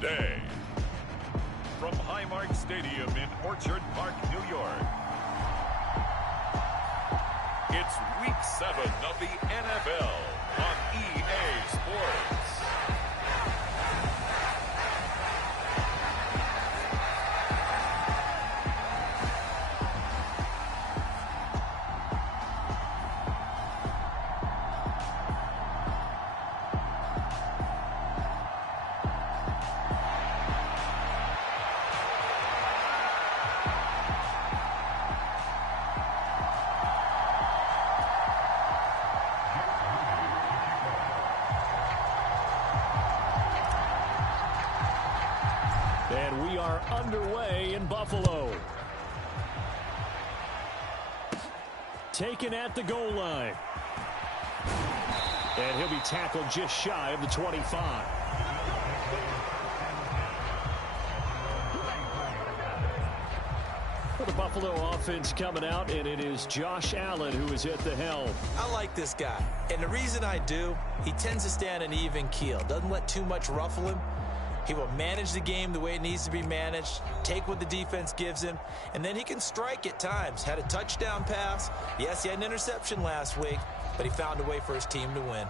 day. From Highmark Stadium in Orchard Park, New York, it's Week 7 of the NFL on EA Sports. And we are underway in Buffalo. Taken at the goal line. And he'll be tackled just shy of the 25. For the Buffalo offense coming out, and it is Josh Allen who is at the helm. I like this guy, and the reason I do, he tends to stay on an even keel. Doesn't let too much ruffle him. He will manage the game the way it needs to be managed, take what the defense gives him, and then he can strike at times. Had a touchdown pass. Yes, he had an interception last week, but he found a way for his team to win.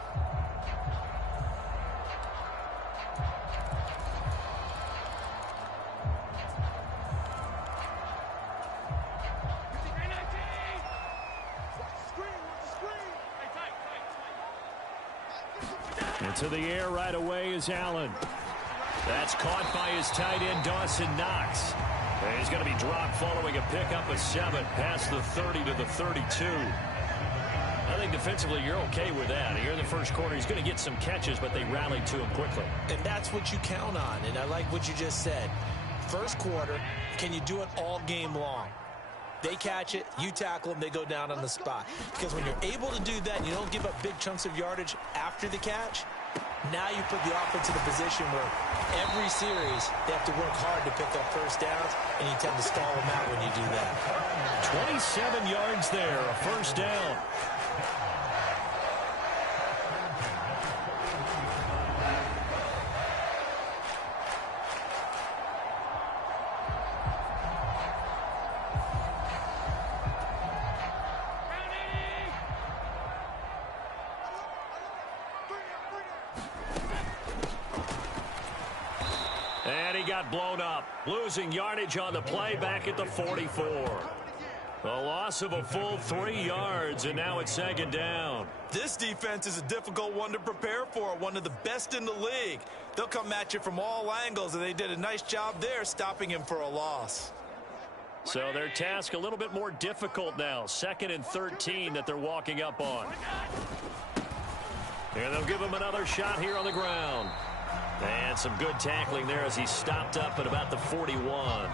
Into the air right away is Allen. That's caught by his tight end, Dawson Knox. And he's going to be dropped following a pickup of 7 past the 30 to the 32. I think defensively you're okay with that. Here in the first quarter, he's going to get some catches, but they rallied to him quickly. And that's what you count on, and I like what you just said. First quarter, can you do it all game long? They catch it, you tackle them, they go down on the spot. Because when you're able to do that and you don't give up big chunks of yardage after the catch, now you put the offense in a position where every series they have to work hard to pick up first downs, and you tend to stall them out when you do that. 27 yards there, a first down. And he got blown up, losing yardage on the play back at the 44. A loss of a full 3 yards, and now it's second down. This defense is a difficult one to prepare for, one of the best in the league. They'll come at you from all angles, and they did a nice job there stopping him for a loss. So their task a little bit more difficult now. 2nd and 13 that they're walking up on. And they'll give him another shot here on the ground. And some good tackling there as he stopped up at about the 41.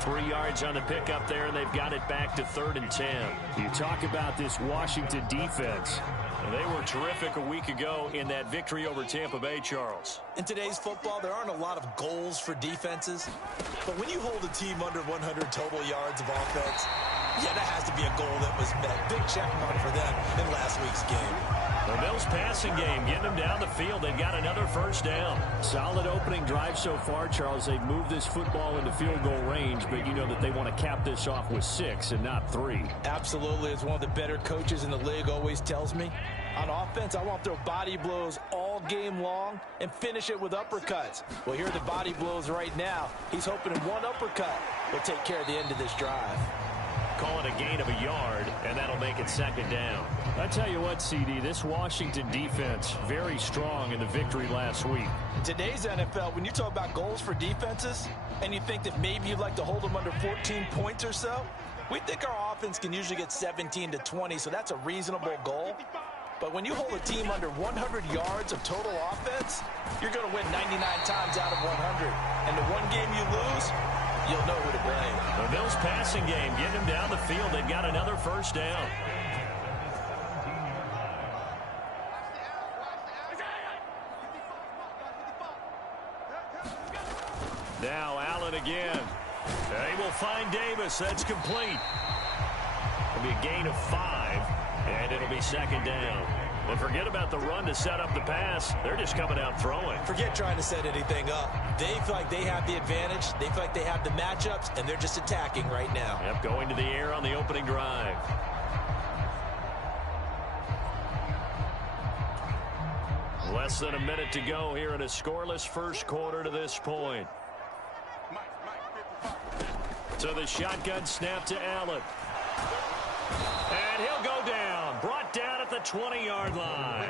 3 yards on the pickup there, and they've got it back to 3rd and 10. You talk about this Washington defense. They were terrific a week ago in that victory over Tampa Bay, Charles. In today's football, there aren't a lot of goals for defenses. But when you hold a team under 100 total yards of offense, yeah, that has to be a goal that was met. Big check mark for them in last week's game. The Bills passing game, getting them down the field. They've got another first down. Solid opening drive so far, Charles. They've moved this football into field goal range, but you know that they want to cap this off with 6 and not 3. Absolutely. As one of the better coaches in the league always tells me, on offense, I want to throw body blows all game long and finish it with uppercuts. Well, here are the body blows right now. He's hoping in one uppercut will take care of the end of this drive. Call it a gain of a yard, and that'll make it second down. I tell you what, CD, this Washington defense, very strong in the victory last week. In today's NFL, when you talk about goals for defenses, and you think that maybe you'd like to hold them under 14 points or so, we think our offense can usually get 17 to 20, so that's a reasonable goal. But when you hold a team under 100 yards of total offense, you're going to win 99 times out of 100. And the one game you lose, you'll know who to blame. The Bills passing game, getting them down the field. They've got another first down. Now Allen again. They will find Davis. That's complete. It'll be a gain of 5, and it'll be second down. Well, forget about the run to set up the pass. They're just coming out throwing. Forget trying to set anything up. They feel like they have the advantage. They feel like they have the matchups, and they're just attacking right now. Yep, going to the air on the opening drive. Less than a minute to go here in a scoreless first quarter to this point. So the shotgun snap to Allen. And he'll go down. Brought down at the 20-yard line.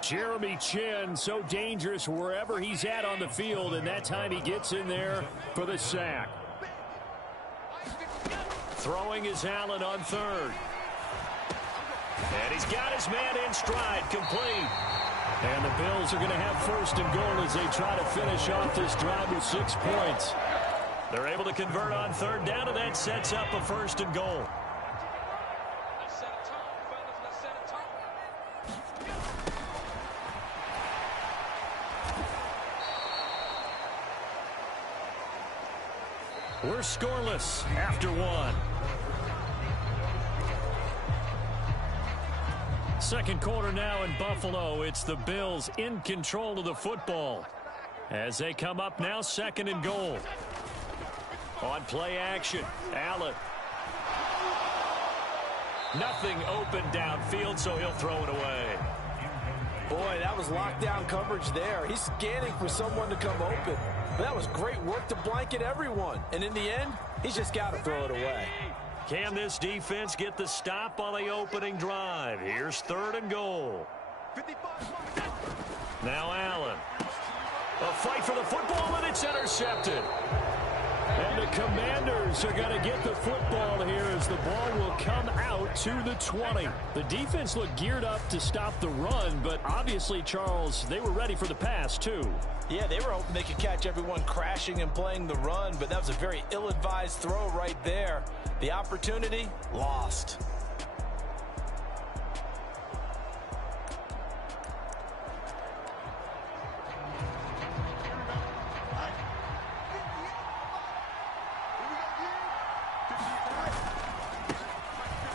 Jeremy Chin, so dangerous wherever he's at on the field, and that time he gets in there for the sack. Throwing is Allen on third. And he's got his man in stride, complete. And the Bills are going to have first and goal as they try to finish off this drive with 6 points. They're able to convert on third down, and that sets up a first and goal. We're scoreless after one. Second quarter now in Buffalo. It's the Bills in control of the football as they come up now second and goal. On play action, Allen. Nothing open downfield, so he'll throw it away. Boy, that was lockdown coverage there. He's scanning for someone to come open. But that was great work to blanket everyone. And in the end, he's just got to throw it away. Can this defense get the stop on the opening drive? Here's third and goal. Now Allen. A fight for the football, and it's intercepted. And the Commanders are going to get the football here as the ball will come out to the 20. The defense looked geared up to stop the run, but obviously, Charles, they were ready for the pass, too. Yeah, they were hoping they could catch everyone crashing and playing the run, but that was a very ill-advised throw right there. The opportunity, lost.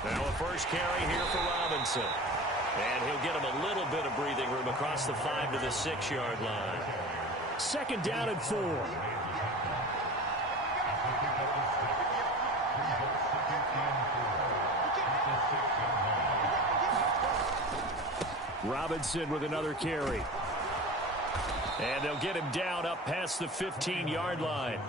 Now a first carry here for Robinson. And he'll get him a little bit of breathing room across the 5 to the 6-yard line. Second down and 4. Robinson with another carry. And they'll get him down up past the 15-yard line.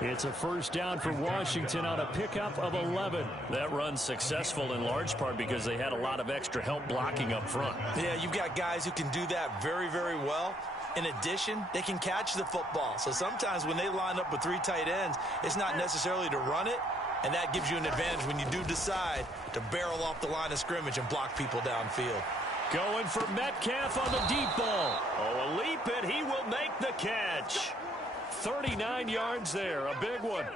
It's a first down for Washington on a pickup of 11. That run's successful in large part because they had a lot of extra help blocking up front. Yeah, you've got guys who can do that very, very well. In addition, they can catch the football. So sometimes when they line up with 3 tight ends, it's not necessarily to run it, and that gives you an advantage when you do decide to barrel off the line of scrimmage and block people downfield. Going for Metcalf on the deep ball. Oh, a leap, and he will make the catch. 39 yards there, a big one.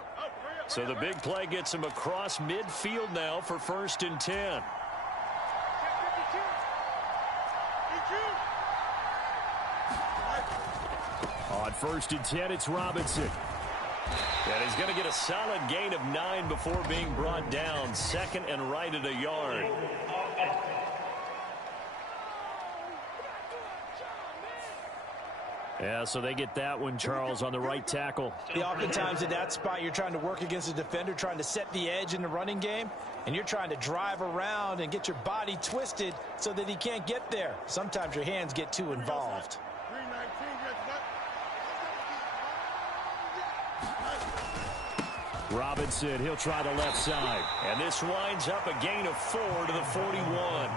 So the big play gets him across midfield now for first and 10. On first and 10, it's Robinson. And he's going to get a solid gain of 9 before being brought down. Second and right at a yard. Yeah, so they get that one, Charles, on the right tackle. Yeah, oftentimes in that spot, you're trying to work against a defender, trying to set the edge in the running game, and you're trying to drive around and get your body twisted so that he can't get there. Sometimes your hands get too involved. Robinson, he'll try the left side. And this winds up a gain of 4 to the 41.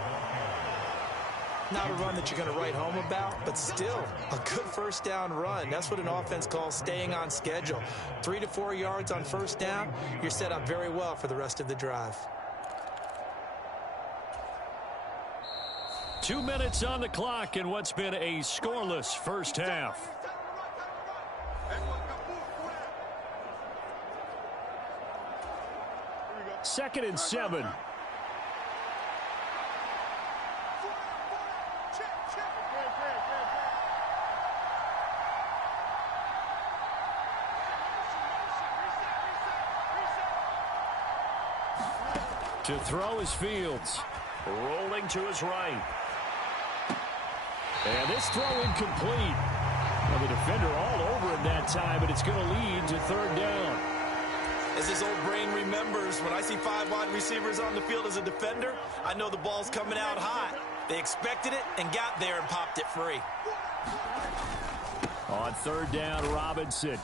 Not a run that you're going to write home about, but still a good first down run. That's what an offense calls staying on schedule. 3 to 4 yards on first down, you're set up very well for the rest of the drive. 2 minutes on the clock in what's been a scoreless first half. Second and 7. To throw is Fields. Rolling to his right. And this throw incomplete. Well, the defender all over him that time, but it's going to lead to third down. As his old brain remembers, when I see 5 wide receivers on the field as a defender, I know the ball's coming out hot. They expected it and got there and popped it free. On third down, Robinson.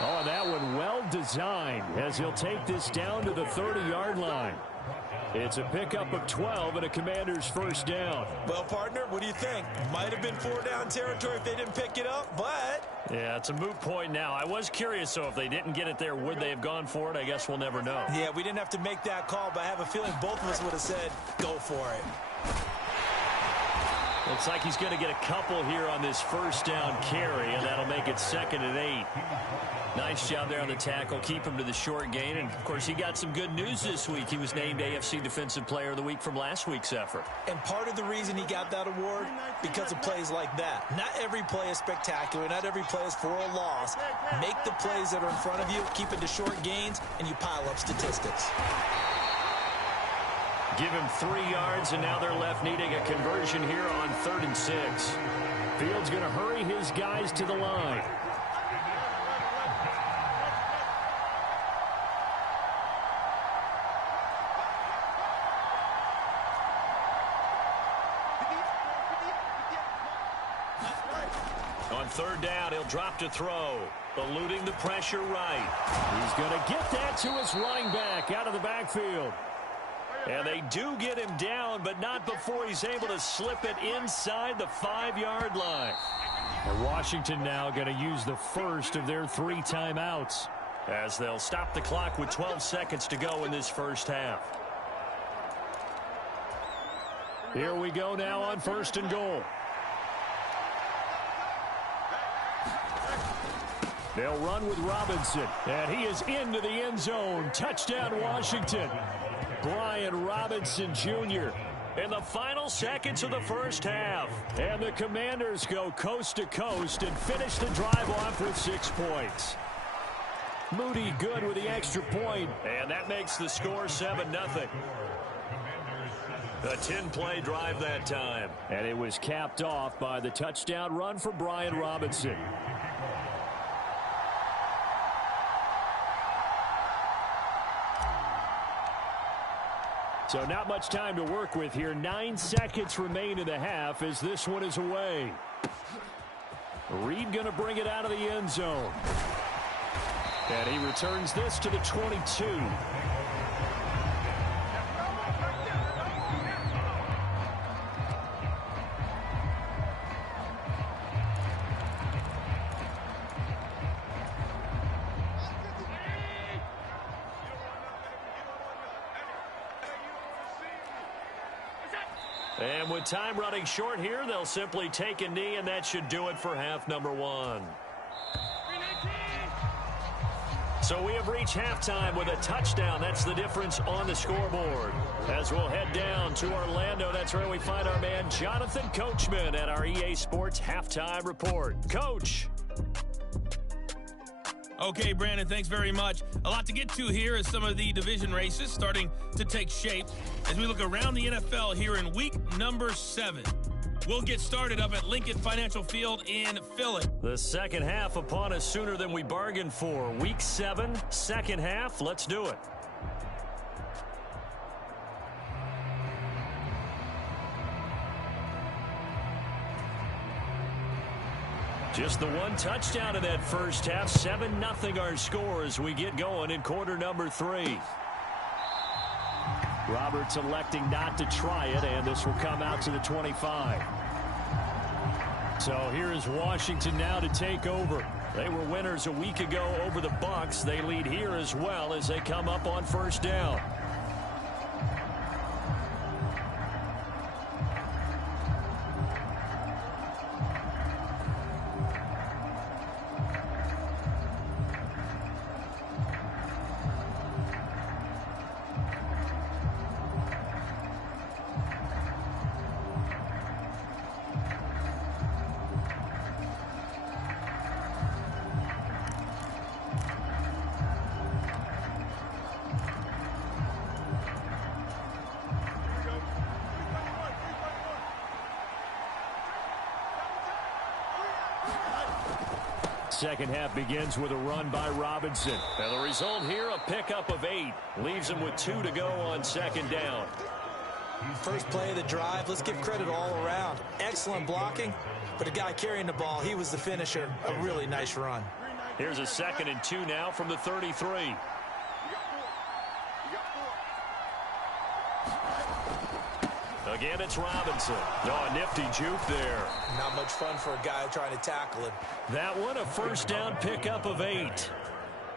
Oh, and that one well designed as he'll take this down to the 30-yard line. It's a pickup of 12 and a Commanders first down. Well, partner, what do you think? Might have been 4-down territory if they didn't pick it up, but... Yeah, it's a moot point now. I was curious, so if they didn't get it there, would they have gone for it? I guess we'll never know. Yeah, we didn't have to make that call, but I have a feeling both of us would have said, go for it. Looks like he's going to get a couple here on this first down carry, and that'll make it 2nd and 8. Nice job there on the tackle. Keep him to the short gain. And, of course, he got some good news this week. He was named AFC Defensive Player of the Week from last week's effort. And part of the reason he got that award, because of plays like that. Not every play is spectacular. Not every play is for a loss. Make the plays that are in front of you, keep it to short gains, and you pile up statistics. Give him 3 yards, and now they're left needing a conversion here on 3rd and 6. Fields going to hurry his guys to the line. On 3rd down, he'll drop to throw, eluding the pressure right. He's going to get that to his running back out of the backfield. And they do get him down, but not before he's able to slip it inside the 5-yard line. And Washington now going to use the first of their 3 timeouts, as they'll stop the clock with 12 seconds to go in this first half. Here we go now on 1st and goal. They'll run with Robinson, and he is into the end zone. Touchdown, Washington. Brian Robinson Jr. in the final seconds of the first half. And the Commanders go coast to coast and finish the drive off with 6 points. Moody good with the extra point. And that makes the score 7-0. A 10-play drive that time. And it was capped off by the touchdown run for Brian Robinson. So not much time to work with here. 9 seconds remain in the half as this one is away. Reed going to bring it out of the end zone. And he returns this to the 22. And with time running short here, they'll simply take a knee, and that should do it for half number 1. So we have reached halftime with a touchdown. That's the difference on the scoreboard. As we'll head down to Orlando, that's where we find our man Jonathan Coachman at our EA Sports Halftime Report. Coach. Okay, Brandon, thanks very much. A lot to get to here as some of the division races starting to take shape as we look around the NFL here in week number 7. We'll get started up at Lincoln Financial Field in Philly. The second half upon us sooner than we bargained for. Week 7, second half. Let's do it. Just the one touchdown in that first half. 7-0 our score as we get going in quarter number 3. Roberts electing not to try it, and this will come out to the 25. So here is Washington now to take over. They were winners a week ago over the Bucs. They lead here as well as they come up on first down. Second half begins with a run by Robinson. And the result here, a pickup of 8. Leaves him with 2 to go on second down. First play of the drive, let's give credit all around. Excellent blocking, but the guy carrying the ball, he was the finisher. A really nice run. Here's a 2nd and 2 now from the 33. Again, it's Robinson. Oh, a nifty juke there. Not much fun for a guy trying to tackle him. That one, a first down pickup of 8.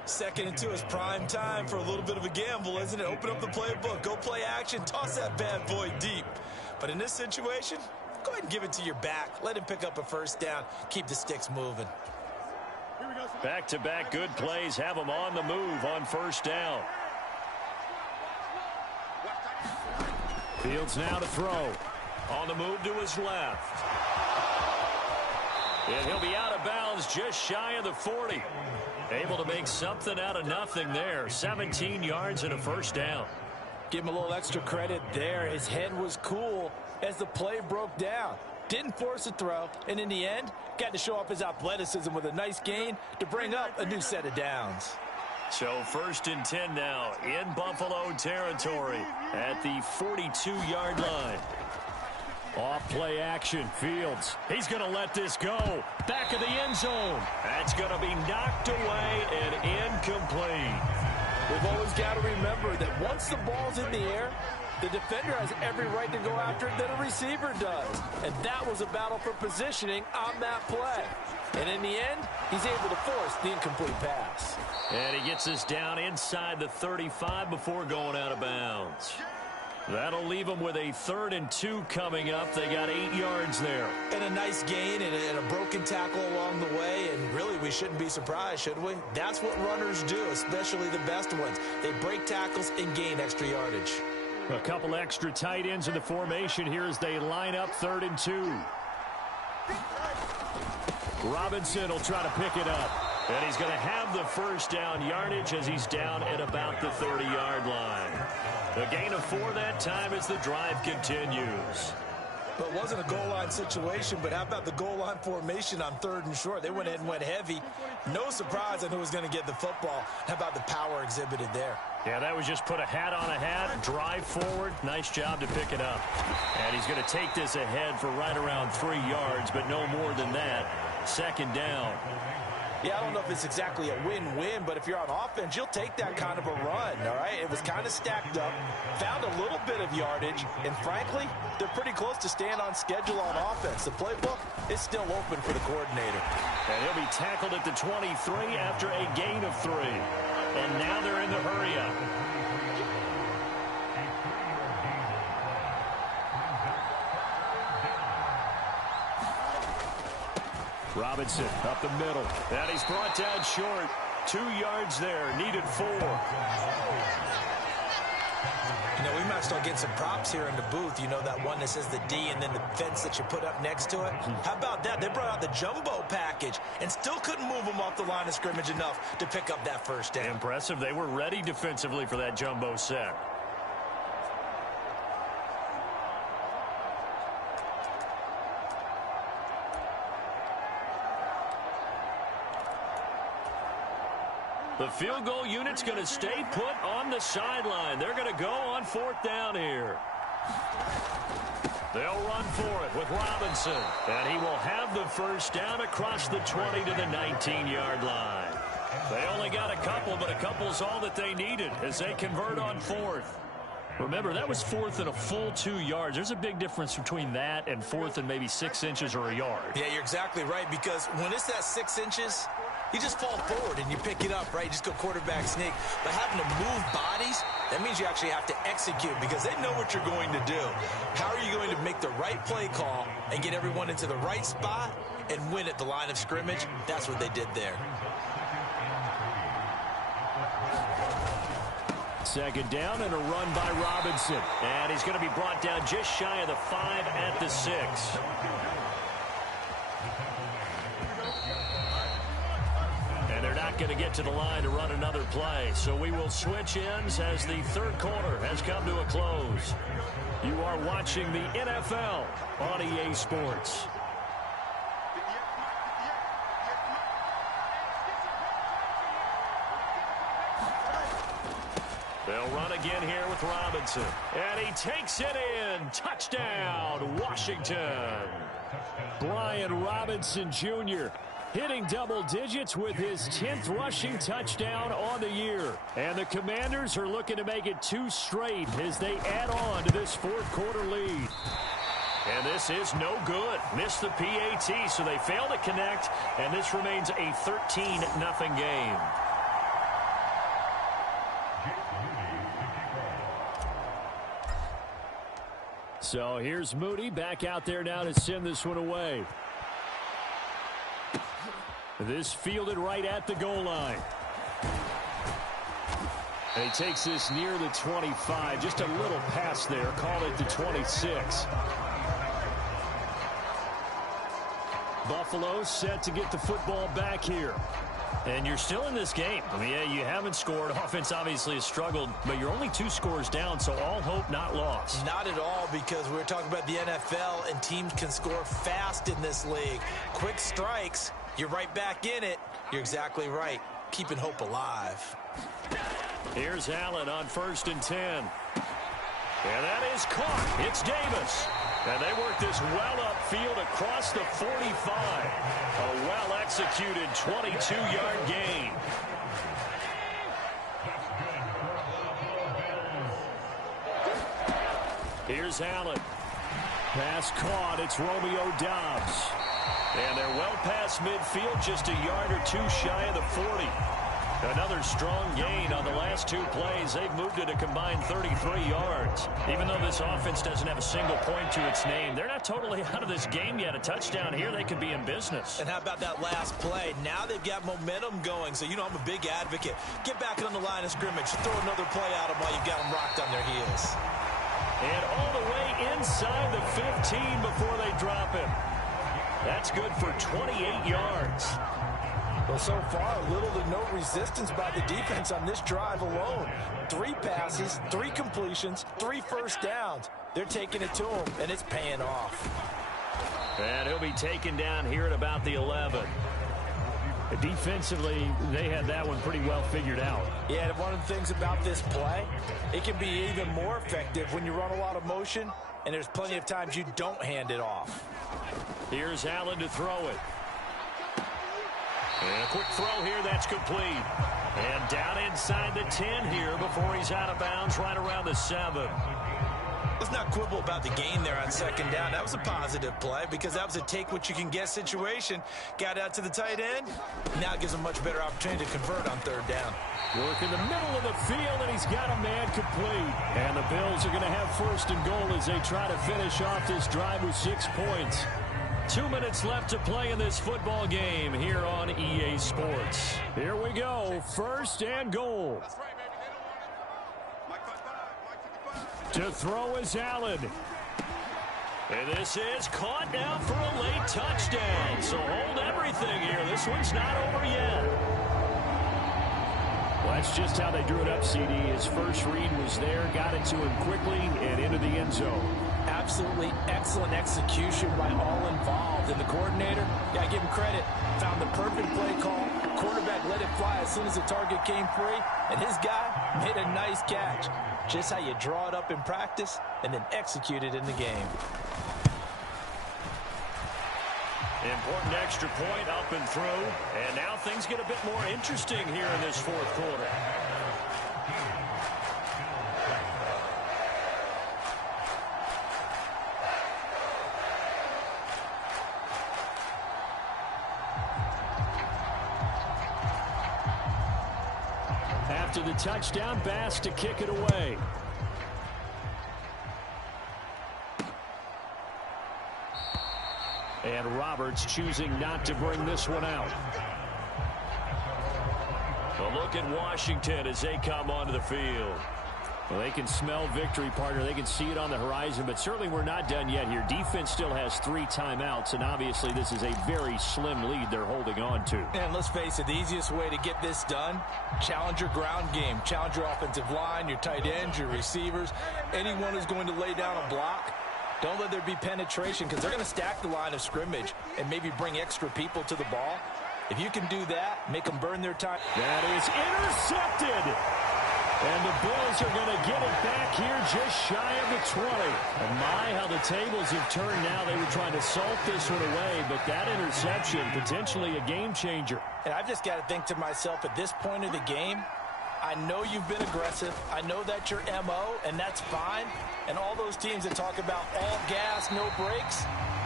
2nd and 2 is prime time for a little bit of a gamble, isn't it? Open up the playbook, go play action, toss that bad boy deep. But in this situation, go ahead and give it to your back. Let him pick up a first down. Keep the sticks moving. Back-to-back good plays have him on the move on first down. Fields now to throw. On the move to his left. And he'll be out of bounds just shy of the 40. Able to make something out of nothing there. 17 yards and a first down. Give him a little extra credit there. His head was cool as the play broke down. Didn't force a throw, and in the end, got to show off his athleticism with a nice gain to bring up a new set of downs. So 1st and 10 now in Buffalo territory at the 42-yard line. Off play action, Fields. He's going to let this go. Back of the end zone. That's going to be knocked away and incomplete. We've always got to remember that once the ball's in the air, the defender has every right to go after it that a receiver does. And that was a battle for positioning on that play. And in the end, he's able to force the incomplete pass. And he gets us down inside the 35 before going out of bounds. That'll leave him with a 3rd and 2 coming up. They got 8 yards there. And a nice gain and a broken tackle along the way. And really, we shouldn't be surprised, should we? That's what runners do, especially the best ones. They break tackles and gain extra yardage. A couple extra tight ends in the formation here as they line up 3rd and 2. Robinson will try to pick it up. And he's going to have the first down yardage as he's down at about the 30-yard line. A gain of 4 that time as the drive continues. But it wasn't a goal line situation, but how about the goal line formation on 3rd and short? They went ahead and went heavy. No surprise on who was going to get the football. How about the power exhibited there? Yeah, that was just put a hat on a hat, drive forward. Nice job to pick it up. And he's going to take this ahead for right around 3 yards, but no more than that. 2nd down. Yeah, I don't know if it's exactly a win-win, but if you're on offense, you'll take that kind of a run, all right? It was kind of stacked up, found a little bit of yardage, and frankly, they're pretty close to staying on schedule on offense. The playbook is still open for the coordinator. And he'll be tackled at the 23 after a gain of 3. And now they're in the hurry-up. Robinson up the middle. And he's brought down short. 2 yards there. Needed 4. You know, we might start getting some props here in the booth. You know, that one that says the D and then the fence that you put up next to it? How about that? They brought out the jumbo package and still couldn't move them off the line of scrimmage enough to pick up that first down. Impressive. They were ready defensively for that jumbo set. The field goal unit's going to stay put on the sideline. They're going to go on 4th down here. They'll run for it with Robinson. And he will have the first down across the 20 to the 19-yard line. They only got a couple, but a couple's all that they needed as they convert on 4th. Remember, that was 4th and a full 2 yards. There's a big difference between that and 4th and maybe 6 inches or a yard. Yeah, you're exactly right, because when it's that 6 inches, you just fall forward and you pick it up, right? You just go quarterback sneak. But having to move bodies, that means you actually have to execute because they know what you're going to do. How are you going to make the right play call and get everyone into the right spot and win at the line of scrimmage? That's what they did there. 2nd down and a run by Robinson. And he's going to be brought down just shy of the 5 at the 6. And they're not going to get to the line to run another play. So we will switch ends as the 3rd quarter has come to a close. You are watching the NFL on EA Sports. They'll run again here with Robinson. And he takes it in. Touchdown, Washington. Brian Robinson Jr. hitting double digits with his 10th rushing touchdown on the year. And the Commanders are looking to make it 2 straight as they add on to this fourth quarter lead. And this is no good. Missed the PAT, so they fail to connect, and this remains a 13-0 game. So here's Moody back out there now to send this one away. This fielded right at the goal line. And he takes this near the 25. Just a little pass there. Call it the 26. Buffalo set to get the football back here. And you're still in this game. I mean, yeah, you haven't scored. Offense obviously has struggled, but you're only 2 scores down, so all hope not lost. Not at all, because we're talking about the NFL, and teams can score fast in this league. Quick strikes, you're right back in it. You're exactly right. Keeping hope alive. Here's Allen on 1st and 10. And that is caught. It's Davis. And they work this well upfield across the 45. A well-executed 22-yard gain. Here's Allen. Pass caught. It's Romeo Doubs. And they're well past midfield, just a yard or 2 shy of the 40. Another strong gain on the last 2 plays. They've moved it a combined 33 yards. Even though this offense doesn't have a single point to its name, they're not totally out of this game yet. A touchdown here, they could be in business. And how about that last play? Now they've got momentum going. So, I'm a big advocate. Get back on the line of scrimmage. Throw another play at them while you've got them rocked on their heels. And all the way inside the 15 before they drop him. That's good for 28 yards. Well, so far, little to no resistance by the defense on this drive alone. 3 passes, 3 completions, 3 first downs. They're taking it to him, and it's paying off. And he'll be taken down here at about the 11. Defensively, they had that one pretty well figured out. Yeah, one of the things about this play, it can be even more effective when you run a lot of motion, and there's plenty of times you don't hand it off. Here's Allen to throw it. And a quick throw here, that's complete. And down inside the 10 here before he's out of bounds right around the 7. Let's not quibble about the gain there on 2nd down. That was a positive play because that was a take-what-you-can-get situation. Got out to the tight end. Now it gives him a much better opportunity to convert on 3rd down. Work in the middle of the field, and he's got a man complete. And the Bills are going to have 1st and goal as they try to finish off this drive with 6 points. 2 minutes left to play in this football game here on EA Sports. Here we go. 1st and goal. To throw is Allen. And this is caught now for a late touchdown. So hold everything here. This one's not over yet. Well, that's just how they drew it up, CD. His first read was there, got it to him quickly, and into the end zone. Absolutely excellent execution by all involved. And the coordinator, gotta give him credit, found the perfect play call. Quarterback let it fly as soon as the target came free, and his guy made a nice catch. Just how you draw it up in practice and then execute it in the game. Important extra point up and through. And now things get a bit more interesting here in this 4th quarter. After the touchdown, Bass to kick it away. And Roberts choosing not to bring this one out. A look at Washington as they come onto the field. Well, they can smell victory, partner. They can see it on the horizon, but certainly we're not done yet here. Defense still has 3 timeouts, and obviously this is a very slim lead they're holding on to. And let's face it, the easiest way to get this done, challenge your ground game. Challenge your offensive line, your tight ends, your receivers. Anyone who's going to lay down a block, don't let there be penetration because they're going to stack the line of scrimmage and maybe bring extra people to the ball. If you can do that, make them burn their time. That is intercepted. And the Bills are going to get it back here just shy of the 20. And my, how the tables have turned now. They were trying to salt this one away, but that interception, potentially a game changer. And I've just got to think to myself, at this point of the game, I know you've been aggressive. I know that's your MO, and that's fine. And all those teams that talk about all gas, no brakes,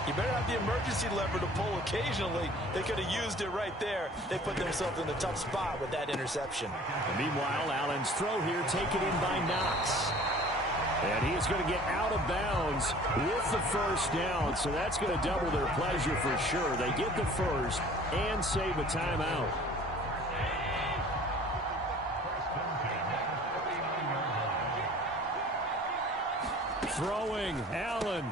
you better have the emergency lever to pull occasionally. They could have used it right there. They put themselves in a tough spot with that interception. And meanwhile, Allen's throw here taken in by Knox. And he's going to get out of bounds with the first down. So that's going to double their pleasure for sure. They get the first and save a timeout. Throwing, Allen.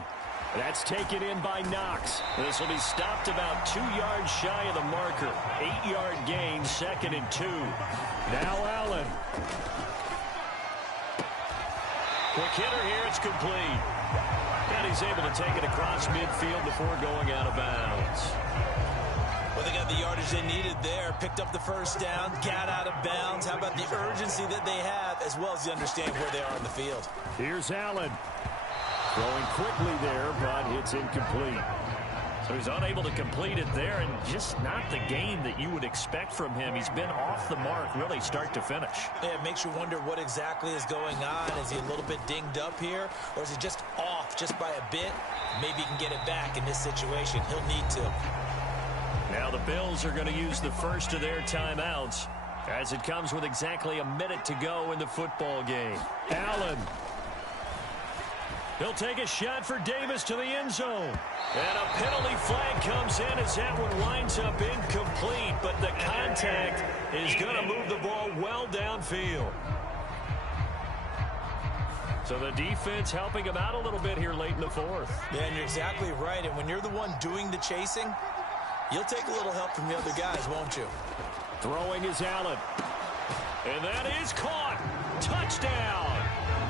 That's taken in by Knox. This will be stopped about 2 yards shy of the marker. 8-yard gain, 2nd and 2. Now Allen. Quick hitter here, it's complete. And he's able to take it across midfield before going out of bounds. Well, they got the yardage they needed there. Picked up the first down, got out of bounds. How about the urgency that they have, as well as the understanding where they are on the field? Here's Allen. Throwing quickly there, but it's incomplete. So he's unable to complete it there, and just not the game that you would expect from him. He's been off the mark, really, start to finish. Yeah, it makes you wonder what exactly is going on. Is he a little bit dinged up here, or is he just off just by a bit? Maybe he can get it back in this situation. He'll need to. Now the Bills are going to use the first of their timeouts, as it comes with exactly a minute to go in the football game. Allen. He'll take a shot for Davis to the end zone. And a penalty flag comes in as that one winds up incomplete, but the contact is going to move the ball well downfield. So the defense helping him out a little bit here late in the fourth. Yeah, and you're exactly right. And when you're the one doing the chasing, you'll take a little help from the other guys, won't you? Throwing is Allen. And that is caught. Touchdown.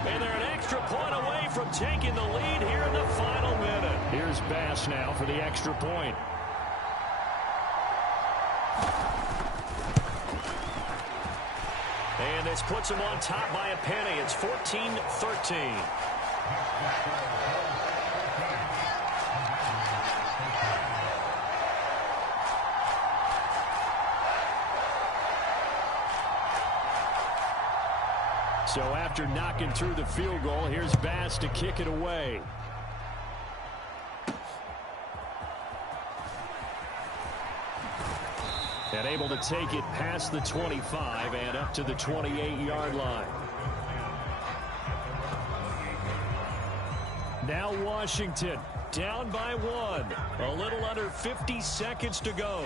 And they're an extra point away from taking the lead here in the final minute. Here's Bass now for the extra point. And this puts him on top by a penny. It's 14-13. So after knocking through the field goal, here's Bass to kick it away. And able to take it past the 25 and up to the 28-yard line. Now Washington down by 1. A little under 50 seconds to go.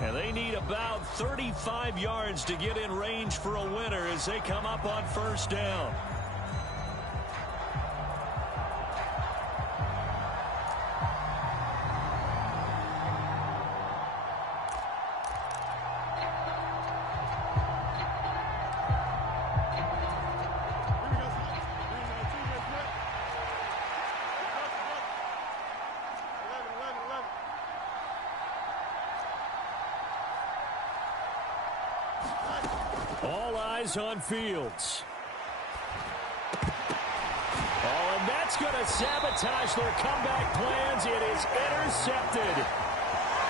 And they need about 35 yards to get in range for a winner as they come up on first down. All eyes on Fields. Oh, and that's going to sabotage their comeback plans. It is intercepted.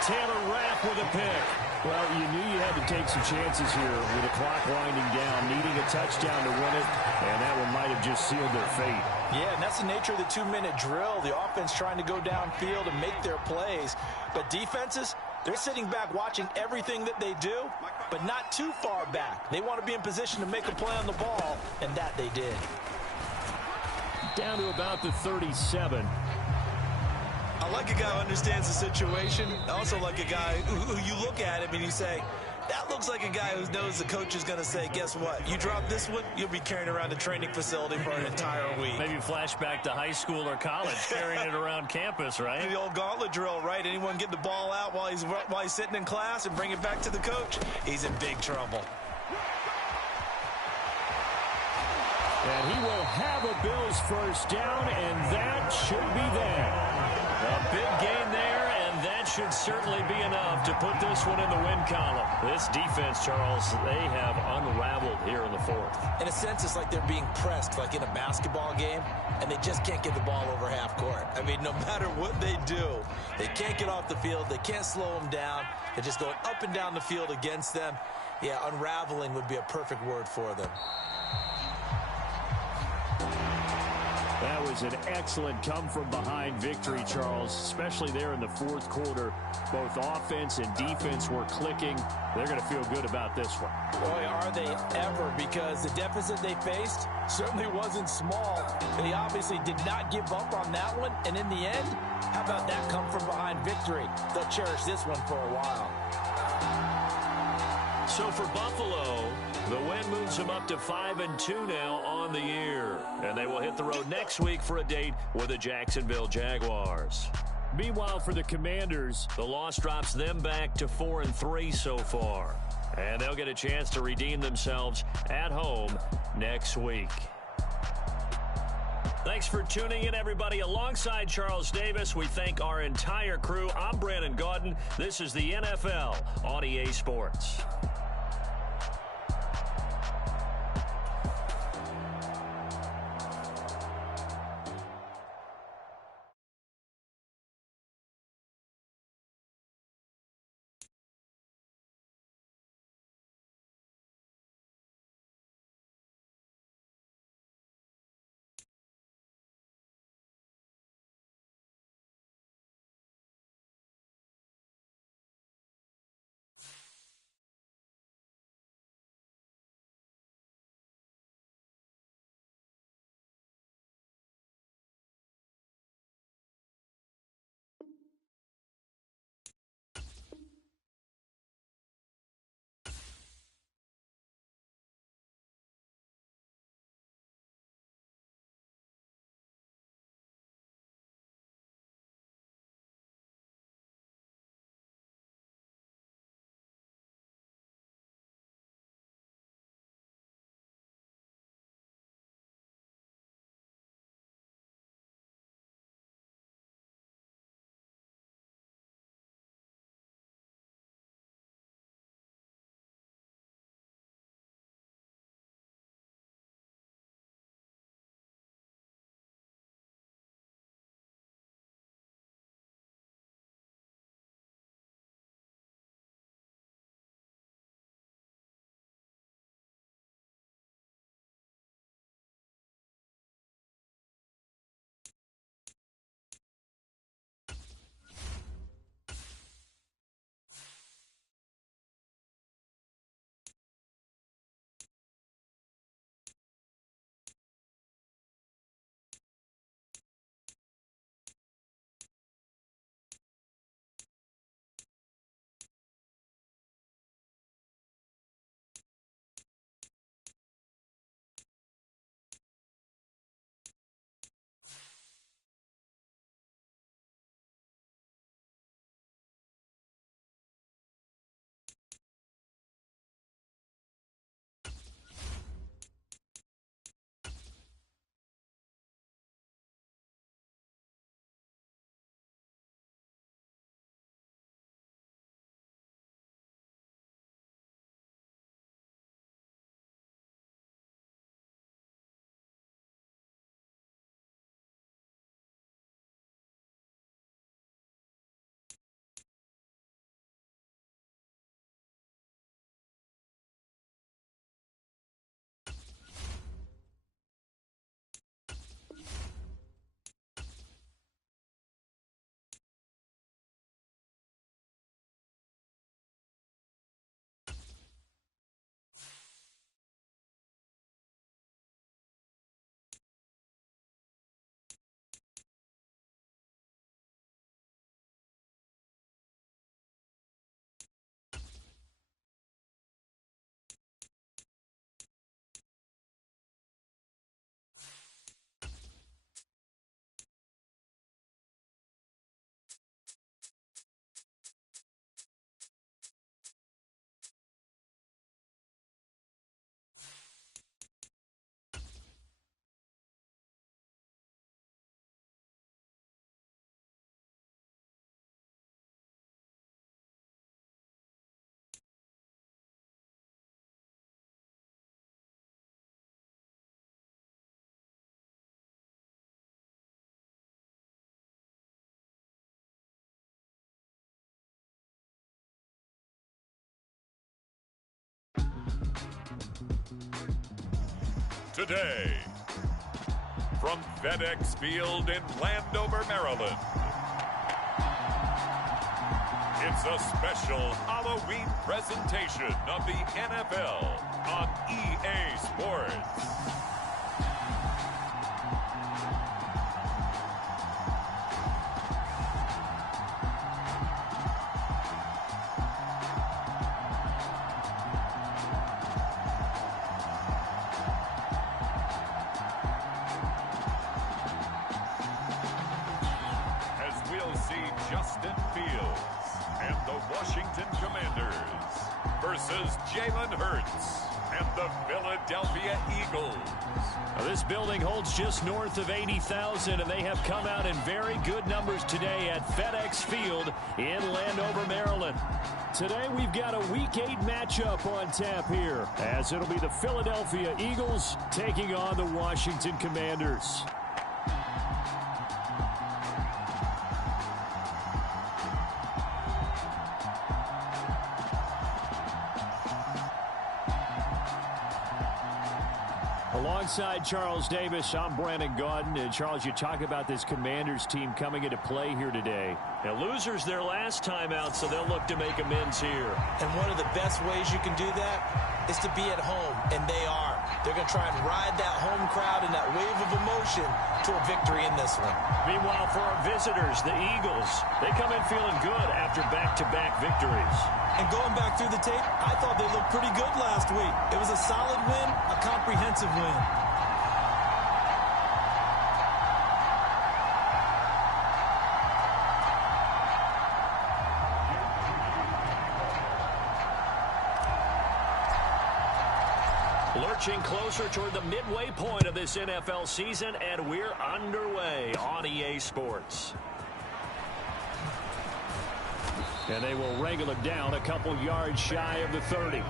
Taylor Rapp with a pick. Well, you knew you had to take some chances here with the clock winding down, needing a touchdown to win it, and that one might have just sealed their fate. Yeah, and that's the nature of the 2-minute drill. The offense trying to go downfield and make their plays. But defenses, they're sitting back watching everything that they do, but not too far back. They want to be in position to make a play on the ball, and that they did. Down to about the 37. I like a guy who understands the situation. I also like a guy who you look at him and you say, that looks like a guy who knows the coach is going to say, guess what? You drop this one, you'll be carrying around the training facility for an entire week. Maybe flashback to high school or college, carrying it around campus, right? The old gauntlet drill, right? Anyone get the ball out while he's sitting in class and bring it back to the coach? He's in big trouble. And he will have a Bills first down, and that should be that. A big gain there, and And that should certainly be enough to put this one in the win column. This defense, Charles, they have unraveled here in the fourth. In a sense, it's like they're being pressed, like in a basketball game, and they just can't get the ball over half court. I mean, no matter what they do, they can't get off the field. They can't slow them down. They're just going up and down the field against them. Yeah, unraveling would be a perfect word for them. That was an excellent come-from-behind victory, Charles, especially there in the fourth quarter. Both offense and defense were clicking. They're going to feel good about this one. Boy, are they ever, because the deficit they faced certainly wasn't small. They obviously did not give up on that one, and in the end, how about that come-from-behind victory? They'll cherish this one for a while. So for Buffalo, the win moves them up to 5-2 now on the year. And they will hit the road next week for a date with the Jacksonville Jaguars. Meanwhile, for the Commanders, the loss drops them back to 4-3 so far. And they'll get a chance to redeem themselves at home next week. Thanks for tuning in, everybody. Alongside Charles Davis, we thank our entire crew. I'm Brandon Gaudin. This is the NFL on EA Sports. today. From FedEx Field in Landover, Maryland, it's a special Halloween presentation of the NFL on EA Sports. Justin Fields and the Washington Commanders versus Jalen Hurts and the Philadelphia Eagles. Now, this building holds just north of 80,000, and they have come out in very good numbers today at FedEx Field in Landover, Maryland. Today we've got a Week 8 matchup on tap here, as it'll be the Philadelphia Eagles taking on the Washington Commanders. Alongside Charles Davis, I'm Brandon Gaudin. And Charles, you talk about this Commanders team coming into play here today. Now, losers their last time out, so they'll look to make amends here. And one of the best ways you can do that is to be at home, and they are. They're going to try and ride that home crowd and that wave of emotion to a victory in this one. Meanwhile, for our visitors, the Eagles, they come in feeling good after back-to-back victories. And going back through the tape, I thought they looked pretty good last week. It was a solid win, a comprehensive win. Lurching closer toward the midway point of this NFL season, and we're underway on EA Sports. And they will wrangle it down a couple yards shy of the 30.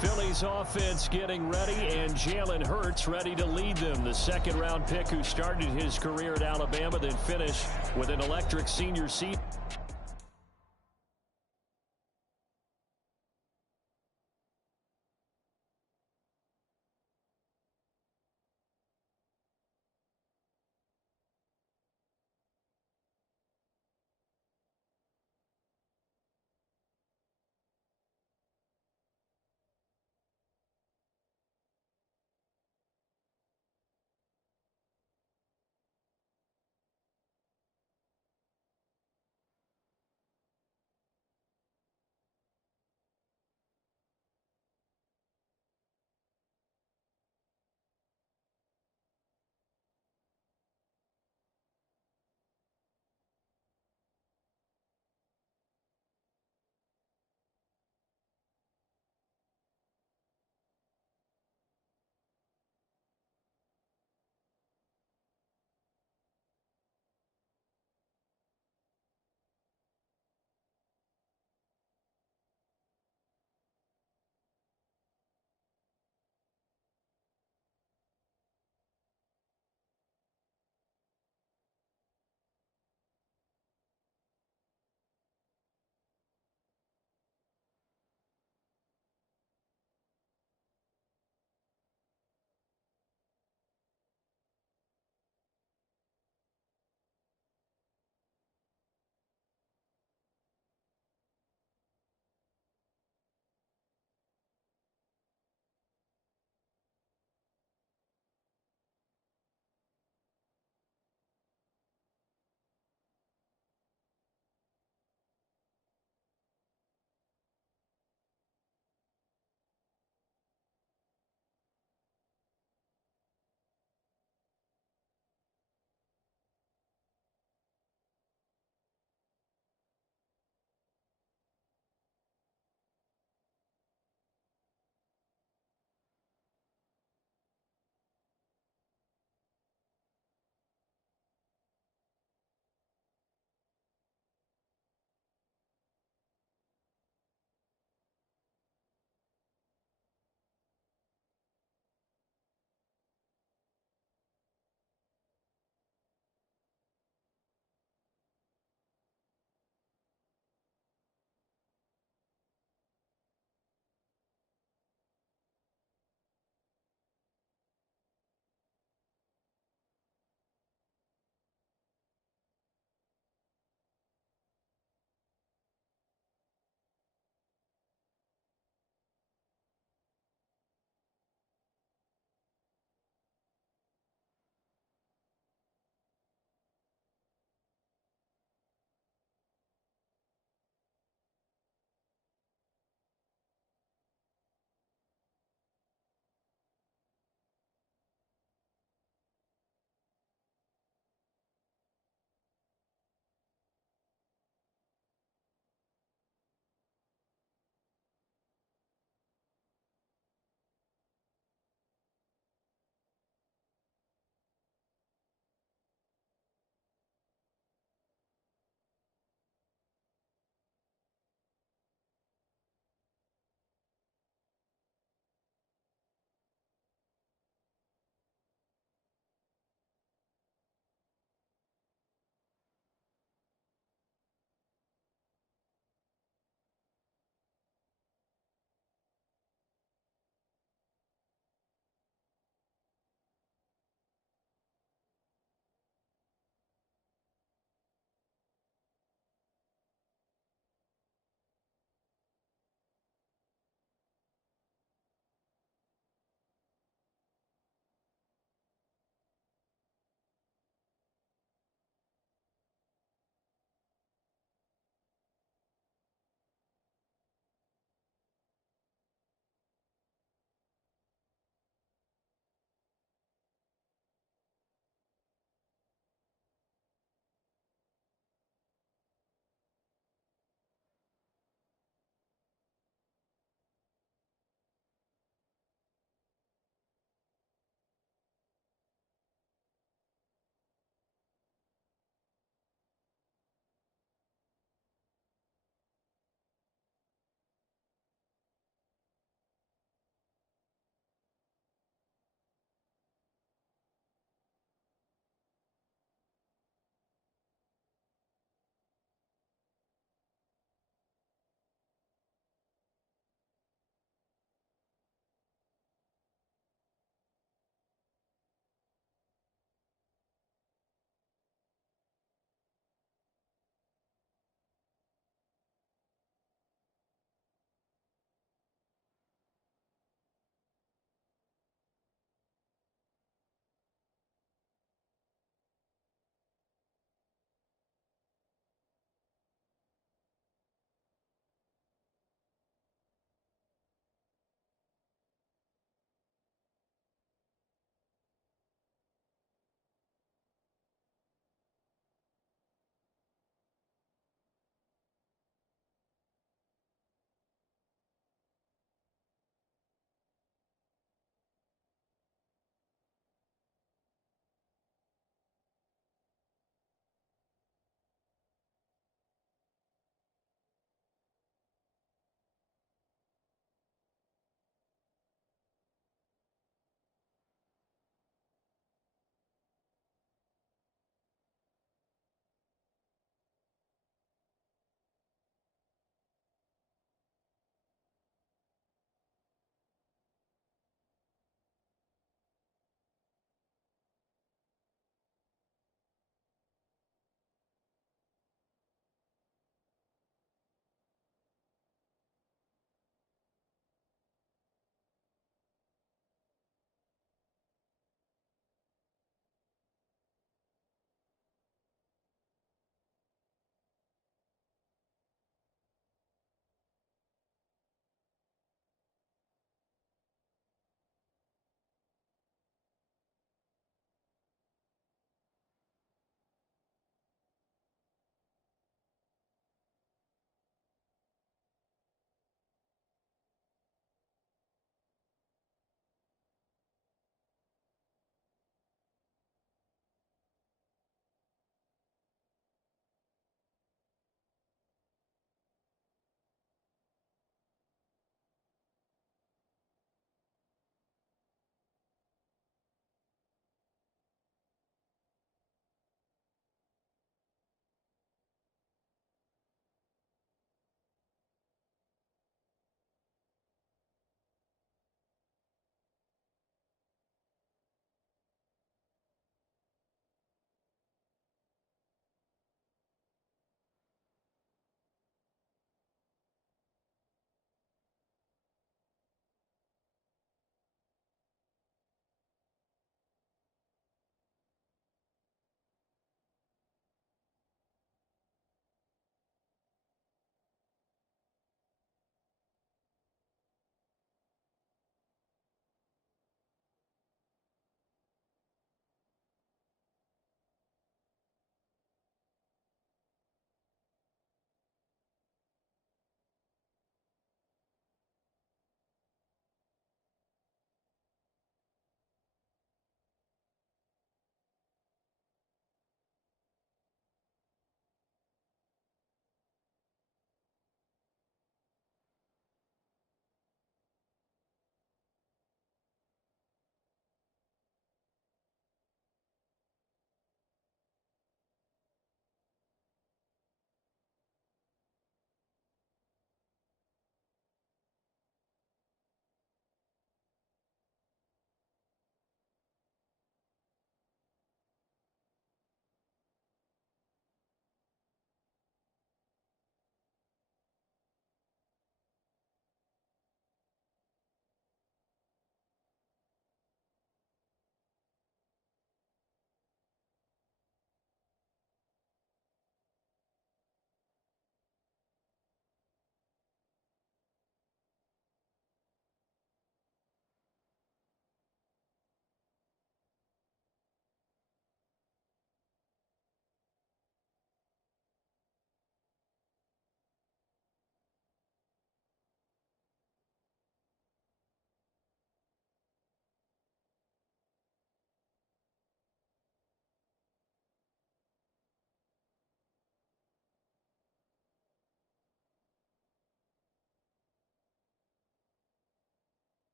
Philly's offense getting ready, and Jalen Hurts ready to lead them. The second-round pick who started his career at Alabama, then finished with an electric senior season.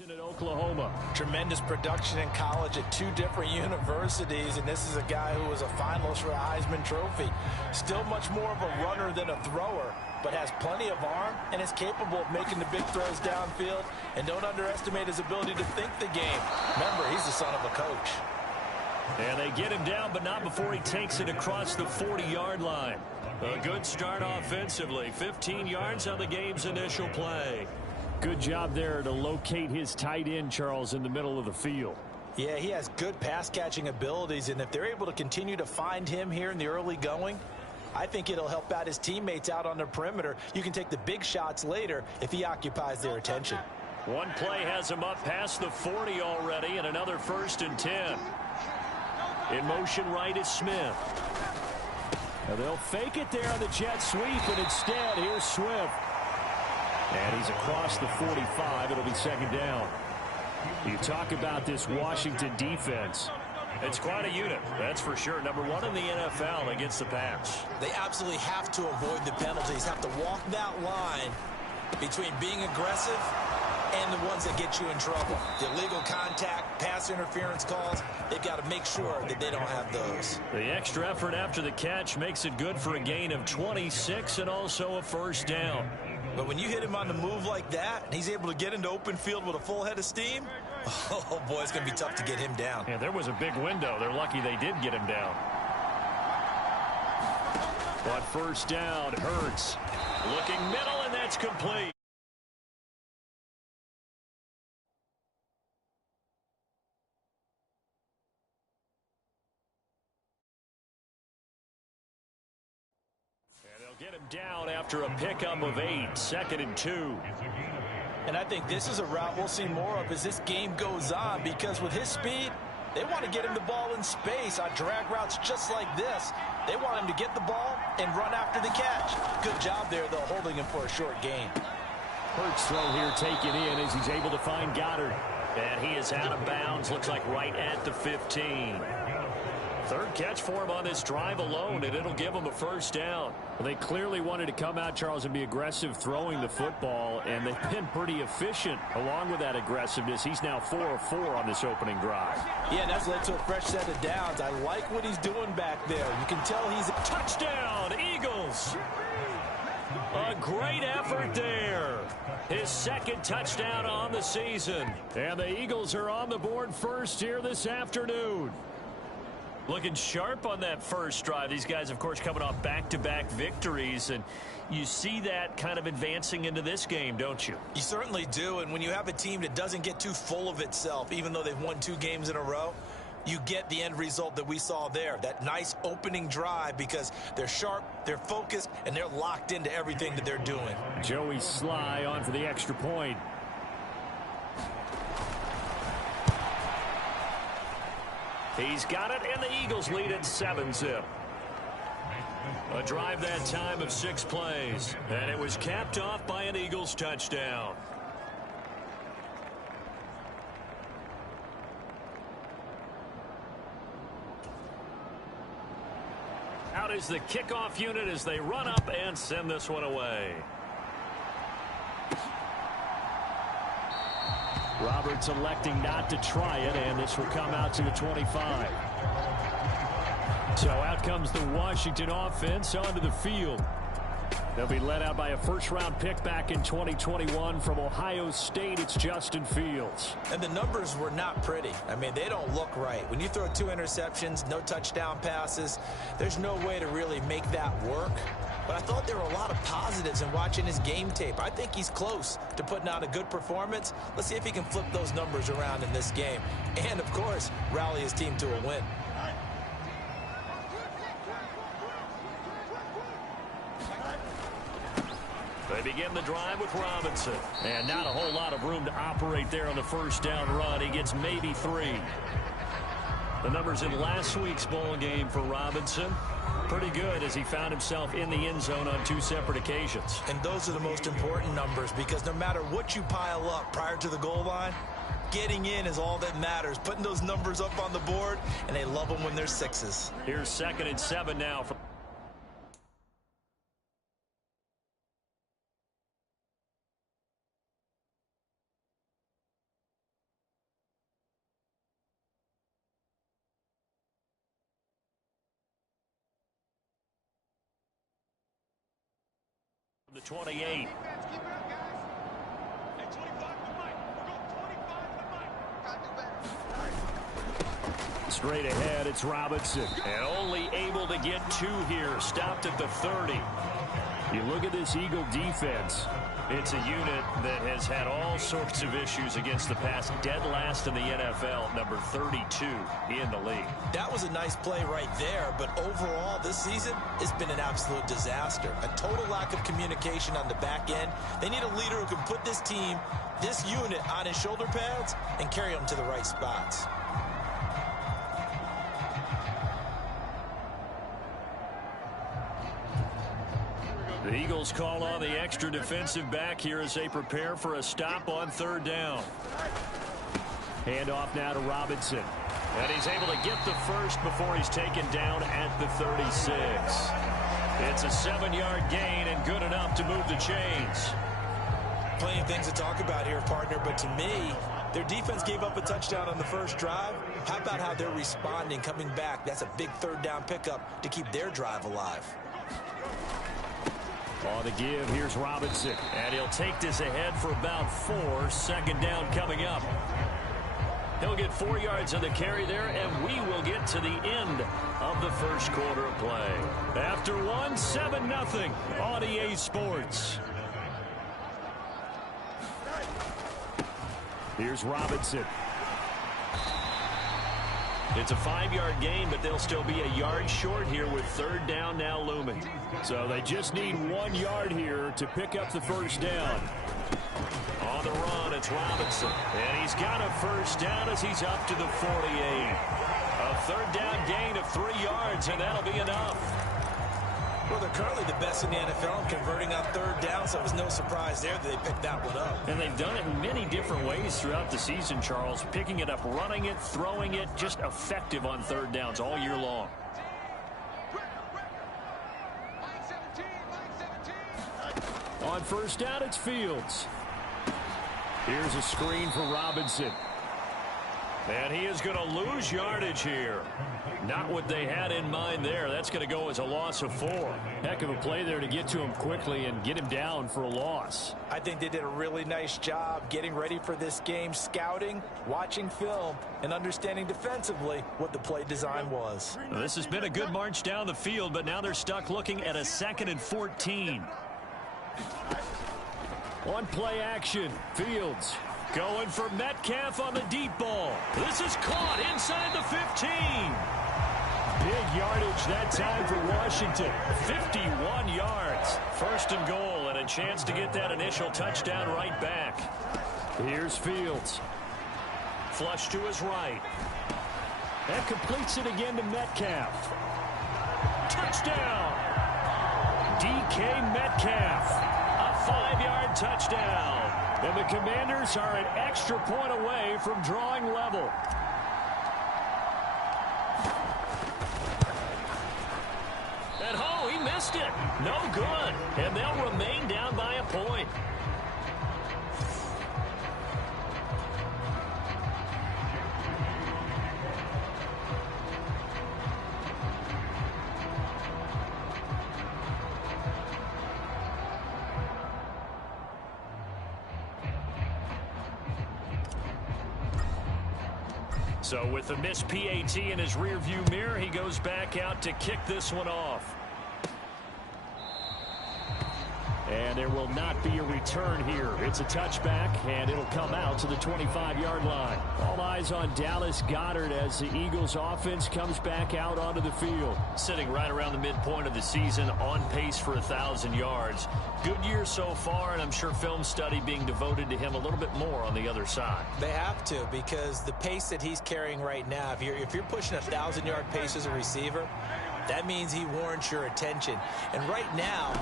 In Oklahoma. Tremendous production in college at 2 different universities, and this is a guy who was a finalist for a Heisman Trophy. Still much more of a runner than a thrower, but has plenty of arm and is capable of making the big throws downfield. And don't underestimate his ability to think the game. Remember, he's the son of a coach. And they get him down, but not before he takes it across the 40-yard line. A good start offensively. 15 yards on the game's initial play. Good job there to locate his tight end, Charles, in the middle of the field. Yeah, he has good pass-catching abilities, and if they're able to continue to find him here in the early going, I think it'll help out his teammates out on the perimeter. You can take the big shots later if he occupies their attention. One play has him up past the 40 already, and another 1st and 10. In motion right is Smith. Now they'll fake it there on the jet sweep, and instead, here's Swift. And he's across the 45. It'll be 2nd down. You talk about this Washington defense. It's quite a unit, that's for sure. Number 1 in the NFL against the pass. They absolutely have to avoid the penalties, have to walk that line between being aggressive and the ones that get you in trouble. The illegal contact, pass interference calls, they've got to make sure that they don't have those. The extra effort after the catch makes it good for a gain of 26 and also a 1st down. But when you hit him on the move like that, and he's able to get into open field with a full head of steam, oh, boy, it's going to be tough to get him down. Yeah, there was a big window. They're lucky they did get him down. But 1st down, Hurts. Looking middle, and that's complete. Get him down after a pickup of 8, 2nd and 2. And I think this is a route we'll see more of as this game goes on, because with his speed, they want to get him the ball in space on drag routes just like this. They want him to get the ball and run after the catch. Good job there, though, holding him for a short gain. Hurts throw here taken in as he's able to find Goddard. And he is out of bounds, looks like right at the 15. 3rd catch for him on this drive alone, and it'll give him a 1st down. Well, they clearly wanted to come out, Charles, and be aggressive throwing the football, and they've been pretty efficient along with that aggressiveness. He's now 4 of 4 on this opening drive. Yeah, and that's led to a fresh set of downs. I like what he's doing back there. You can tell he's a touchdown, Eagles. A great effort there. His 2nd touchdown on the season. And the Eagles are on the board first here this afternoon. Looking sharp on that first drive. These guys, of course, coming off back-to-back victories, and you see that kind of advancing into this game, don't you? You certainly do, and when you have a team that doesn't get too full of itself, even though they've won 2 games in a row, you get the end result that we saw there, that nice opening drive, because they're sharp, they're focused, and they're locked into everything that they're doing. Joey Sly on for the extra point. He's got it, and the Eagles lead at 7-zip. A drive that time of 6 plays, and it was capped off by an Eagles touchdown. Out is the kickoff unit as they run up and send this one away. Roberts electing not to try it, and this will come out to the 25. So out comes the Washington offense onto the field. They'll be led out by a first-round pick back in 2021 from Ohio State. It's Justin Fields. And the numbers were not pretty. I mean, they don't look right. When you throw 2 interceptions, no touchdown passes, there's no way to really make that work. But I thought there were a lot of positives in watching his game tape. I think he's close to putting out a good performance. Let's see if he can flip those numbers around in this game. And, of course, rally his team to a win. They begin the drive with Robinson. And not a whole lot of room to operate there on the first down run. He gets maybe 3. The numbers in last week's ball game for Robinson, pretty good as he found himself in the end zone on 2 separate occasions. And those are the most important numbers, because no matter what you pile up prior to the goal line, getting in is all that matters. Putting those numbers up on the board, and they love them when they're 6s. Here's 2nd and 7 now for 28. Straight ahead, it's Robinson. And only able to get 2 here. Stopped at the 30. You look at this Eagle defense. It's a unit that has had all sorts of issues against the pass. Dead last in the NFL, number 32 in the league. That was a nice play right there, but overall this season, it's been an absolute disaster. A total lack of communication on the back end. They need a leader who can put this team, this unit, on his shoulder pads and carry them to the right spots. The Eagles call on the extra defensive back here as they prepare for a stop on 3rd down. Hand off now to Robinson. And he's able to get the first before he's taken down at the 36. It's a 7-yard gain and good enough to move the chains. Plenty of things to talk about here, partner, but to me, their defense gave up a touchdown on the first drive. How about how they're responding, coming back? That's a big 3rd down pickup to keep their drive alive. On the give, here's Robinson. And he'll take this ahead for about 4. 2nd down coming up. He'll get 4 yards on the carry there, and we will get to the end of the first quarter of play. After 1, 7-0 on EA Sports. Here's Robinson. It's a 5-yard gain, but they'll still be a yard short here with 3rd down now looming. So they just need 1 yard here to pick up the first down. On the run, it's Robinson. And he's got a first down as he's up to the 48. A 3rd down gain of 3 yards, and that'll be enough. Well, they're currently the best in the NFL in converting on 3rd down, so it was no surprise there that they picked that one up. And they've done it in many different ways throughout the season, Charles. Picking it up, running it, throwing it, just effective on 3rd downs all year long. On 1st down, it's Fields. Here's a screen for Robinson. And he is going to lose yardage here. Not what they had in mind there. That's going to go as a loss of 4. Heck of a play there to get to him quickly and get him down for a loss. I think they did a really nice job getting ready for this game, scouting, watching film, and understanding defensively what the play design was. Well, this has been a good march down the field, but now they're stuck looking at a 2nd and 14. On play action, Fields. Going for Metcalf on the deep ball. This is caught inside the 15. Big yardage that time for Washington. 51 yards. 1st and goal, and a chance to get that initial touchdown right back. Here's Fields. Flush to his right. That completes it again to Metcalf. Touchdown. DK Metcalf. A 5-yard touchdown. And the Commanders are an extra point away from drawing level. And oh, he missed it. No good. And they'll remain down by a point. So with the missed PAT in his rearview mirror, he goes back out to kick this one off. And there will not be a return here. It's a touchback, and it'll come out to the 25-yard line. All eyes on Dallas Goedert as the Eagles offense comes back out onto the field. Sitting right around the midpoint of the season, on pace for 1,000 yards. Good year so far, and I'm sure film study being devoted to him a little bit more on the other side. They have to, because the pace that he's carrying right now, if you're pushing 1,000-yard pace as a receiver, that means he warrants your attention. And right now,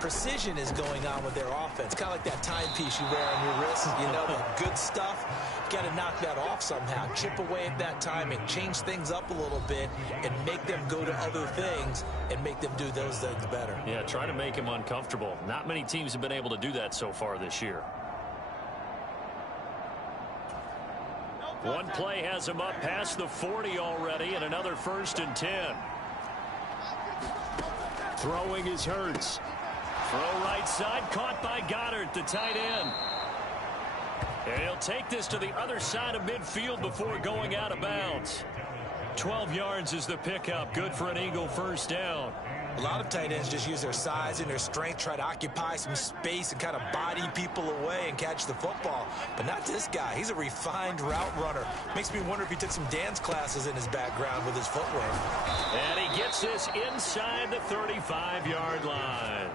precision is going on with their offense. Kind of like that timepiece you wear on your wrist, you know, the good stuff. You got to knock that off somehow. Chip away at that timing, change things up a little bit, and make them go to other things and make them do those things better. Yeah, try to make him uncomfortable. Not many teams have been able to do that so far this year. One play has him up past the 40 already, and another 1st and 10. Throwing is Hurts. Throw right side, caught by Goddard, the tight end. And he'll take this to the other side of midfield before going out of bounds. 12 yards is the pickup. Good for an Eagle first down. A lot of tight ends just use their size and their strength, try to occupy some space and kind of body people away and catch the football. But not this guy. He's a refined route runner. Makes me wonder if he took some dance classes in his background with his footwork. And he gets this inside the 35-yard line.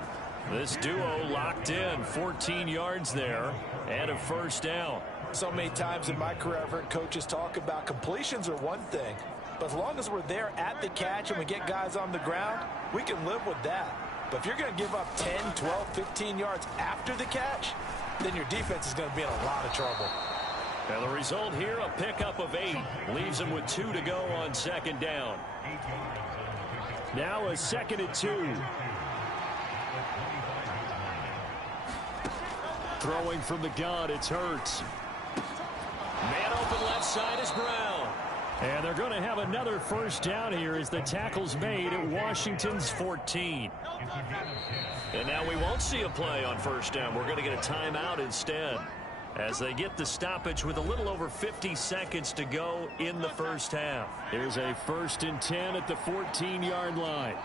This duo locked in, 14 yards there and a first down. So many times in my career I've heard coaches talk about completions are one thing, but as long as we're there at the catch and we get guys on the ground, we can live with that. But if you're going to give up 10, 12, 15 yards after the catch, then your defense is going to be in a lot of trouble. And the result here, a pickup of 8. Leaves them with 2 to go on second down. Now a 2nd and 2. Throwing from the gun, it's Hurts. Man open left side is Brown. And they're going to have another first down here as the tackle's made at Washington's 14. And now we won't see a play on first down. We're going to get a timeout instead as they get the stoppage with a little over 50 seconds to go in the first half. Here's a 1st and 10 at the 14-yard line.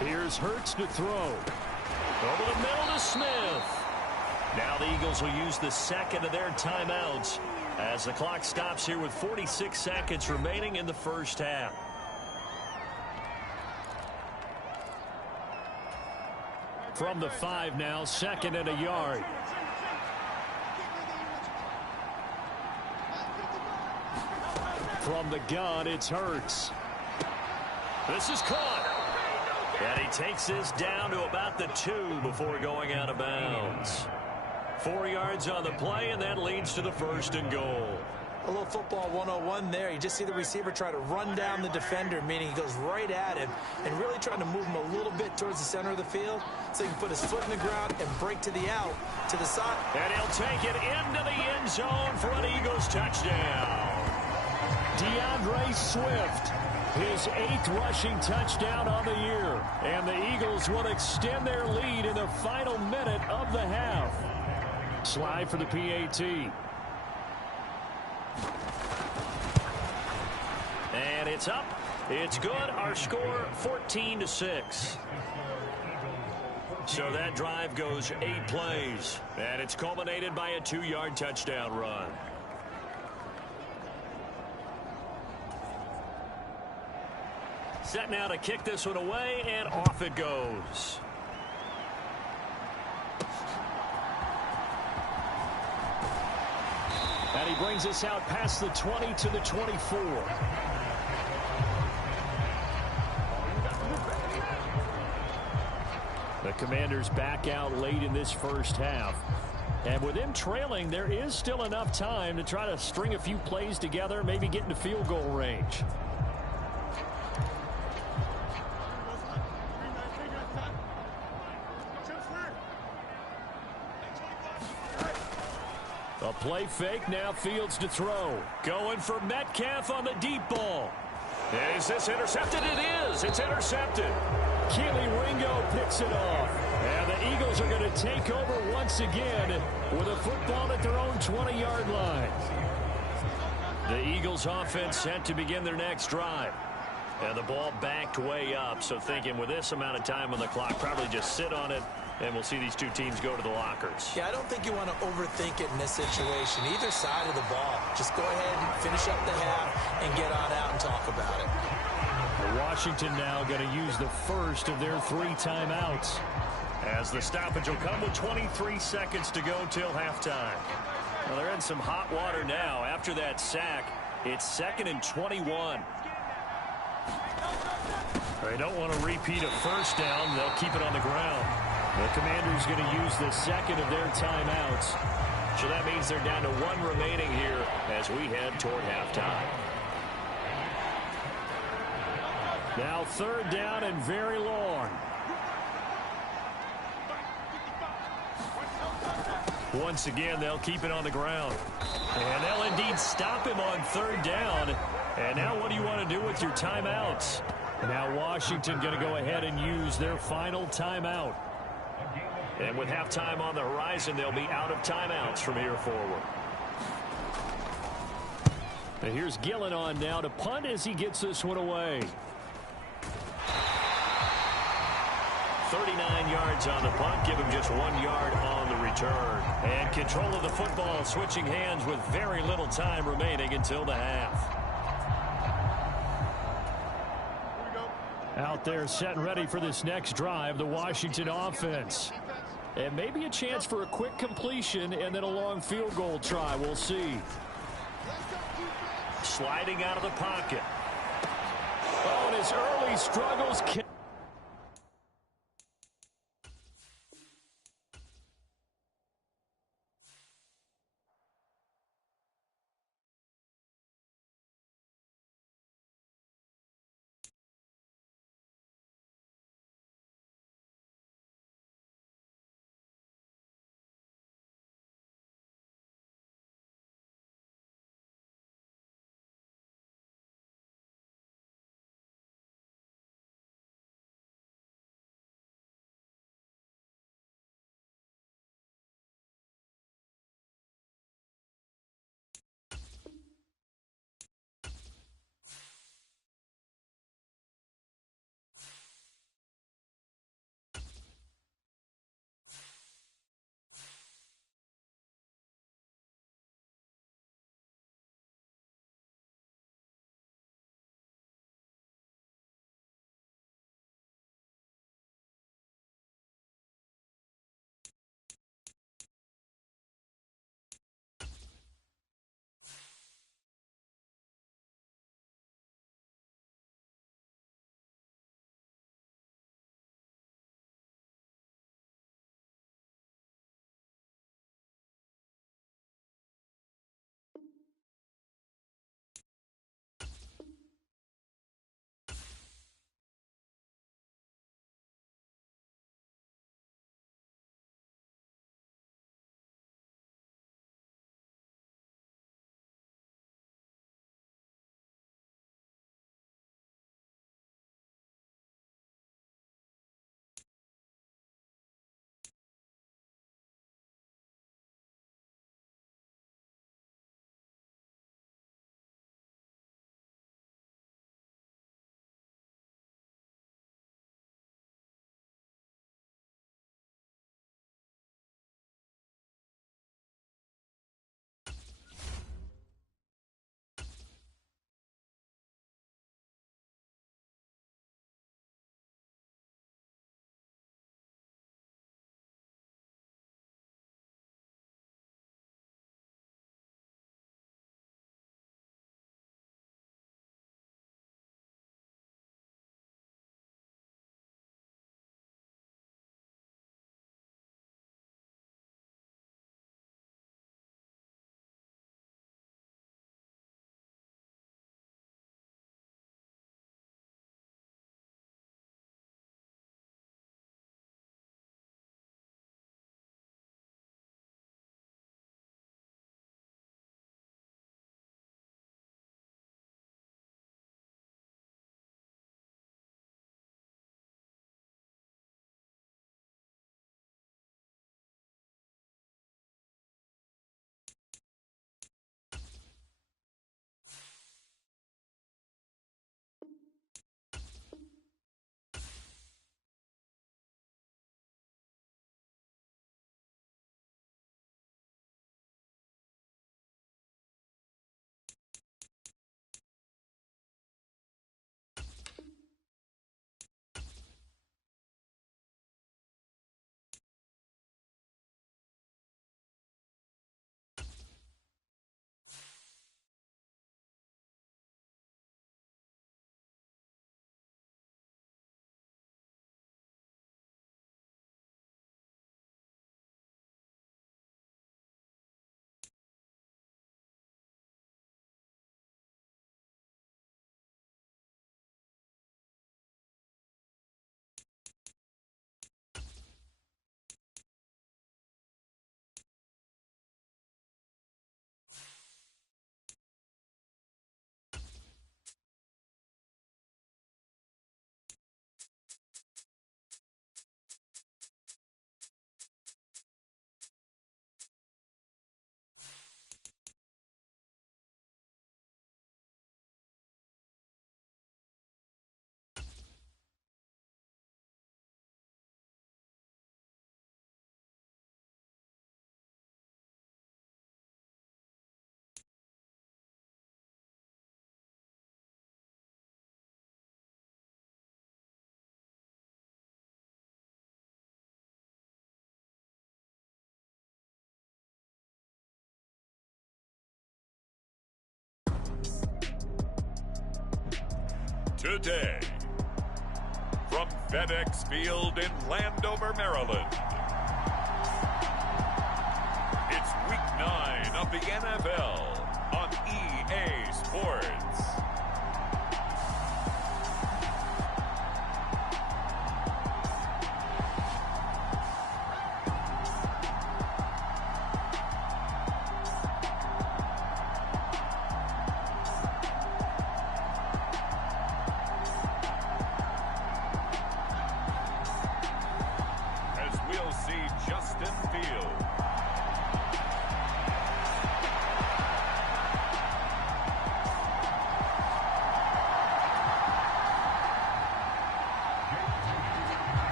Here's Hurts to throw. Over the middle to Smith. Now the Eagles will use the 2nd of their timeouts as the clock stops here with 46 seconds remaining in the first half. From the 5 now, 2nd and a yard. From the gun, it's Hurts. This is caught. And he takes this down to about the 2 before going out of bounds. 4 yards on the play, and that leads to the 1st and goal. A little football 101 there. You just see the receiver try to run down the defender, meaning he goes right at him and really trying to move him a little bit towards the center of the field so he can put his foot in the ground and break to the out, to the side. And he'll take it into the end zone for an Eagles touchdown. DeAndre Swift, his 8th rushing touchdown on the year. And the Eagles will extend their lead in the final minute of the half. Slide for the PAT. And it's up. It's good. Our score 14-6. So that drive goes 8 plays. And it's culminated by a 2-yard touchdown run. Set now to kick this one away, and off it goes. And he brings us out past the 20 to the 24. The Commanders back out late in this first half. And with them trailing, there is still enough time to try to string a few plays together, maybe get into field goal range. A play fake, now Fields to throw. Going for Metcalf on the deep ball. Is this intercepted? It is. It's intercepted. Keely Ringo picks it off. And the Eagles are going to take over once again with a football at their own 20-yard line. The Eagles offense set to begin their next drive. And the ball backed way up, so thinking with this amount of time on the clock, probably just sit on it, and we'll see these two teams go to the lockers. Yeah, I don't think you want to overthink it in this situation. Either side of the ball. Just go ahead and finish up the half and get on out and talk about it. Washington now going to use the first of their 3 timeouts, as the stoppage will come with 23 seconds to go till halftime. Well, they're in some hot water now. After that sack, it's 2nd and 21. They don't want to repeat a first down. They'll keep it on the ground. The Commanders going to use the 2nd of their timeouts. So that means they're down to 1 remaining here as we head toward halftime. Now 3rd down and very long. Once again, they'll keep it on the ground. And they'll indeed stop him on 3rd down. And now what do you want to do with your timeouts? Now Washington going to go ahead and use their final timeout. And with halftime on the horizon, they'll be out of timeouts from here forward. And here's Gillen on now to punt as he gets this one away. 39 yards on the punt, give him just 1 yard on the return. And control of the football switching hands with very little time remaining until the half. Out there set and ready for this next drive, the Washington offense. And maybe a chance for a quick completion and then a long field goal try. We'll see. Sliding out of the pocket. Oh, and his early struggles. today. From FedEx Field in Landover, Maryland, it's Week 9 of the NFL on EA Sports.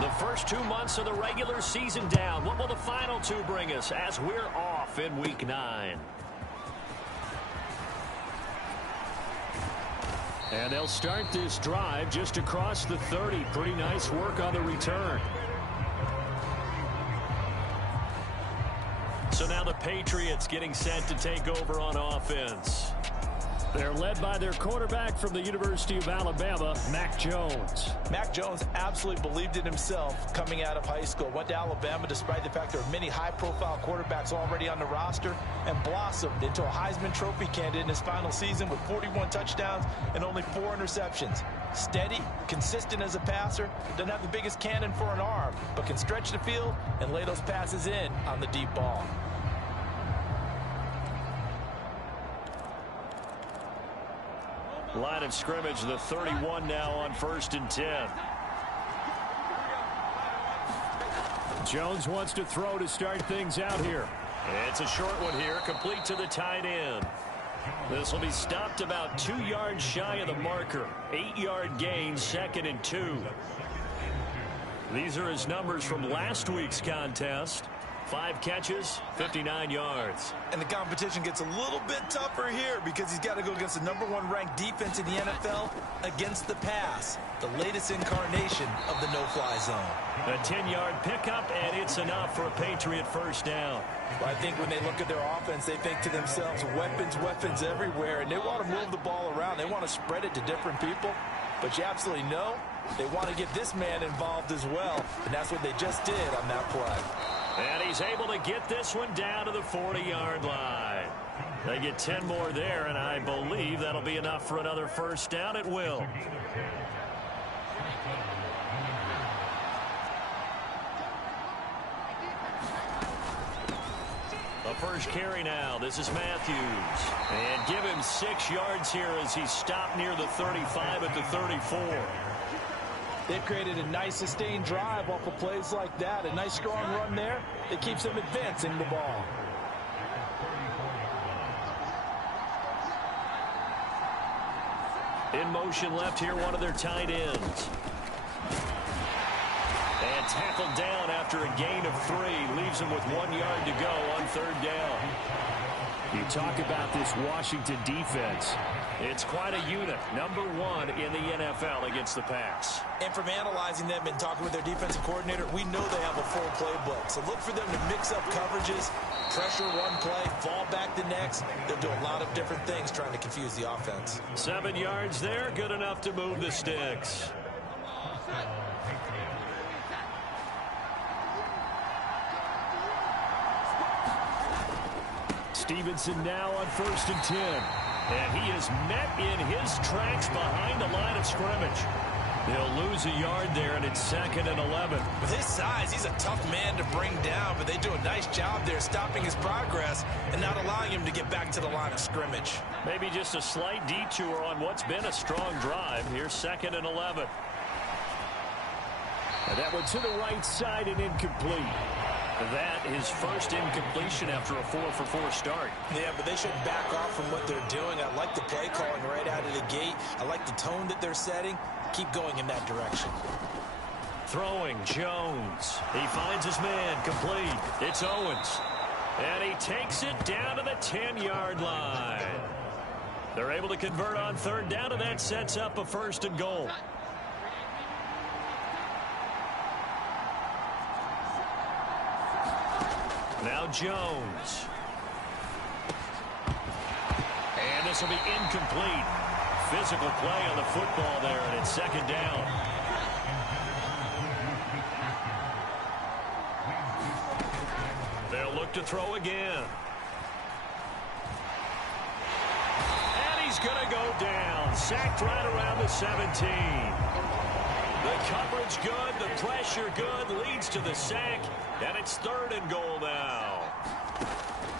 The first 2 months of the regular season down. What will the final 2 bring us as we're off in Week 9? And they'll start this drive just across the 30. Pretty nice work on the return. So now the Patriots getting set to take over on offense. They're led by their quarterback from the University of Alabama, Mac Jones. Mac Jones absolutely believed in himself coming out of high school. Went to Alabama despite the fact there are many high-profile quarterbacks already on the roster, and blossomed into a Heisman Trophy candidate in his final season with 41 touchdowns and only 4 interceptions. Steady, consistent as a passer, doesn't have the biggest cannon for an arm, but can stretch the field and lay those passes in on the deep ball. Line of scrimmage, the 31 now on 1st and 10. Jones wants to throw to start things out here. It's a short one here, complete to the tight end. This will be stopped about 2 yards shy of the marker. 8-yard gain, 2nd and 2. These are his numbers from last week's contest. 5 catches, 59 yards. And the competition gets a little bit tougher here because he's got to go against the #1 ranked defense in the NFL against the pass, the latest incarnation of the no-fly zone. A 10-yard pickup, and it's enough for a Patriot first down. Well, I think when they look at their offense, they think to themselves, weapons, weapons everywhere, and they want to move the ball around. They want to spread it to different people, but you absolutely know they want to get this man involved as well, and that's what they just did on that play. And he's able to get this one down to the 40-yard line. They get 10 more there, and I believe that'll be enough for another first down. It will. The first carry now. This is Matthews. And give him 6 yards here as he's stopped near the 35 at the 34. They've created a nice sustained drive off of plays like that. A nice strong run there. It keeps them advancing the ball. In motion left here, one of their tight ends. And tackled down after a gain of 3. Leaves him with 1 yard to go on 3rd down. You talk about this Washington defense. It's quite a unit. #1 in the NFL against the pass. And from analyzing them and talking with their defensive coordinator, we know they have a full playbook. So look for them to mix up coverages, pressure one play, fall back the next. They'll do a lot of different things trying to confuse the offense. 7 yards there, good enough to move the sticks. Stevenson now on 1st and 10. And he is met in his tracks behind the line of scrimmage. He'll lose a yard there, and it's 2nd and 11. With his size, he's a tough man to bring down, but they do a nice job there stopping his progress and not allowing him to get back to the line of scrimmage. Maybe just a slight detour on what's been a strong drive. Here's 2nd and 11. And that one to the right side and incomplete. That is first incompletion after a 4-for-4 start. Yeah, but they should back off from what they're doing. I like the play calling right out of the gate. I like the tone that they're setting. Keep going in that direction. Throwing, Jones. He finds his man, complete. It's Owens. And he takes it down to the 10-yard line. They're able to convert on 3rd down, and that sets up a 1st and goal. Now Jones. this will be incomplete. Physical play on the football there, and it's second down. They'll look to throw again. And he's going to go down. Sacked right around the 17. The coverage good, the pressure good, leads to the sack, and it's 3rd and goal now.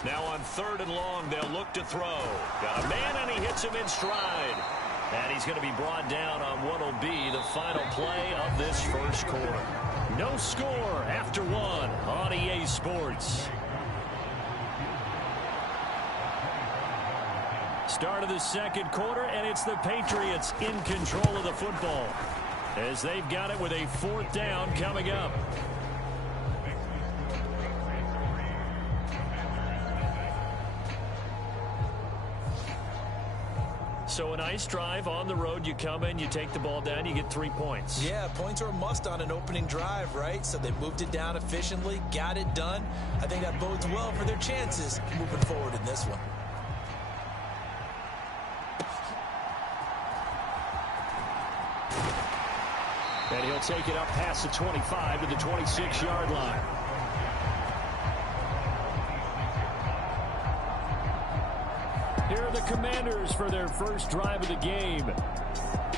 Now on 3rd and long, they'll look to throw. Got a man, and he hits him in stride. And he's going to be brought down on what will be the final play of this first quarter. No score after 1 on EA Sports. Start of the second quarter, and it's the Patriots in control of the football as they've got it with a 4th down coming up. So a nice drive on the road. You come in, you take the ball down, you get 3 points. Yeah, points are a must on an opening drive, right? So they moved it down efficiently, got it done. I think that bodes well for their chances moving forward in this one. And he'll take it up past the 25 to the 26-yard line. Here are the Commanders for their first drive of the game.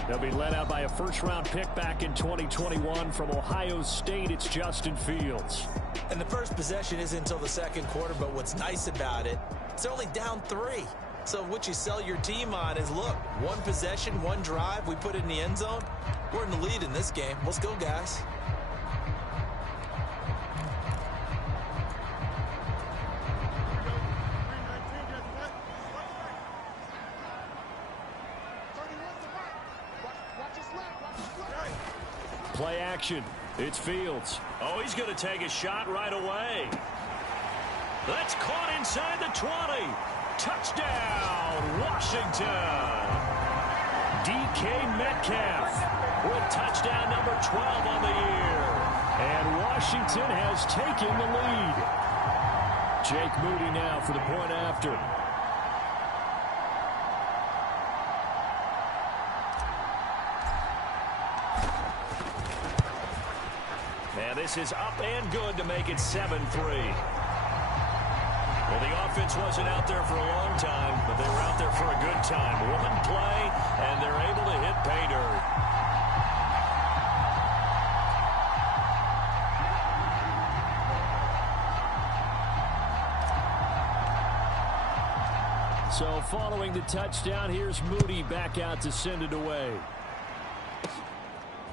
They'll be led out by a first-round pick back in 2021 from Ohio State. It's Justin Fields. And the first possession isn't until the second quarter, but what's nice about it, it's only down 3. So what you sell your team on is, look, 1 possession, 1 drive, we put it in the end zone. We're in the lead in this game. Let's go, guys. Play action. It's Fields. Oh, he's going to take a shot right away. That's caught inside the 20. Touchdown, Washington. DK Metcalf with touchdown number 12 on the year. And Washington has taken the lead. Jake Moody now for the point after. And this is up and good to make it 7-3. Well, the offense wasn't out there for a long time, but they were out there for a good time. 1 play, and they're able to hit pay dirt. So following the touchdown, here's Moody back out to send it away.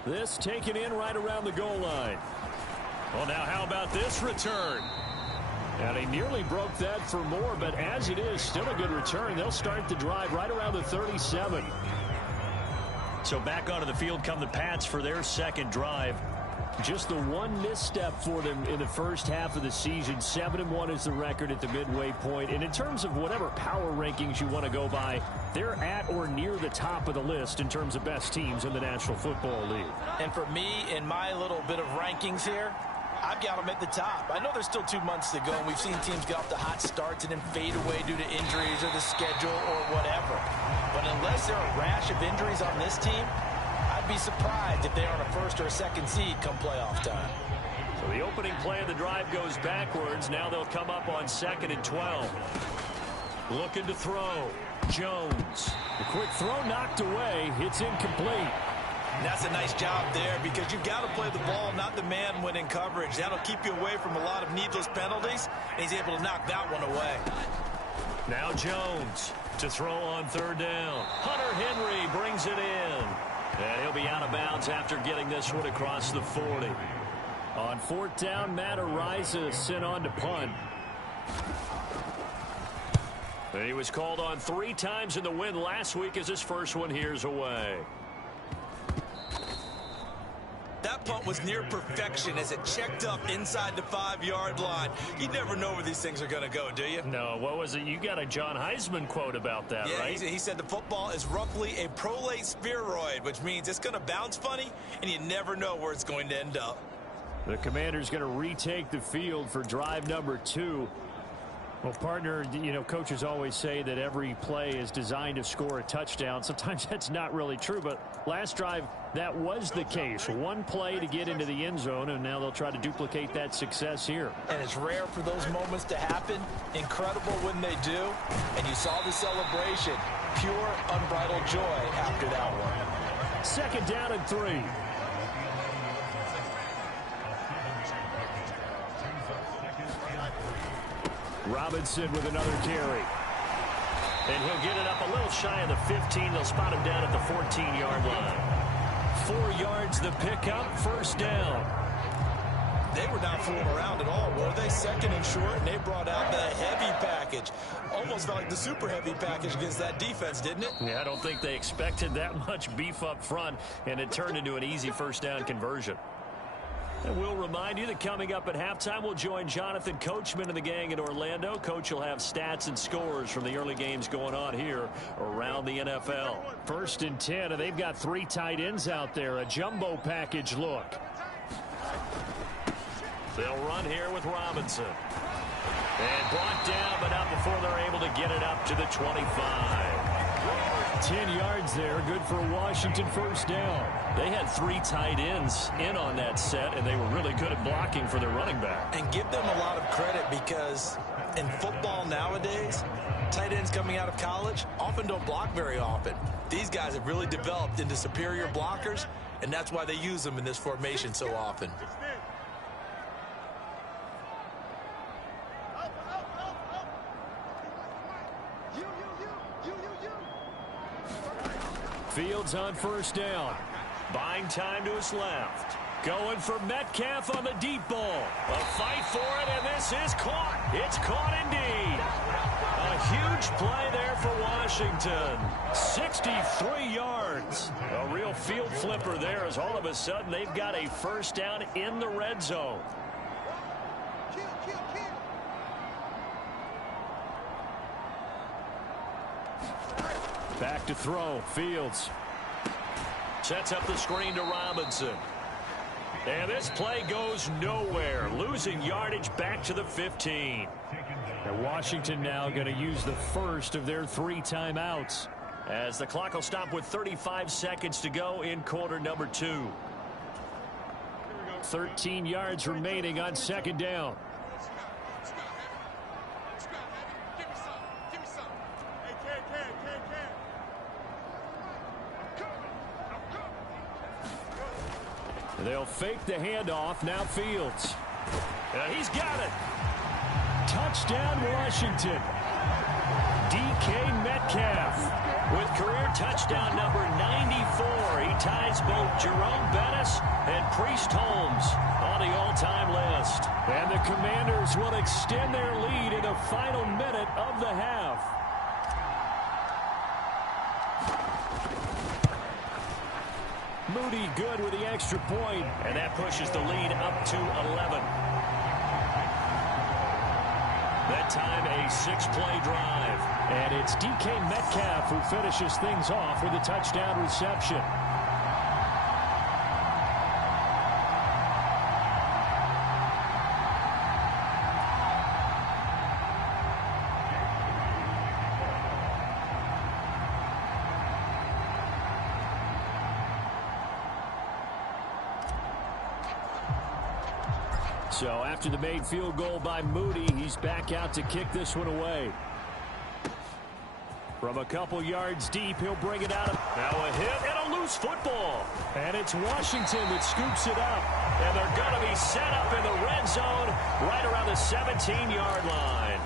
This taken in right around the goal line. Well, now how about this return? And he nearly broke that for more, but as it is, still a good return. They'll start the drive right around the 37. So back onto the field come the Pats for their second drive. Just the 1 misstep for them in the first half of the season. 7-1 is the record at the midway point. And in terms of whatever power rankings you want to go by, they're at or near the top of the list in terms of best teams in the National Football League. And for me, in my little bit of rankings here, I've got them at the top. I know there's still 2 months to go, and we've seen teams get off to hot starts and then fade away due to injuries or the schedule or whatever. But unless there are a rash of injuries on this team, I'd be surprised if they are on a 1st or a 2nd seed come playoff time. So the opening play of the drive goes backwards. Now they'll come up on 2nd and 12. Looking to throw. Jones. The quick throw knocked away. It's incomplete. And that's a nice job there because you've got to play the ball, not the man when in coverage. That'll keep you away from a lot of needless penalties, and he's able to knock that one away. Now Jones to throw on 3rd down. Hunter Henry brings it in. And he'll be out of bounds after getting this one across the 40. On 4th down, Matt Araiza sent on to punt. And he was called on 3 times in the win last week as his first one here's away. That punt was near perfection as it checked up inside the 5-yard line. You never know where these things are going to go, do you? No, what was it? You got a John Heisman quote about that, yeah, right? He said the football is roughly a prolate spheroid, which means it's going to bounce funny, and you never know where it's going to end up. The Commanders going to retake the field for drive number 2. Well, partner, you know, coaches always say that every play is designed to score a touchdown. Sometimes that's not really true, but last drive, that was the case. One play to get into the end zone, and now they'll try to duplicate that success here. And it's rare for those moments to happen. Incredible when they do. And you saw the celebration. Pure, unbridled joy after that one. 2nd down and 3. Robinson with another carry. And he'll get it up a little shy of the 15. They'll spot him down at the 14-yard line. 4 yards the pickup, 1st down. They were not fooling around at all, were they? 2nd and short, and they brought out the heavy package. Almost felt like the super heavy package against that defense, didn't it? Yeah, I don't think they expected that much beef up front, and it turned into an easy 1st down conversion. And we'll remind you that coming up at halftime, we'll join Jonathan Coachman and the gang in Orlando. Coach will have stats and scores from the early games going on here around the NFL. 1st and 10, and they've got 3 tight ends out there. A jumbo package look. They'll run here with Robinson. And brought down, but not before they're able to get it up to the 25. 10 yards there, good for Washington 1st down. They had 3 tight ends in on that set, and they were really good at blocking for their running back. And give them a lot of credit because in football nowadays, tight ends coming out of college often don't block very often. These guys have really developed into superior blockers, and that's why they use them in this formation so often. Fields on 1st down. Buying time to his left. Going for Metcalf on the deep ball. A fight for it, and this is caught. It's caught indeed. A huge play there for Washington. 63 yards. A real field flipper there as all of a sudden they've got a 1st down in the red zone. Back to throw. Fields. Sets up the screen to Robinson. And this play goes nowhere. Losing yardage back to the 15. And Washington now going to use the 1st of their 3 timeouts. As the clock will stop with 35 seconds to go in quarter number 2. 13 yards remaining on 2nd down. They'll fake the handoff. Now Fields. He's got it. Touchdown, Washington. DK Metcalf. With career touchdown number 94, he ties both Jerome Bettis and Priest Holmes on the all-time list. And the Commanders will extend their lead in the final minute of the half. Moody good with the extra point. And that pushes the lead up to 11. That time a 6-play drive. And it's DK Metcalf who finishes things off with a touchdown reception. So after the made field goal by Moody, he's back out to kick this one away. From a couple yards deep, he'll bring it out. Now a hit and a loose football. And it's Washington that scoops it up. And they're going to be set up in the red zone right around the 17-yard line.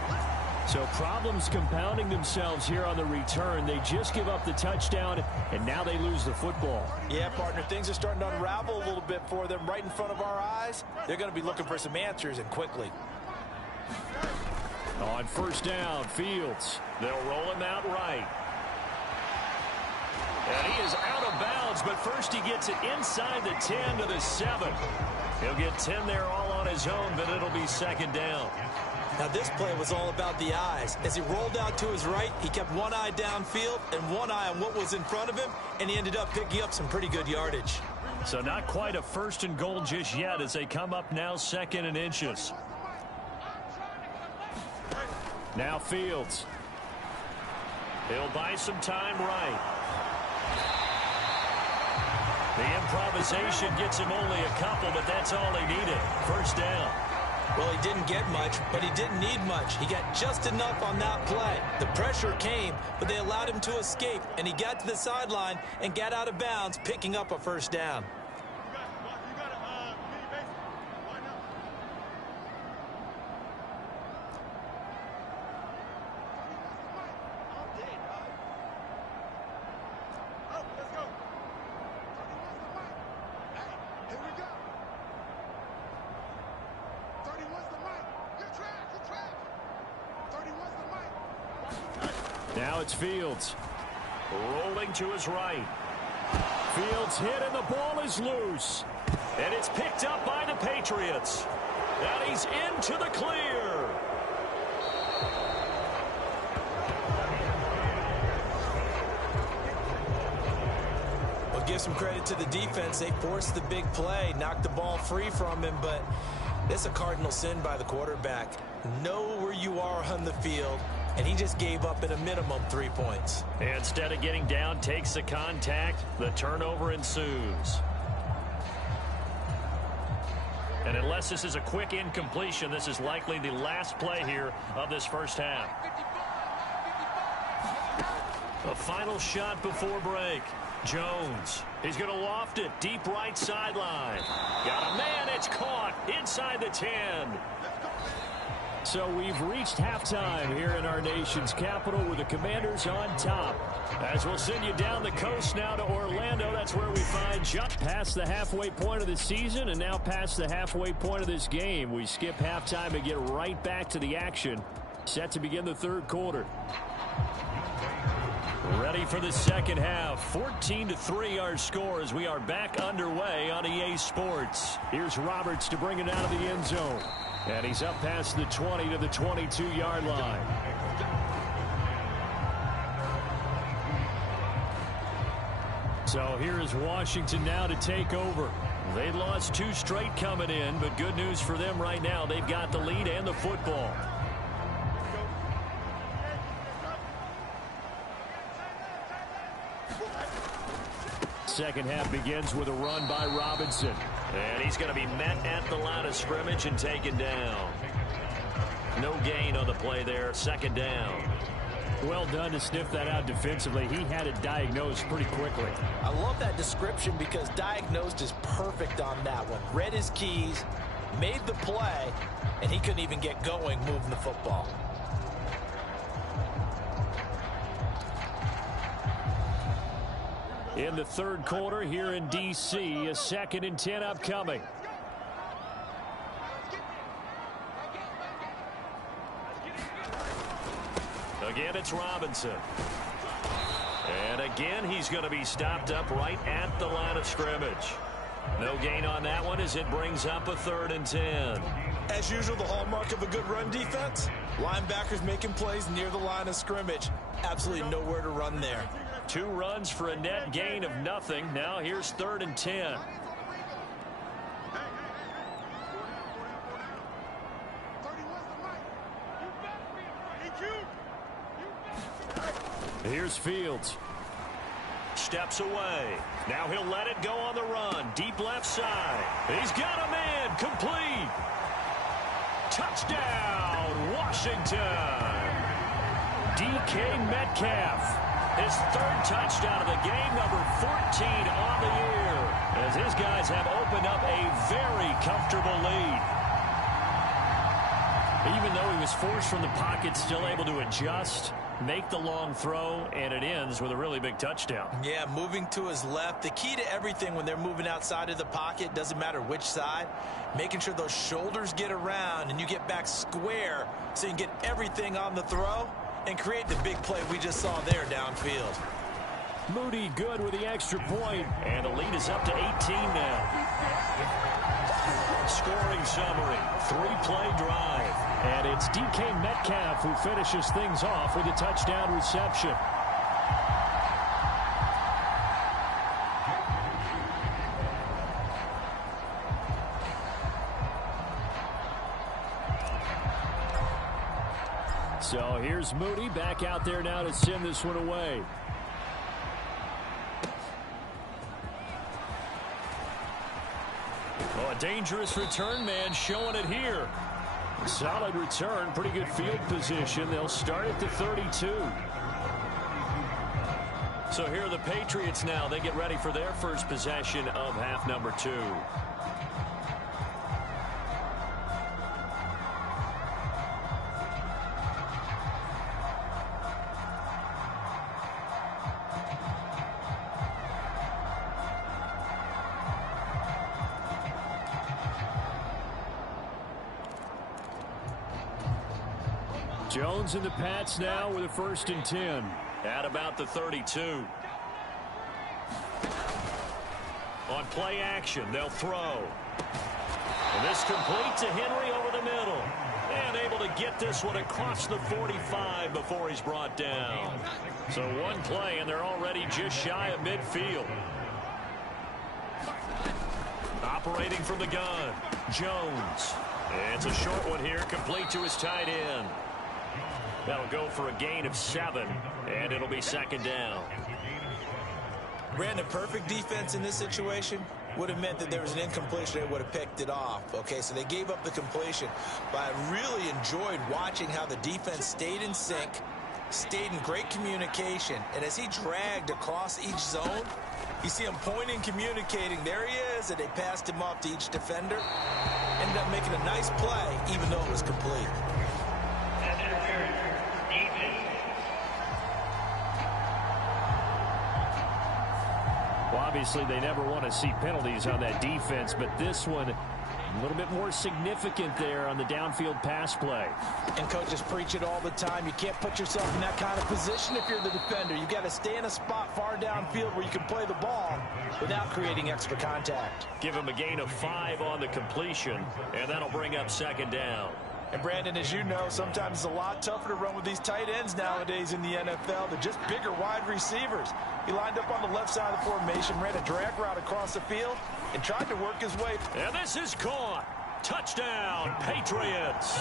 So problems compounding themselves here on the return. They just give up the touchdown, and now they lose the football. Yeah, partner, things are starting to unravel a little bit for them right in front of our eyes. They're going to be looking for some answers, and quickly. On 1st down, Fields. They'll roll him out right. And he is out of bounds, but first he gets it inside the 10 to the 7. He'll get 10 there all on his own, but it'll be 2nd down. Now this play was all about the eyes. As he rolled out to his right, he kept one eye downfield and one eye on what was in front of him, and he ended up picking up some pretty good yardage. So not quite a 1st and goal just yet as they come up now 2nd and inches. Now Fields. He'll buy some time right. The improvisation gets him only a couple, but that's all he needed. First down. Well, he didn't get much, but he didn't need much. He got just enough on that play. The pressure came, but they allowed him to escape, and he got to the sideline and got out of bounds, picking up a first down. Now it's Fields. Rolling to his right. Fields hit and the ball is loose. And it's picked up by the Patriots. And he's into the clear. Well, give some credit to the defense. They forced the big play, knocked the ball free from him, but it's a cardinal sin by the quarterback. Know where you are on the field. And he just gave up at a minimum 3 points. Instead of getting down, takes the contact. The turnover ensues. And unless this is a quick incompletion, this is likely the last play here of this first half. A final shot before break. Jones. He's going to loft it. Deep right sideline. Got a man. It's caught inside the 10. So we've reached halftime here in our nation's capital with the Commanders on top. As we'll send you down the coast now to Orlando, that's where we find John. Past the halfway point of the season and now past the halfway point of this game. We skip halftime and get right back to the action. Set to begin the third quarter. Ready for the second half. 14-3 our score as we are back underway on EA Sports. Here's Roberts to bring it out of the end zone. And he's up past the 20 to the 22-yard line. So here is Washington now to take over. They lost 2 straight coming in, but good news for them right now. They've got the lead and the football. Second half begins with a run by Robinson. And he's going to be met at the line of scrimmage and taken down. No gain on the play there. Second down. Well done to sniff that out defensively. He had it diagnosed pretty quickly. I love that description because diagnosed is perfect on that one. Read his keys, made the play, and he couldn't even get going moving the football. In the third quarter here in D.C., a 2nd and 10 upcoming. Again, it's Robinson. And again, he's going to be stopped up right at the line of scrimmage. No gain on that one as it brings up a 3rd and 10. As usual, the hallmark of a good run defense, linebackers making plays near the line of scrimmage. Absolutely nowhere to run there. 2 runs for a net gain of nothing. Now here's 3rd and 10. Here's Fields. Steps away. Now he'll let it go on the run. Deep left side. He's got a man. Complete. Touchdown, Washington. DK Metcalf. His 3rd touchdown of the game, number 14 on the year, as his guys have opened up a very comfortable lead. Even though he was forced from the pocket, still able to adjust, make the long throw, and it ends with a really big touchdown. Yeah, moving to his left. The key to everything when they're moving outside of the pocket, doesn't matter which side, making sure those shoulders get around and you get back square so you can get everything on the throw and create the big play we just saw there downfield. Moody good with the extra point, and the lead is up to 18 now. Scoring summary, 3-play drive. And it's DK Metcalf who finishes things off with a touchdown reception. So here's Moody back out there now to send this one away. Oh, a dangerous return man showing it here. Solid return, pretty good field position. They'll start at the 32. So here are the Patriots now. They get ready for their first possession of half number 2. Jones and the Pats now with a 1st and 10. At about the 32. On play action, they'll throw. And this complete to Henry over the middle. And able to get this one across the 45 before he's brought down. So one play, and they're already just shy of midfield. Operating from the gun, Jones. It's a short one here, complete to his tight end. That'll go for a gain of 7, and it'll be 2nd down. Brandon, perfect defense in this situation would have meant that there was an incompletion. They would have picked it off. Okay, so they gave up the completion. But I really enjoyed watching how the defense stayed in sync, stayed in great communication. And as he dragged across each zone, you see him pointing, communicating. There he is, and they passed him off to each defender. Ended up making a nice play, even though it was complete. Well, obviously, they never want to see penalties on that defense, but this one a little bit more significant there on the downfield pass play. And coaches preach it all the time. You can't put yourself in that kind of position if you're the defender. You've got to stay in a spot far downfield where you can play the ball without creating extra contact. Give him a gain of 5 on the completion, and that'll bring up 2nd down. And Brandon, as you know, sometimes it's a lot tougher to run with these tight ends nowadays in the NFL. They're just bigger wide receivers. He lined up on the left side of the formation, ran a drag route across the field, and tried to work his way. And this is caught. Touchdown, Patriots.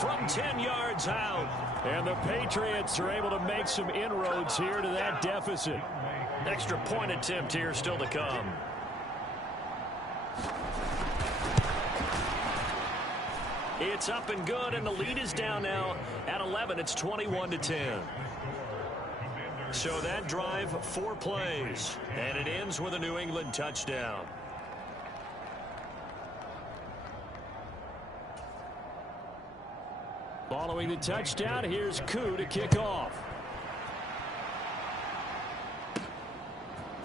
From 10 yards out. And the Patriots are able to make some inroads here to that deficit. Extra point attempt here still to come. It's up and good, and the lead is down now at 11. It's 21-10. So that drive, 4 plays, and it ends with a New England touchdown. Following the touchdown, here's Koo to kick off.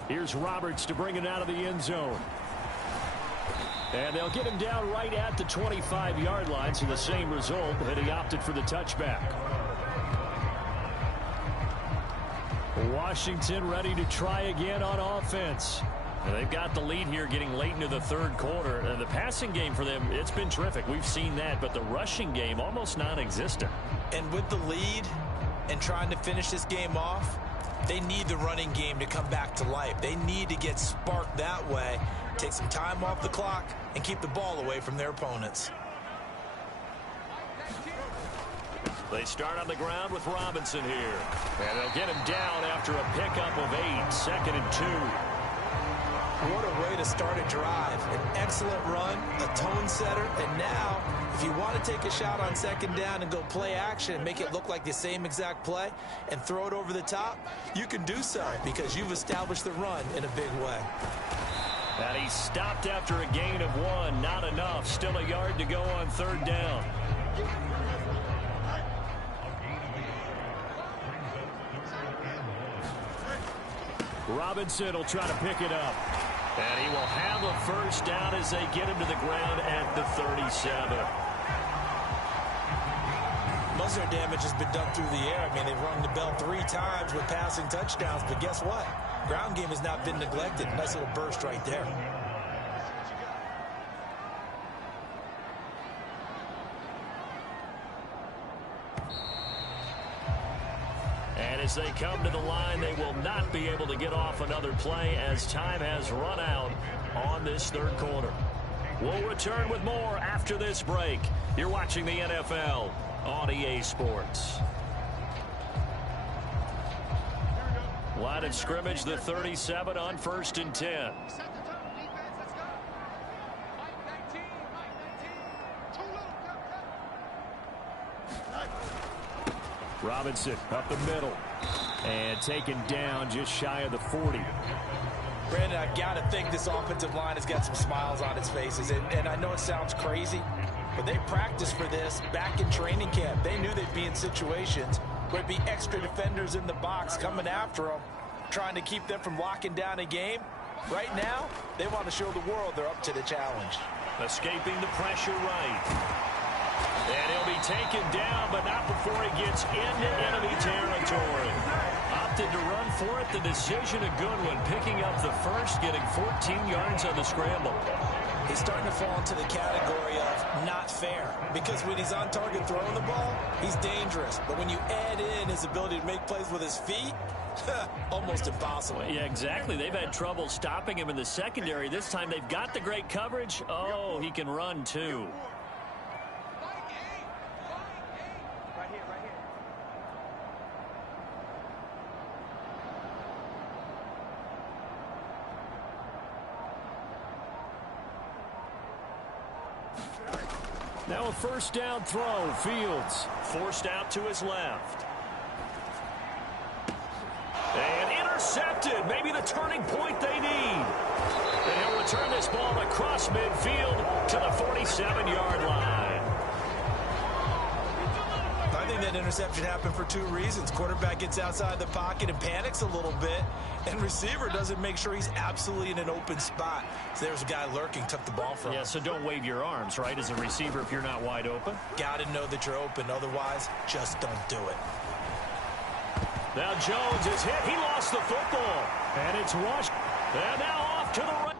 Here's Roberts to bring it out of the end zone. And they'll get him down right at the 25-yard line, so the same result, but he opted for the touchback. Washington ready to try again on offense. And they've got the lead here getting late into the 3rd quarter. And the passing game for them, it's been terrific. We've seen that, but the rushing game almost non-existent. And with the lead and trying to finish this game off, they need the running game to come back to life. They need to get sparked that way, take some time off the clock, and keep the ball away from their opponents. They start on the ground with Robinson here. And they'll get him down after a pickup of 8, 2nd and 2. What a way to start a drive. An excellent run, a tone setter, and now, if you want to take a shot on 2nd down and go play action and make it look like the same exact play and throw it over the top, you can do so because you've established the run in a big way. And he stopped after a gain of 1. Not enough. Still a yard to go on 3rd down. Robinson will try to pick it up. And he will have a 1st down as they get him to the ground at the 37. Most of their damage has been done through the air. I mean, they've rung the bell 3 times with passing touchdowns, but guess what? Ground game has not been neglected. Nice little burst right there. And as they come to the line, they will not be able to get off another play as time has run out on this 3rd quarter. We'll return with more after this break. You're watching the NFL on on EA Sports. Line of scrimmage, the 37 on 1st and 10. Robinson up the middle and taken down just shy of the 40. Brandon, I've got to think this offensive line has got some smiles on its faces. And I know it sounds crazy, but they practiced for this back in training camp. They knew they'd be in situations where it'd be extra defenders in the box coming after them, trying to keep them from locking down a game. Right now, they want to show the world they're up to the challenge. Escaping the pressure right. And he'll be taken down, but not before he gets into enemy territory. Opted to run for it. The decision, a good one. Picking up the first, getting 14 yards on the scramble. He's starting to fall into the category of not fair, because when he's on target throwing the ball, he's dangerous. But when you add in his ability to make plays with his feet, almost impossible. Yeah, exactly. They've had trouble stopping him in the secondary. This time they've got the great coverage. Oh, he can run too. Now a first down throw. Fields forced out to his left. And intercepted. Maybe the turning point they need. And he'll return this ball across midfield to the 47-yard line. I think that interception happened for two reasons. Quarterback gets outside the pocket and panics a little bit, and receiver doesn't make sure he's absolutely in an open spot. So there's a guy lurking, took the ball from him. Yeah, so don't wave your arms, right, as a receiver if you're not wide open. Got to know that you're open. Otherwise, just don't do it. Now Jones is hit. He lost the football. And it's rushed. And now off to the right.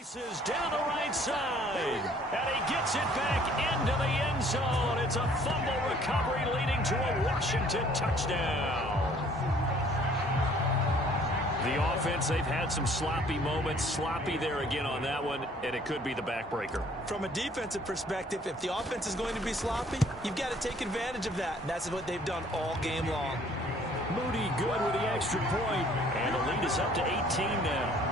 Is down the right side, and he gets it back into the end zone. It's a fumble recovery leading to a Washington touchdown. The offense, they've had some sloppy moments. Sloppy there again on that one, and it could be the backbreaker. From a defensive perspective, if the offense is going to be sloppy, you've got to take advantage of that, and that's what they've done all game long. Moody good with the extra point, and the lead is up to 18 now.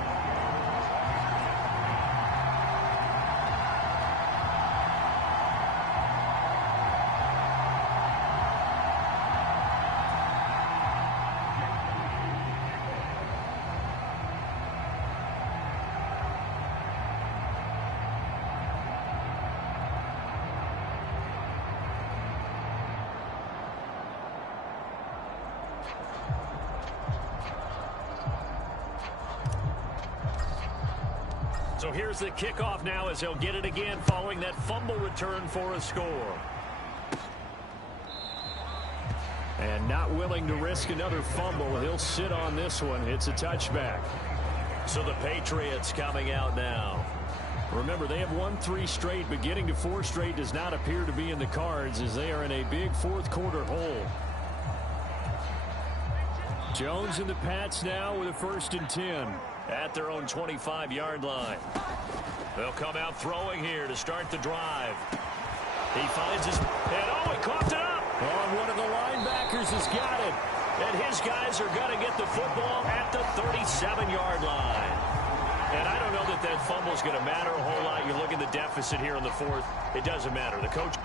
So here's the kickoff now as he'll get it again following that fumble return for a score. And not willing to risk another fumble. He'll sit on this one. It's a touchback. So the Patriots coming out now. Remember, they have won 3 straight, but getting to 4 straight does not appear to be in the cards as they are in a big fourth quarter hole. Jones and the Pats now with a 1st and 10. At their own 25-yard line. They'll come out throwing here to start the drive. He finds his... And oh, he coughed it up! Oh, one of the linebackers has got it. And his guys are going to get the football at the 37-yard line. And I don't know that that fumble is going to matter a whole lot. You look at the deficit here in the fourth. It doesn't matter. The coach...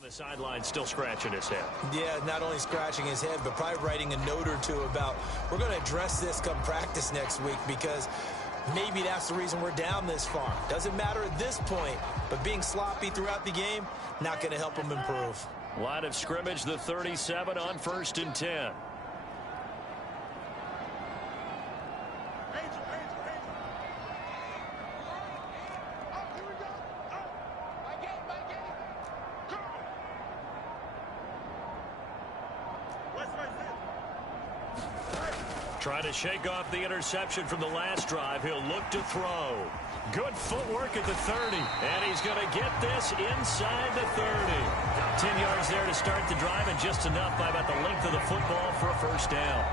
on the sideline still scratching his head. Yeah, not only scratching his head, but probably writing a note or two about, we're going to address this come practice next week, because maybe that's the reason we're down this far. Doesn't matter at this point, but being sloppy throughout the game, not going to help him improve. Line of scrimmage, the 37 on 1st and 10. Trying to shake off the interception from the last drive. He'll look to throw. Good footwork at the 30. And he's going to get this inside the 30. 10 yards there to start the drive, and just enough by about the length of the football for a first down.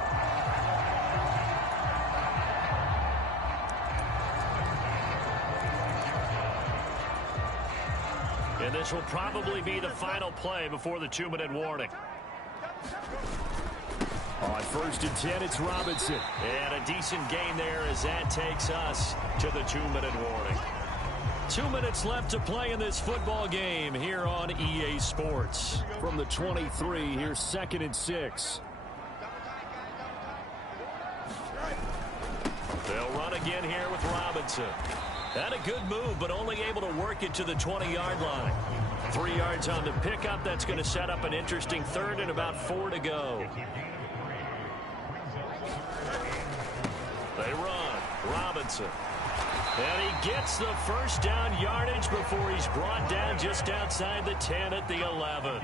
And this will probably be the final play before the 2-minute warning. On 1st and 10, it's Robinson. And a decent gain there as that takes us to the 2-minute warning. 2 minutes left to play in this football game here on EA Sports. From the 23, here's 2nd and 6. They'll run again here with Robinson. Had a good move, but only able to work it to the 20-yard line. 3 yards on the pickup. That's going to set up an interesting 3rd and about 4 to go. They run. Robinson. And he gets the first down yardage before he's brought down just outside the 10 at the 11.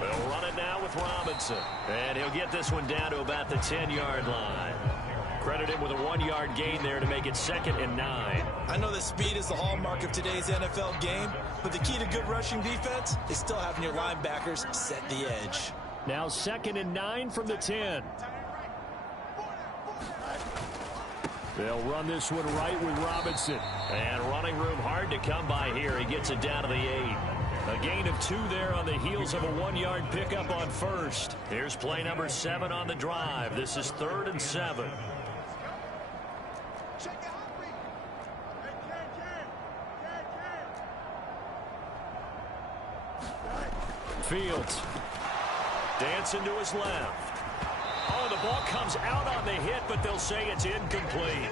They'll run it now with Robinson. And he'll get this one down to about the 10-yard line. Credit him with a 1-yard gain there to make it 2nd and 9. I know that speed is the hallmark of today's NFL game, but the key to good rushing defense is still having your linebackers set the edge. Now 2nd and 9 from the 10. They'll run this one right with Robinson. And running room hard to come by here. He gets it down to the 8. A gain of 2 there on the heels of a 1-yard pickup on 1st. Here's play number 7 on the drive. This is 3rd and 7. Fields. Dancing to his left. Oh, the ball comes out on the hit, but they'll say it's incomplete.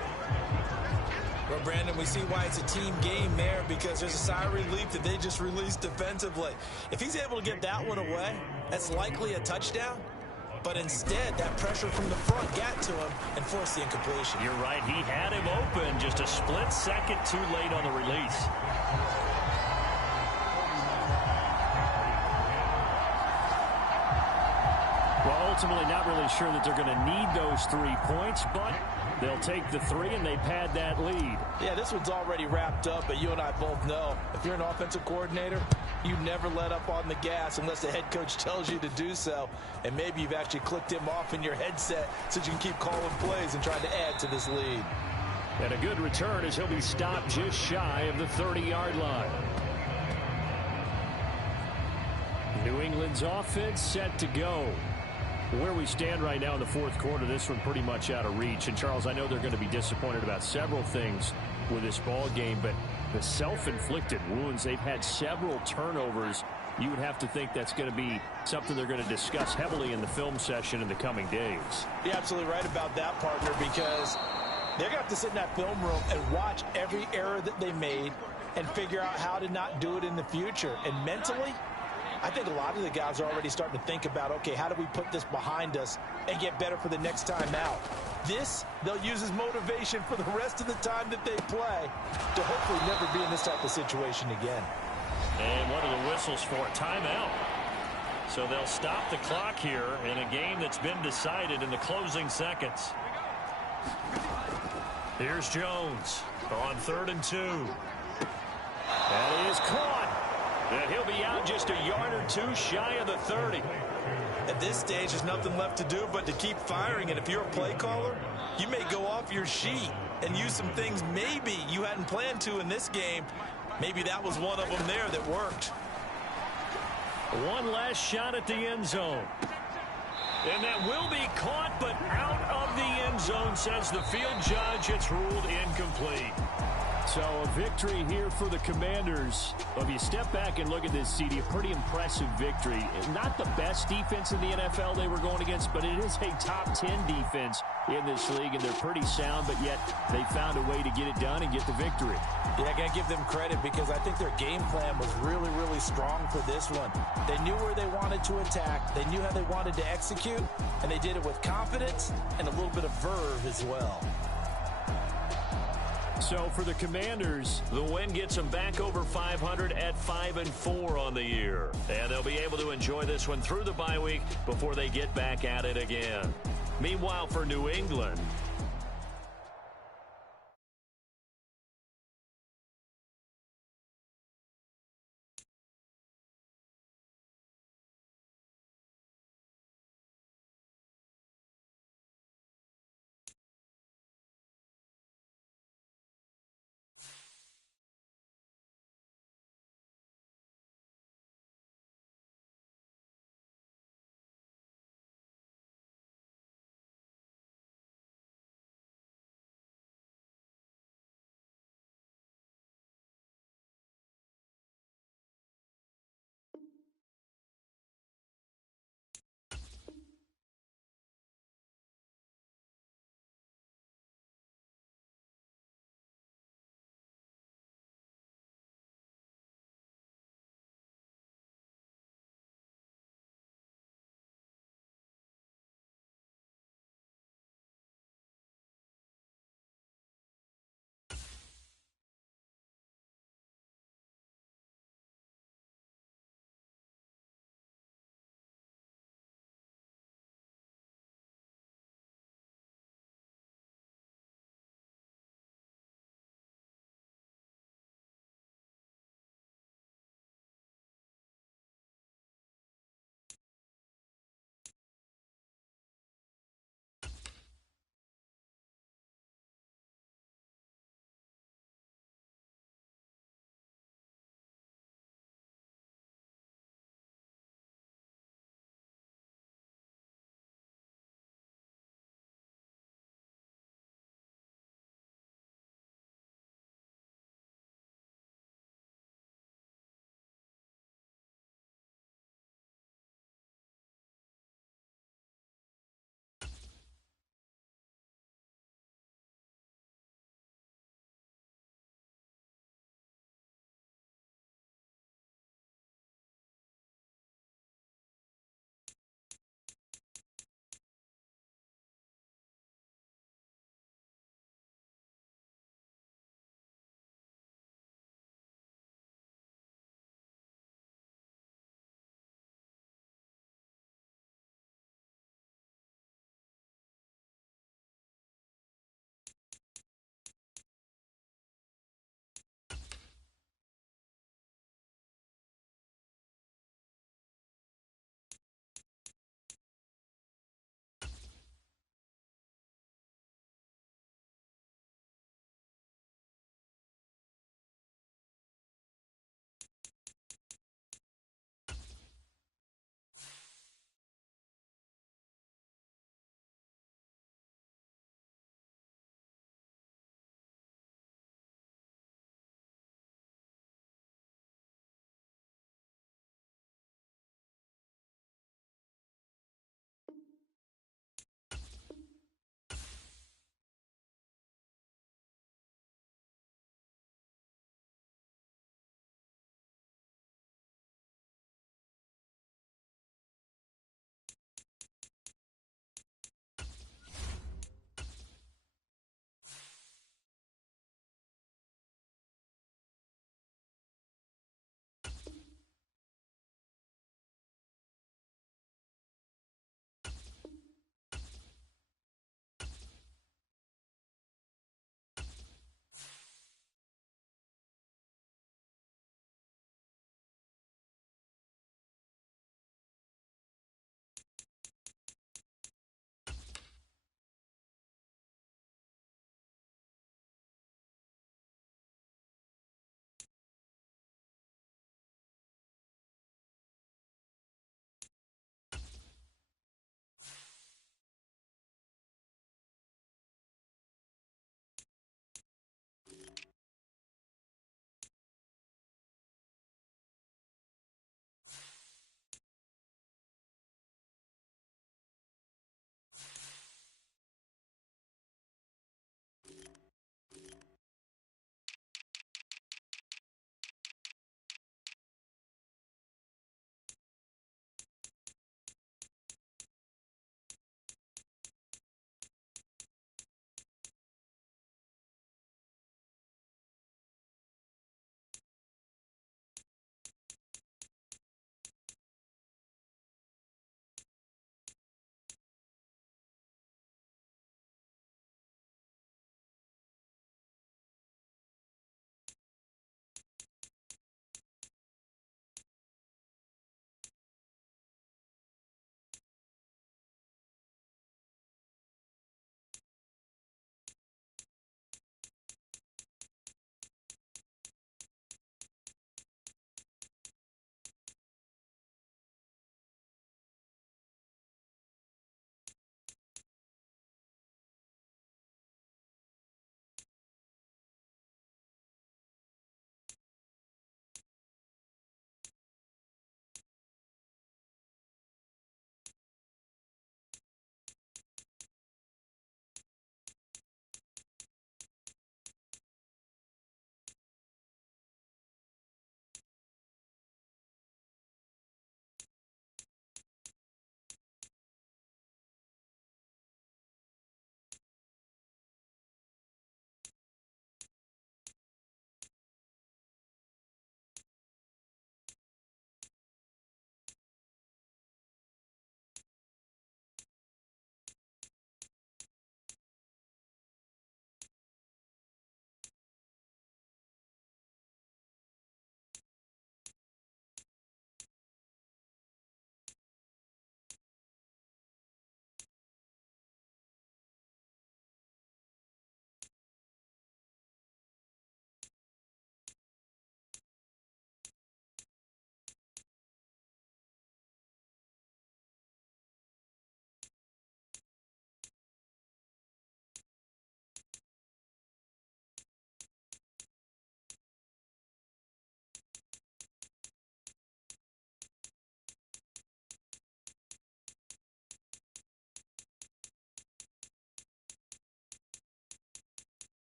Well, Brandon, we see why it's a team game there, because there's a sigh of relief that they just released defensively. If he's able to get that one away, that's likely a touchdown. But instead, that pressure from the front got to him and forced the incompletion. You're right. He had him open, just a split second too late on the release. Well, ultimately not really sure that they're going to need those 3 points, but they'll take the 3 and they pad that lead. Yeah, this one's already wrapped up, but you and I both know if you're an offensive coordinator, you never let up on the gas unless the head coach tells you to do so. And maybe you've actually clicked him off in your headset so you can keep calling plays and trying to add to this lead. And a good return as he'll be stopped just shy of the 30-yard line. New England's offense set to go. Where we stand right now in the 4th quarter, this one pretty much out of reach. And, Charles, I know they're going to be disappointed about several things with this ball game, but the self-inflicted wounds, they've had several turnovers. You would have to think that's going to be something they're going to discuss heavily in the film session in the coming days. You're absolutely right about that, partner, because they're going to have to sit in that film room and watch every error that they made and figure out how to not do it in the future. And mentally, I think a lot of the guys are already starting to think about, okay, how do we put this behind us and get better for the next time out? This, they'll use as motivation for the rest of the time that they play to hopefully never be in this type of situation again. And one of the whistles for a timeout. So they'll stop the clock here in a game that's been decided in the closing seconds. Here's Jones on 3rd and 2. That is caught. And he'll be out just a yard or 2 shy of the 30. At this stage, there's nothing left to do but to keep firing. And if you're a play caller, you may go off your sheet and use some things maybe you hadn't planned to in this game. Maybe that was one of them there that worked. One last shot at the end zone. And that will be caught, but out of the end zone, says the field judge. It's ruled incomplete. So a victory here for the Commanders. Well, if you step back and look at this, CD, a pretty impressive victory. Not the best defense in the NFL they were going against, but it is a top 10 defense in this league, and they're pretty sound, but yet they found a way to get it done and get the victory. Yeah, I got to give them credit because I think their game plan was really, really strong for this one. They knew where they wanted to attack. They knew how they wanted to execute, and they did it with confidence and a little bit of verve as well. So for the Commanders, the win gets them back over 500 at 5-4 on the year. And they'll be able to enjoy this one through the bye week before they get back at it again. Meanwhile, for New England,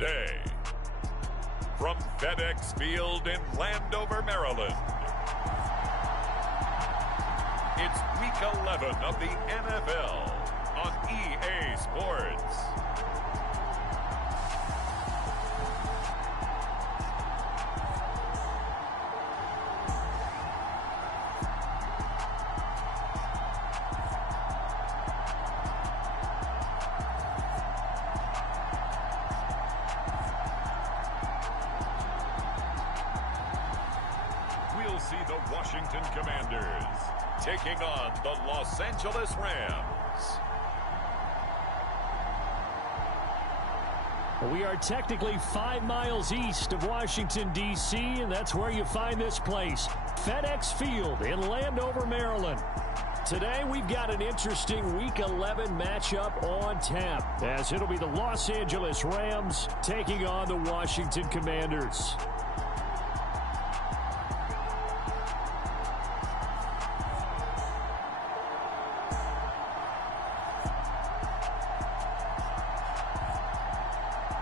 today. From FedEx Field in Landover, Maryland, it's Week 11 of the NFL on EA Sports. We'll see the Washington Commanders taking on the Los Angeles Rams. We are technically 5 miles east of Washington, D.C., and that's where you find this place, FedEx Field in Landover, Maryland. Today, we've got an interesting Week 11 matchup on tap, as it'll be the Los Angeles Rams taking on the Washington Commanders.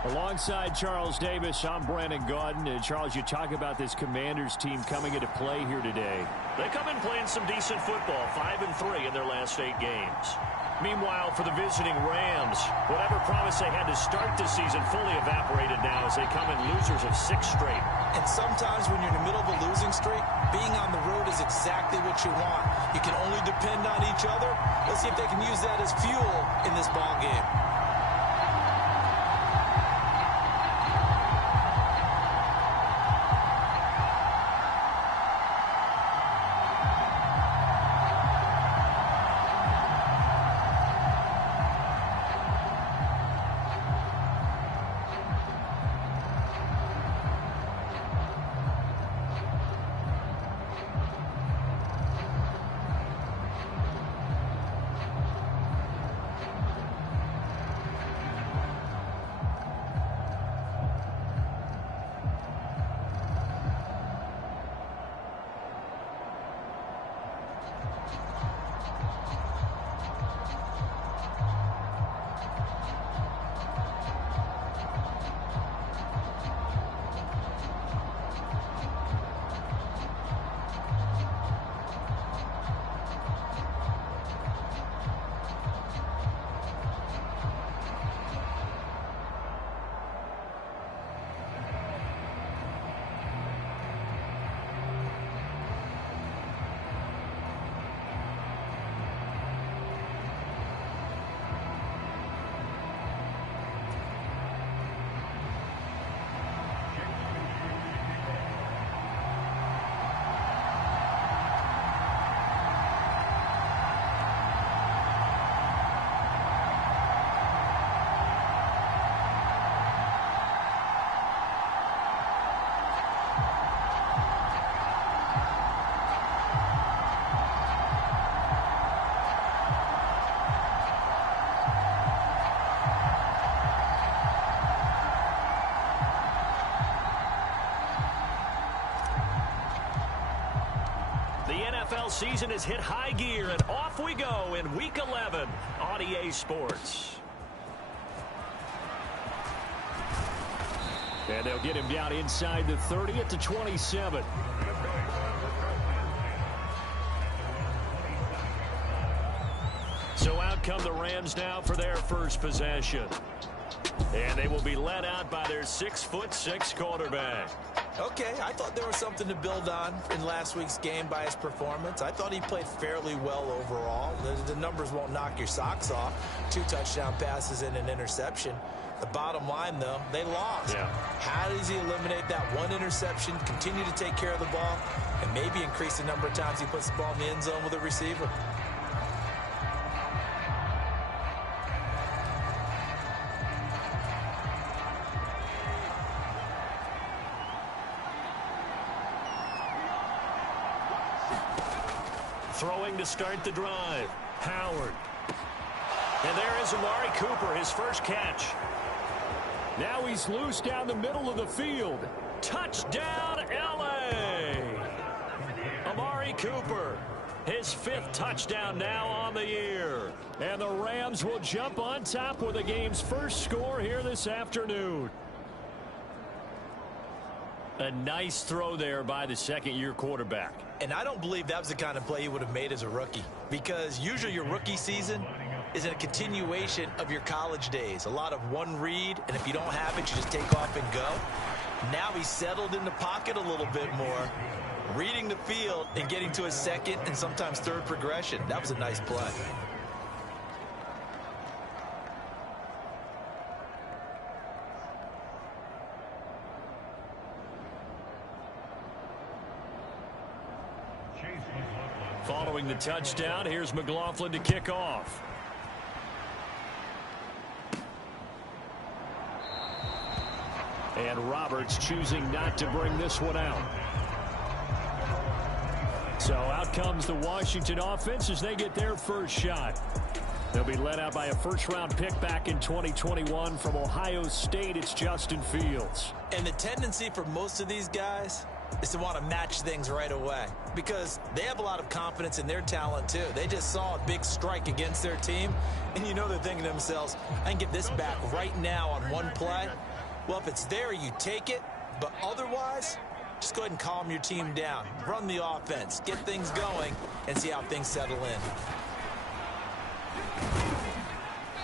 Alongside Charles Davis, I'm Brandon Gaudin. And Charles, you talk about this Commanders team coming into play here today. They come in playing some decent football, 5-3 in their last 8 games. Meanwhile, for the visiting Rams, whatever promise they had to start the season fully evaporated now as they come in losers of 6 straight. And sometimes when you're in the middle of a losing streak, being on the road is exactly what you want. You can only depend on each other. Let's see if they can use that as fuel in this ball game. NFL season has hit high gear, and off we go in Week 11 on EA Sports. And they'll get him down inside the 30 at the 27. So out come the Rams now for their first possession. And they will be led out by their 6'6" quarterback. Okay, I thought there was something to build on in last week's game by his performance. I thought he played fairly well overall. The numbers won't knock your socks off. 2 touchdown passes and an interception. The bottom line, though, they lost. Yeah. How does he eliminate that 1 interception, continue to take care of the ball, and maybe increase the number of times he puts the ball in the end zone with a receiver? Throwing to start the drive. Howard. And there is Amari Cooper, his first catch. Now he's loose down the middle of the field. Touchdown, L.A. Amari Cooper, his 5th touchdown now on the year. And the Rams will jump on top with the game's first score here this afternoon. A nice throw there by the second-year quarterback. And I don't believe that was the kind of play he would have made as a rookie, because usually your rookie season is a continuation of your college days. A lot of one read, and if you don't have it, you just take off and go. Now he's settled in the pocket a little bit more, reading the field and getting to his second and sometimes third progression. That was a nice play. Following the touchdown, here's McLaughlin to kick off. And Roberts choosing not to bring this one out. So out comes the Washington offense as they get their first shot. They'll be led out by a first-round pick back in 2021 from Ohio State. It's Justin Fields. And the tendency for most of these guys is to want to match things right away, because they have a lot of confidence in their talent too. They just saw a big strike against their team, and you know they're thinking to themselves, I can get this back right now on one play. Well, if it's there, you take it, but otherwise, just go ahead and calm your team down. Run the offense, get things going, and see how things settle in.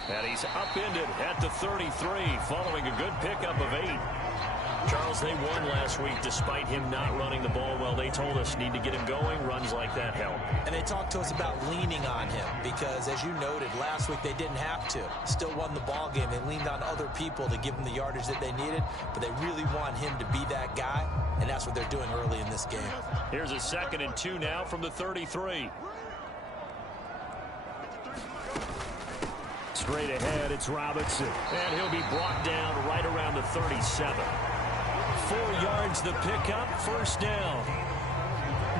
And he's upended at the 33 following a good pickup of 8. Charles, they won last week despite him not running the ball well. They told us need to get him going. Runs like that help. And they talked to us about leaning on him because, as you noted, last week they didn't have to. Still won the ball game. They leaned on other people to give them the yardage that they needed, but they really want him to be that guy, and that's what they're doing early in this game. Here's a 2nd and 2 now from the 33. Straight ahead, it's Robinson. And he'll be brought down right around the 37. 4 yards the pickup, first down.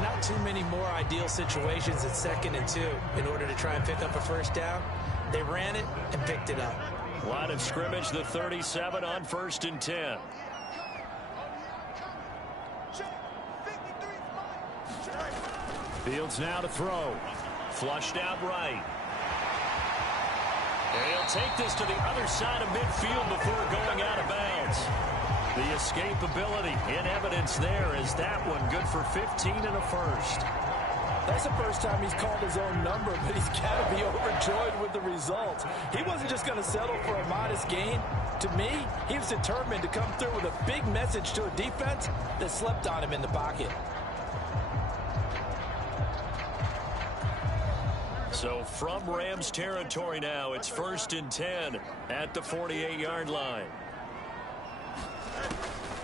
Not too many more ideal situations at 2nd and 2 in order to try and pick up a first down. They ran it and picked it up. Line of scrimmage, the 37 on 1st and 10. Fields now to throw. Flushed out right. And he'll take this to the other side of midfield before going out of bounds. The escapability in evidence there is that one good for 15 and a first. That's the first time he's called his own number, but he's got to be overjoyed with the result. He wasn't just going to settle for a modest gain. To me, he was determined to come through with a big message to a defense that slept on him in the pocket. So from Rams territory now, it's 1st and 10 at the 48-yard line.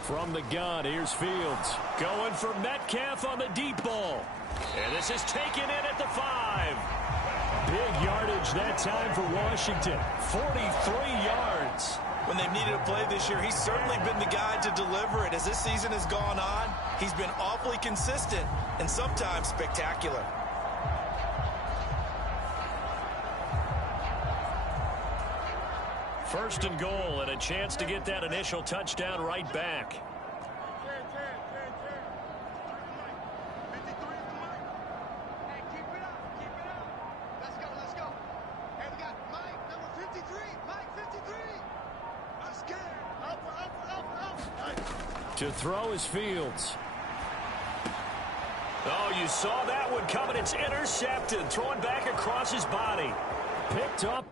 From the gun, here's Fields. Going for Metcalf on the deep ball. And this is taken in at the 5. Big yardage that time for Washington. 43 yards. When they've needed a play this year, he's certainly been the guy to deliver it. As this season has gone on, he's been awfully consistent and sometimes spectacular. First and goal, and a chance to get that initial touchdown right back. To throw is Fields. Oh, you saw that one coming. It's intercepted. Thrown back across his body. Picked up.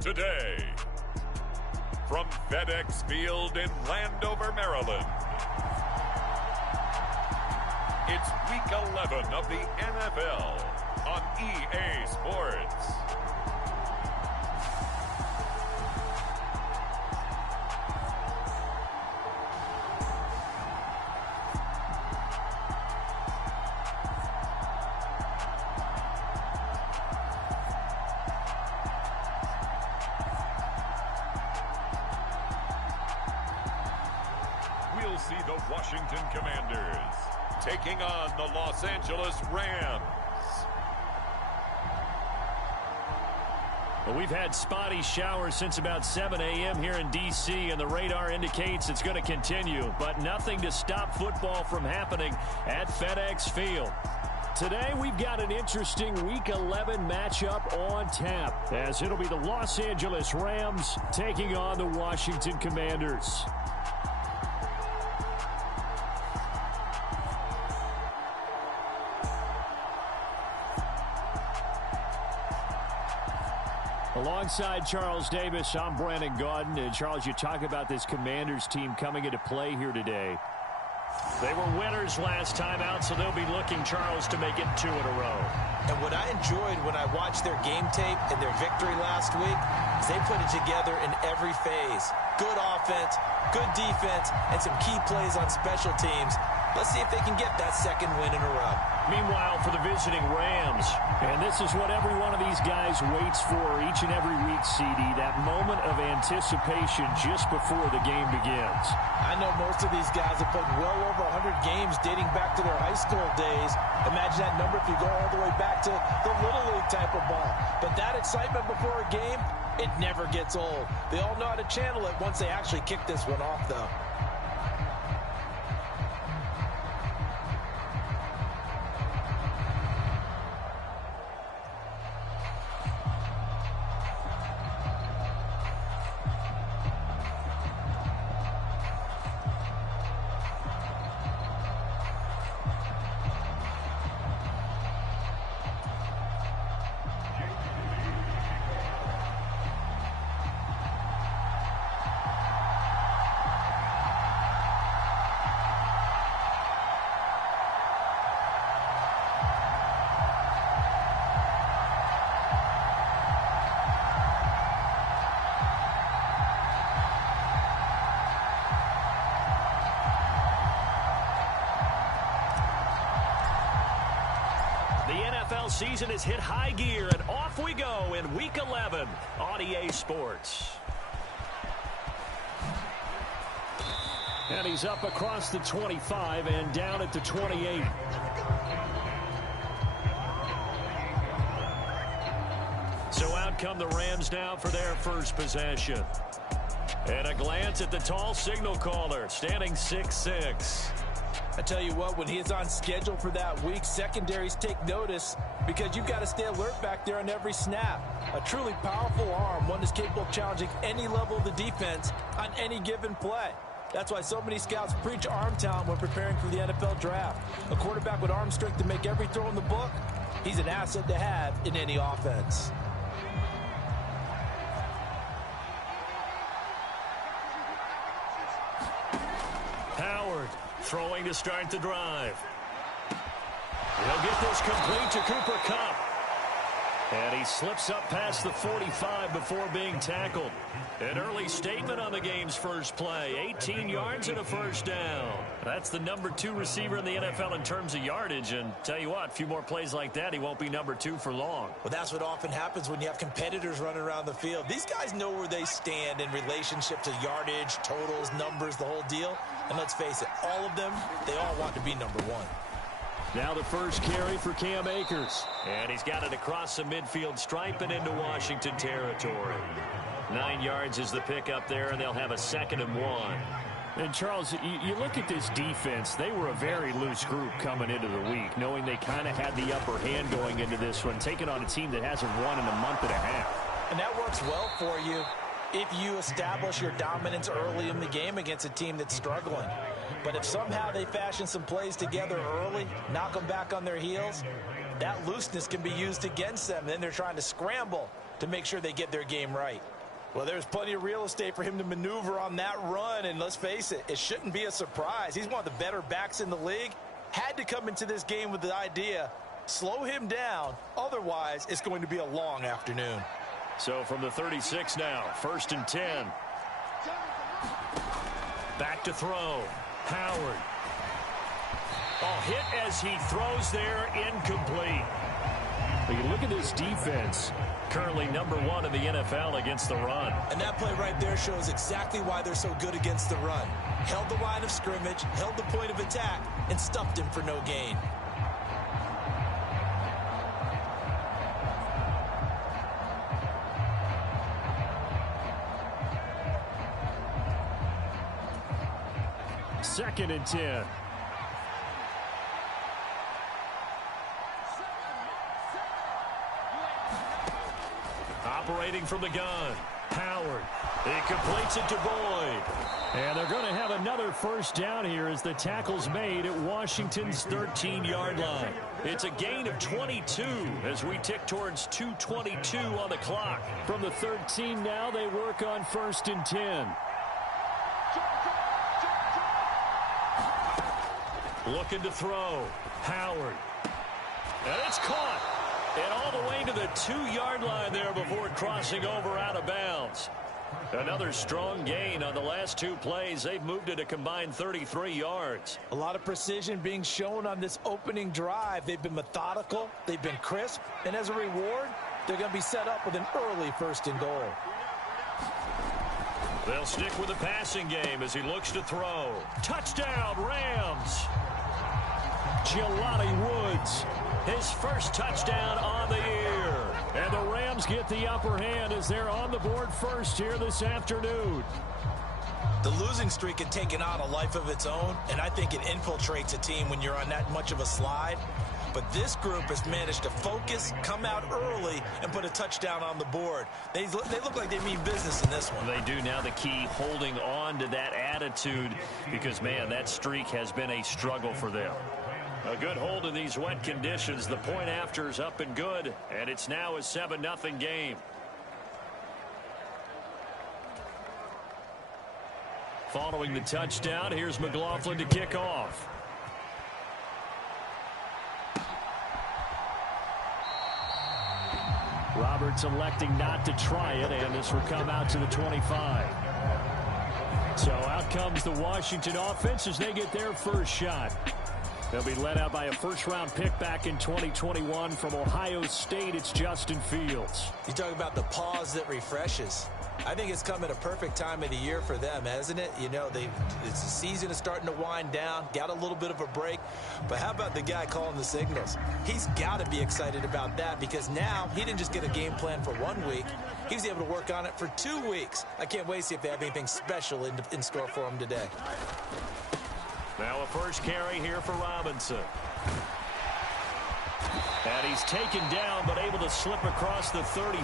today. From FedEx Field in Landover, Maryland, it's Week 11 of the NFL on EA Sports. We'll see the Washington Commanders taking on the Los Angeles Rams. Well, we've had spotty showers since about 7 a.m. here in D.C., and the radar indicates it's going to continue, but nothing to stop football from happening at FedEx Field. Today, we've got an interesting Week 11 matchup on tap, as it'll be the Los Angeles Rams taking on the Washington Commanders. Alongside Charles Davis, I'm Brandon Gaudin. And Charles, you talk about this Commanders team coming into play here today. They were winners last time out, so they'll be looking, Charles, to make it 2 in a row. And what I enjoyed when I watched their game tape and their victory last week is they put it together in every phase. Good offense, good defense, and some key plays on special teams. Let's see if they can get that second win in a row. Meanwhile, for the visiting Rams, and this is what every one of these guys waits for each and every week, CD, that moment of anticipation just before the game begins. I know most of these guys have played well over 100 games dating back to their high school days. Imagine that number if you go all the way back to the Little League type of ball. But that excitement before a game, it never gets old. They all know how to channel it once they actually kick this one off, though. Season has hit high gear, and off we go in Week 11 on EA Sports. And he's up across the 25 and down at the 28. So out come the Rams now for their first possession. And a glance at the tall signal caller, standing 6'6". I tell you what, when he is on schedule for that week, secondaries take notice because you've got to stay alert back there on every snap. A truly powerful arm, one that's capable of challenging any level of the defense on any given play. That's why so many scouts preach arm talent when preparing for the NFL draft. A quarterback with arm strength to make every throw in the book, he's an asset to have in any offense. Howard throwing to start the drive. He'll get this complete to Cooper Kupp. And he slips up past the 45 before being tackled. An early statement on the game's first play. 18 yards and a first down. That's the number 2 receiver in the NFL in terms of yardage. And tell you what, a few more plays like that, he won't be number 2 for long. Well, that's what often happens when you have competitors running around the field. These guys know where they stand in relationship to yardage, totals, numbers, the whole deal. And let's face it, all of them, they all want to be number 1. Now the first carry for Cam Akers. And he's got it across the midfield stripe and into Washington territory. 9 yards is the pickup there, and they'll have a 2nd and 1. And, Charles, you look at this defense. They were a very loose group coming into the week, knowing they kind of had the upper hand going into this one, taking on a team that hasn't won in a month and a half. And that works well for you if you establish your dominance early in the game against a team that's struggling. But if somehow they fashion some plays together early, knock them back on their heels, that looseness can be used against them. Then they're trying to scramble. to make sure they get their game right. Well, there's plenty of real estate for him to maneuver on that run, and let's face it, it shouldn't be a surprise. He's one of the better backs in the league. Had to come into this game with the idea, slow him down, otherwise it's going to be a long afternoon. So from the 36 now, 1st and 10. Back to throw. Howard. Oh, hit as he throws there, incomplete. But you look at this defense, currently #1 in the NFL against the run. And that play right there shows exactly why they're so good against the run. Held the line of scrimmage, held the point of attack, and stuffed him for no gain. Second and 10. Operating from the gun. Howard. He completes it to Boyd. And they're going to have another first down here as the tackle's made at Washington's 13-yard line. It's a gain of 22 as we tick towards 2:22 on the clock. From the 13 now, they work on 1st and 10. Looking to throw. Howard. And it's caught. And all the way to the 2-yard line there before crossing over out of bounds. Another strong gain on the last 2 plays. They've moved it a combined 33 yards. A lot of precision being shown on this opening drive. They've been methodical. They've been crisp. And as a reward, they're going to be set up with an early 1st and goal. They'll stick with the passing game as he looks to throw. Touchdown, Rams. Jelani Woods, his first touchdown on the year. And the Rams get the upper hand as they're on the board first here this afternoon. The losing streak had taken on a life of its own, and I think it infiltrates a team when you're on that much of a slide. But this group has managed to focus, come out early, and put a touchdown on the board. They look like they mean business in this one. They do. Now the key, holding on to that attitude, because, man, that streak has been a struggle for them. A good hold in these wet conditions. The point after is up and good, and it's now a 7-0 game. Following the touchdown, here's McLaughlin to kick off. Roberts electing not to try it, and this will come out to the 25. So out comes the Washington offense as they get their first shot. They'll be led out by a first-round pick back in 2021 from Ohio State. It's Justin Fields. You talk about the pause that refreshes. I think it's come at a perfect time of the year for them, hasn't it? You know, the season is starting to wind down, got a little bit of a break. But how about the guy calling the signals? He's got to be excited about that because now he didn't just get a game plan for 1 week. He was able to work on it for 2 weeks. I can't wait to see if they have anything special in store for him today. Now a first carry here for Robinson. And he's taken down but able to slip across the 35.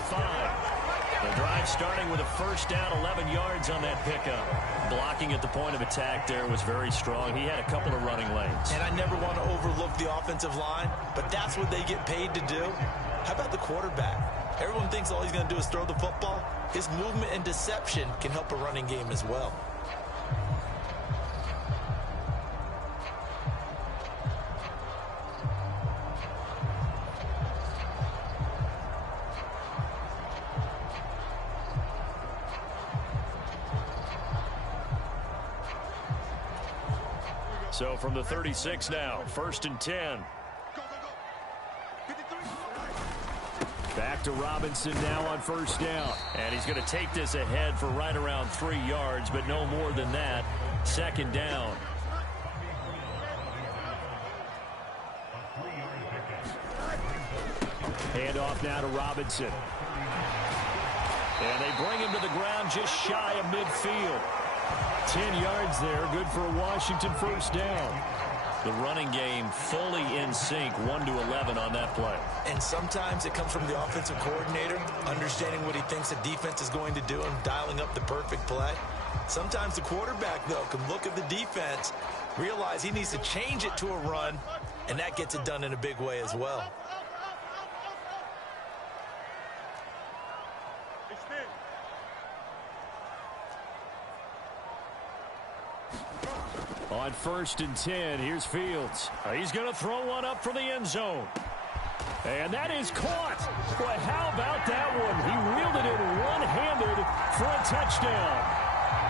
The drive starting with a first down, 11 yards on that pickup. Blocking at the point of attack there was very strong. He had a couple of running lanes. And I never want to overlook the offensive line, but that's what they get paid to do. How about the quarterback? Everyone thinks all he's going to do is throw the football. His movement and deception can help a running game as well. So from the 36 now, 1st and 10. Back to Robinson now on first down. And he's going to take this ahead for right around 3 yards, but no more than that. 2nd down. Hand off now to Robinson. And they bring him to the ground just shy of midfield. 10 yards there, good for a Washington first down. The running game fully in sync, 1-11 on that play. And sometimes it comes from the offensive coordinator, understanding what he thinks the defense is going to do and dialing up the perfect play. Sometimes the quarterback, though, can look at the defense, realize he needs to change it to a run, and that gets it done in a big way as well. On 1st and 10, here's Fields. He's going to throw one up for the end zone. And that is caught. Boy, how about that one? He wheeled it in one-handed for a touchdown.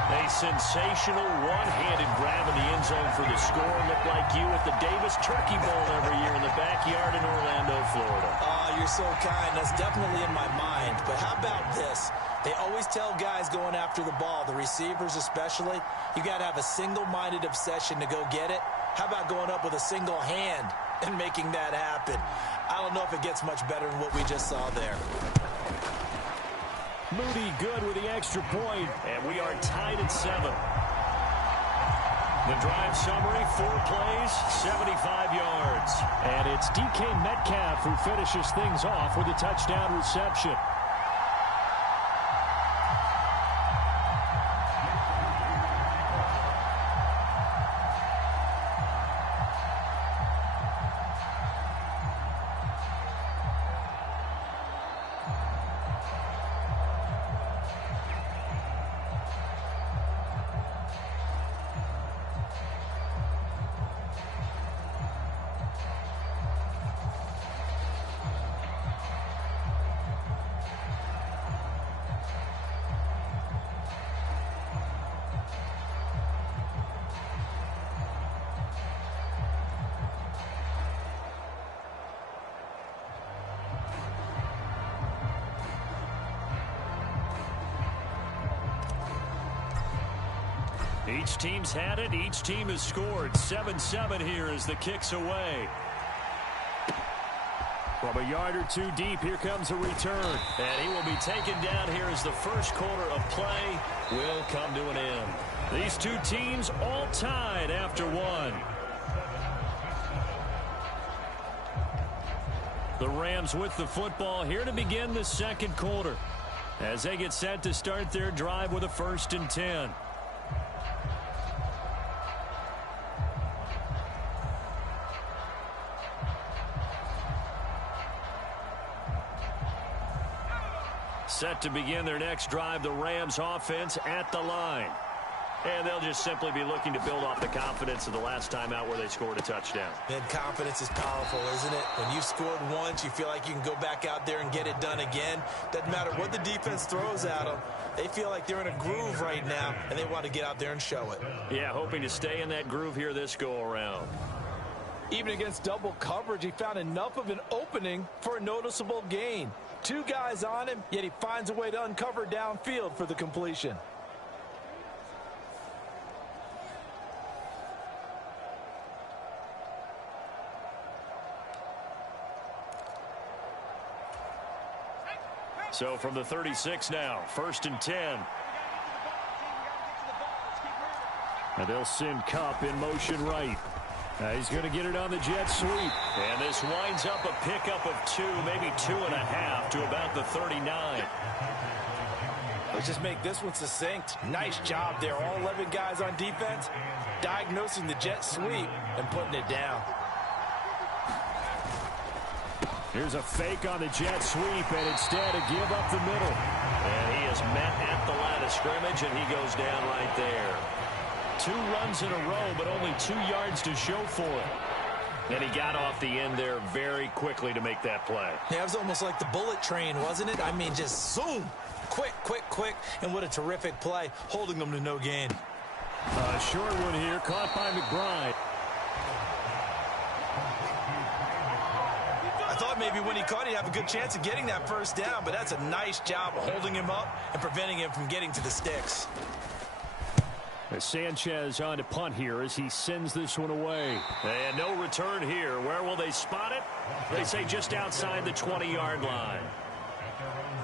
A sensational one-handed grab in the end zone for the score. Looked like you at the Davis Turkey Bowl every year in the backyard in Orlando, Florida. Oh, you're so kind. That's definitely in my mind. But how about this? They always tell guys going after the ball, the receivers especially, you got to have a single-minded obsession to go get it. How about going up with a single hand and making that happen? I don't know if it gets much better than what we just saw there. Moody good with the extra point. And we are tied at 7. The drive summary, 4 plays, 75 yards. And it's DK Metcalf who finishes things off with a touchdown reception. Each team's had it. Each team has scored. 7-7 here as the kick's away. From a yard or two deep, here comes a return. And he will be taken down here as the first quarter of play will come to an end. These two teams all tied after one. The Rams with the football here to begin the second quarter as they get set to start their drive with a 1st and 10. Set to begin their next drive, the Rams offense at the line. And they'll just simply be looking to build off the confidence of the last time out where they scored a touchdown. And confidence is powerful, isn't it? When you've scored once, you feel like you can go back out there and get it done again. Doesn't matter what the defense throws at them. They feel like they're in a groove right now, and they want to get out there and show it. Yeah, hoping to stay in that groove here this go-around. Even against double coverage, he found enough of an opening for a noticeable gain. 2 guys on him, yet he finds a way to uncover downfield for the completion. So from the 36 now, 1st and 10. And they'll send Kupp in motion right. He's going to get it on the jet sweep. And this winds up a pickup of 2, maybe 2.5 to about the 39. Let's just make this one succinct. Nice job there. All 11 guys on defense diagnosing the jet sweep and putting it down. Here's a fake on the jet sweep, and instead a give up the middle. And he is met at the line of scrimmage, and he goes down right there. 2 runs in a row, but only 2 yards to show for it. And he got off the end there very quickly to make that play. Yeah, it was almost like the bullet train, wasn't it? I mean, just zoom. Quick, quick, quick. And what a terrific play, holding them to no gain. A short one here, caught by McBride. I thought maybe when he caught, he'd have a good chance of getting that first down, but that's a nice job of holding him up and preventing him from getting to the sticks. Sanchez on to punt here as he sends this one away. And no return here. Where will they spot it? They say just outside the 20-yard line.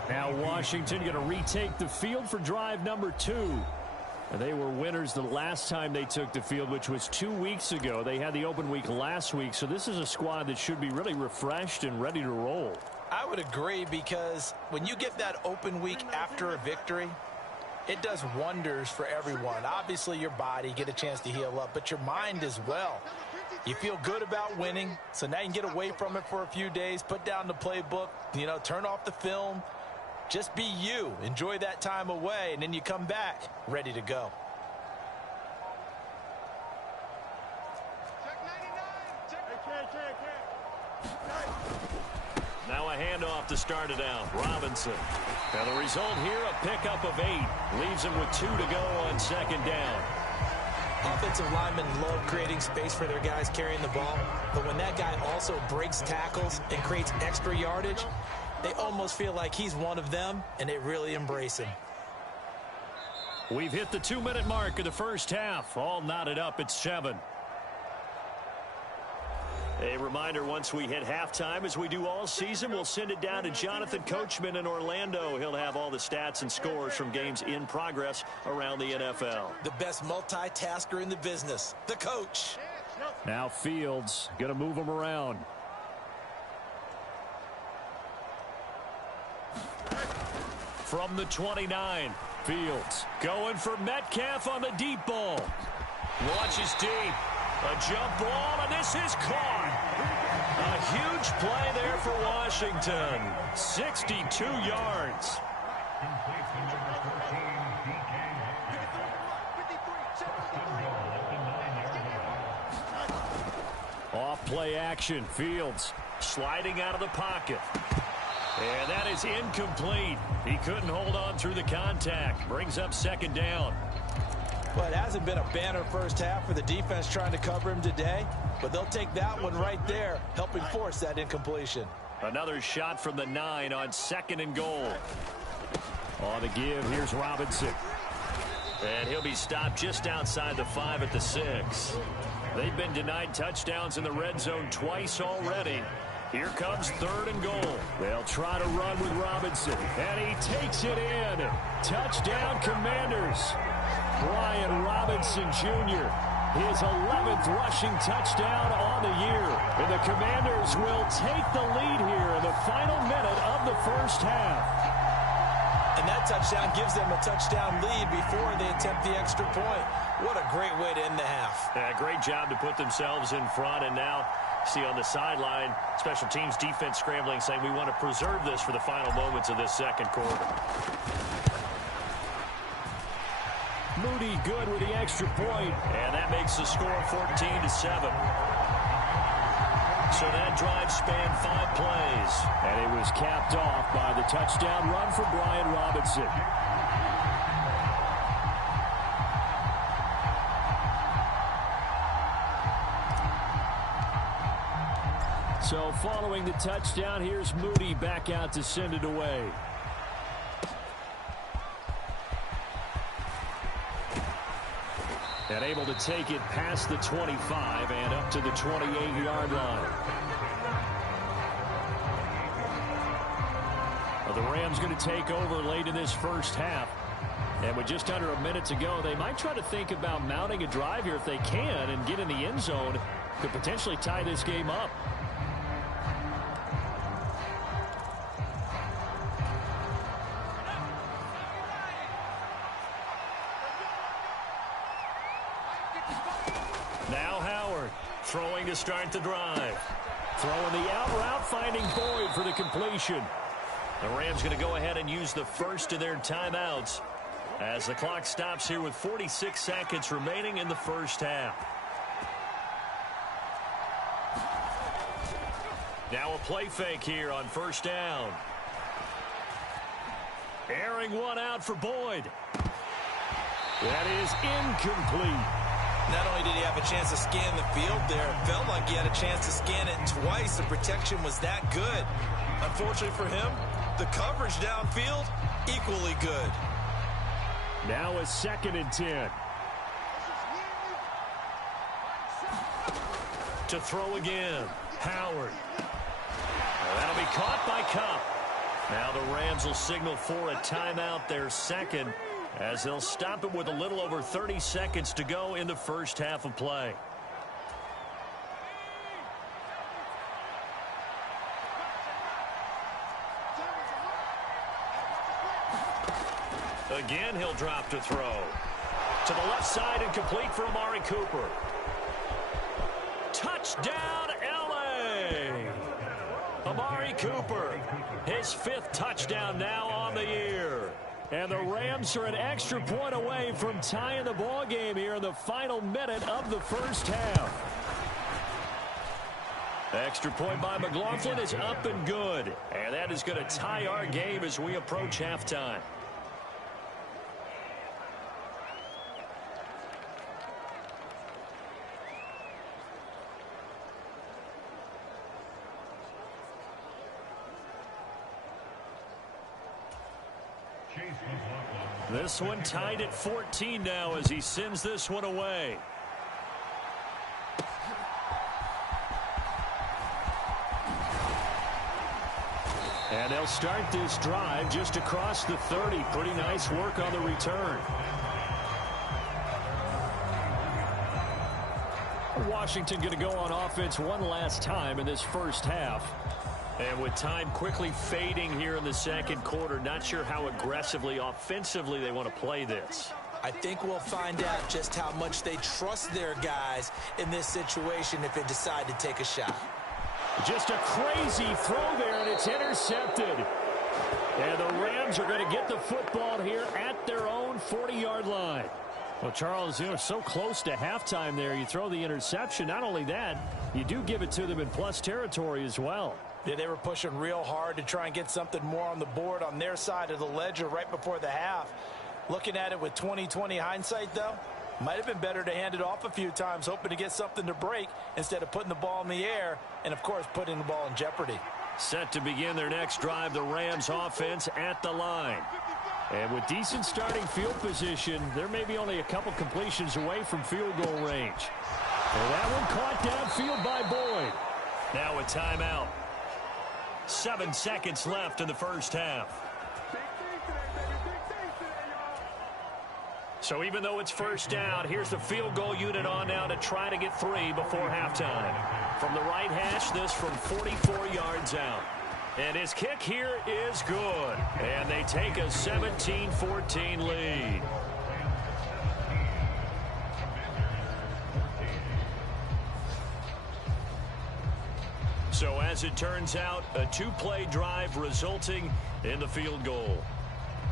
Now Washington going to retake the field for drive number 2. And they were winners the last time they took the field, which was 2 weeks ago. They had the open week last week, so this is a squad that should be really refreshed and ready to roll. I would agree, because when you get that open week after a victory, it does wonders for everyone. Obviously, your body, get a chance to heal up, but your mind as well. You feel good about winning, so now you can get away from it for a few days, put down the playbook, turn off the film, Just be you. Enjoy that time away, and then you come back ready to go. Now a handoff to start it out. Robinson. And the result here, a pickup of 8. Leaves him with 2 to go on second down. Offensive linemen love creating space for their guys carrying the ball, but when that guy also breaks tackles and creates extra yardage, they almost feel like he's one of them, and they really embrace him. We've hit the 2-minute mark of the first half. All knotted up at 7. A reminder, once we hit halftime, as we do all season, we'll send it down to Jonathan Coachman in Orlando. He'll have all the stats and scores from games in progress around the NFL. The best multitasker in the business, the coach. Now Fields going to move him around. From the 29, Fields going for Metcalf on the deep ball. Launches deep. A jump ball, and this is caught. A huge play there for Washington. 62 yards. Off play action. Fields Sliding out of the pocket. And that is incomplete. He couldn't hold on through the contact. Brings up second down. Well, it hasn't been a banner first half for the defense trying to cover him today, but they'll take that one right there, helping force that incompletion. Another shot from the 9 on second and goal. On the give, here's Robinson. And he'll be stopped just outside the 5 at the 6. They've been denied touchdowns in the red zone twice already. Here comes third and goal. They'll try to run with Robinson, and he takes it in. Touchdown, Commanders. Brian Robinson Jr., his 11th rushing touchdown on the year. And the Commanders will take the lead here in the final minute of the first half. And that touchdown gives them a touchdown lead before they attempt the extra point. What a great way to end the half. Great job to put themselves in front, and now see on the sideline, special teams defense scrambling, saying we want to preserve this for the final moments of this second quarter. Moody good with the extra point. And that makes the score 14-7. So that drive spanned 5 plays. And it was capped off by the touchdown run for Brian Robinson. So following the touchdown, here's Moody back out to send it away. And able to take it past the 25 and up to the 28-yard line. Well, the Rams going to take over late in this first half. And with just under a minute to go, they might try to think about mounting a drive here if they can and get in the end zone. Could potentially tie this game up. Now Howard throwing to start the drive. Throwing the out route, finding Boyd for the completion. The Rams going to go ahead and use the first of their timeouts as the clock stops here with 46 seconds remaining in the first half. Now a play fake here on first down. Airing one out for Boyd. That is incomplete. Not only did he have a chance to scan the field there, it felt like he had a chance to scan it twice. The protection was that good. Unfortunately for him, the coverage downfield, equally good. Now a 2nd and 10. To throw again, Howard. That'll be caught by Cup. Now the Rams will signal for a timeout, their second, as they'll stop it with a little over 30 seconds to go in the first half of play. Again, he'll drop to throw. To the left side and complete for Amari Cooper. Touchdown, L.A. Amari Amari Cooper. His 5th touchdown now on the year. And the Rams are an extra point away from tying the ball game here in the final minute of the first half. Extra point by McLaughlin is up and good. And that is going to tie our game as we approach halftime. This one tied at 14 now as he sends this one away. And they'll start this drive just across the 30. Pretty nice work on the return. Washington going to go on offense one last time in this first half. And with time quickly fading here in the second quarter, not sure how aggressively, offensively they want to play this. I think we'll find out just how much they trust their guys in this situation if they decide to take a shot. Just a crazy throw there, and it's intercepted. And the Rams are going to get the football here at their own 40-yard line. Well, Charles, you know, so close to halftime there. You throw the interception. Not only that, you do give it to them in plus territory as well. Yeah, they were pushing real hard to try and get something more on the board on their side of the ledger right before the half. Looking at it with 20/20 hindsight, though, might have been better to hand it off a few times, hoping to get something to break instead of putting the ball in the air and, of course, putting the ball in jeopardy. Set to begin their next drive, the Rams offense at the line. And with decent starting field position, they're maybe only a couple completions away from field goal range. And that one caught downfield by Boyd. Now a timeout. 7 seconds left in the first half. So even though it's first down, here's the field goal unit on now to try to get 3 before halftime. From the right hash, this from 44 yards out. And his kick here is good. And they take a 17-14 lead. So as it turns out, a 2-play drive resulting in the field goal.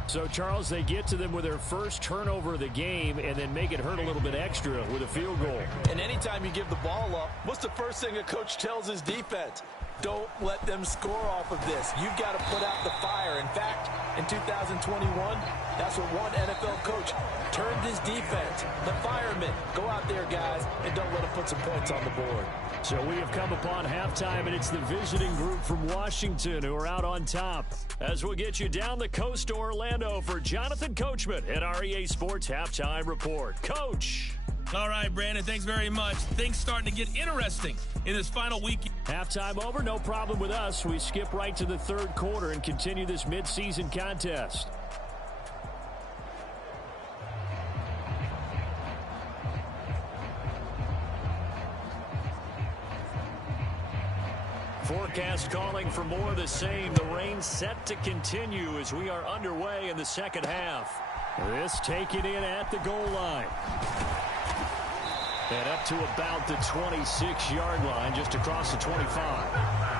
So, Charles, they get to them with their first turnover of the game and then make it hurt a little bit extra with a field goal. And anytime you give the ball up, what's the first thing a coach tells his defense? Don't let them score off of this. You've got to put out the fire. In fact, in 2021, that's what one NFL coach turned his defense. The firemen. Go out there, guys, and don't let them put some points on the board. So we have come upon halftime, and it's the visiting group from Washington who are out on top. As we'll get you down the coast to Orlando for Jonathan Coachman at our EA Sports Halftime Report. Coach. All right, Brandon, thanks very much. Things starting to get interesting in this final week. Halftime over, no problem with us. We skip right to the third quarter and continue this midseason contest. Forecast calling for more of the same. The rain set to continue as we are underway in the second half. This taken in at the goal line. And up to about the 26-yard line, just across the 25.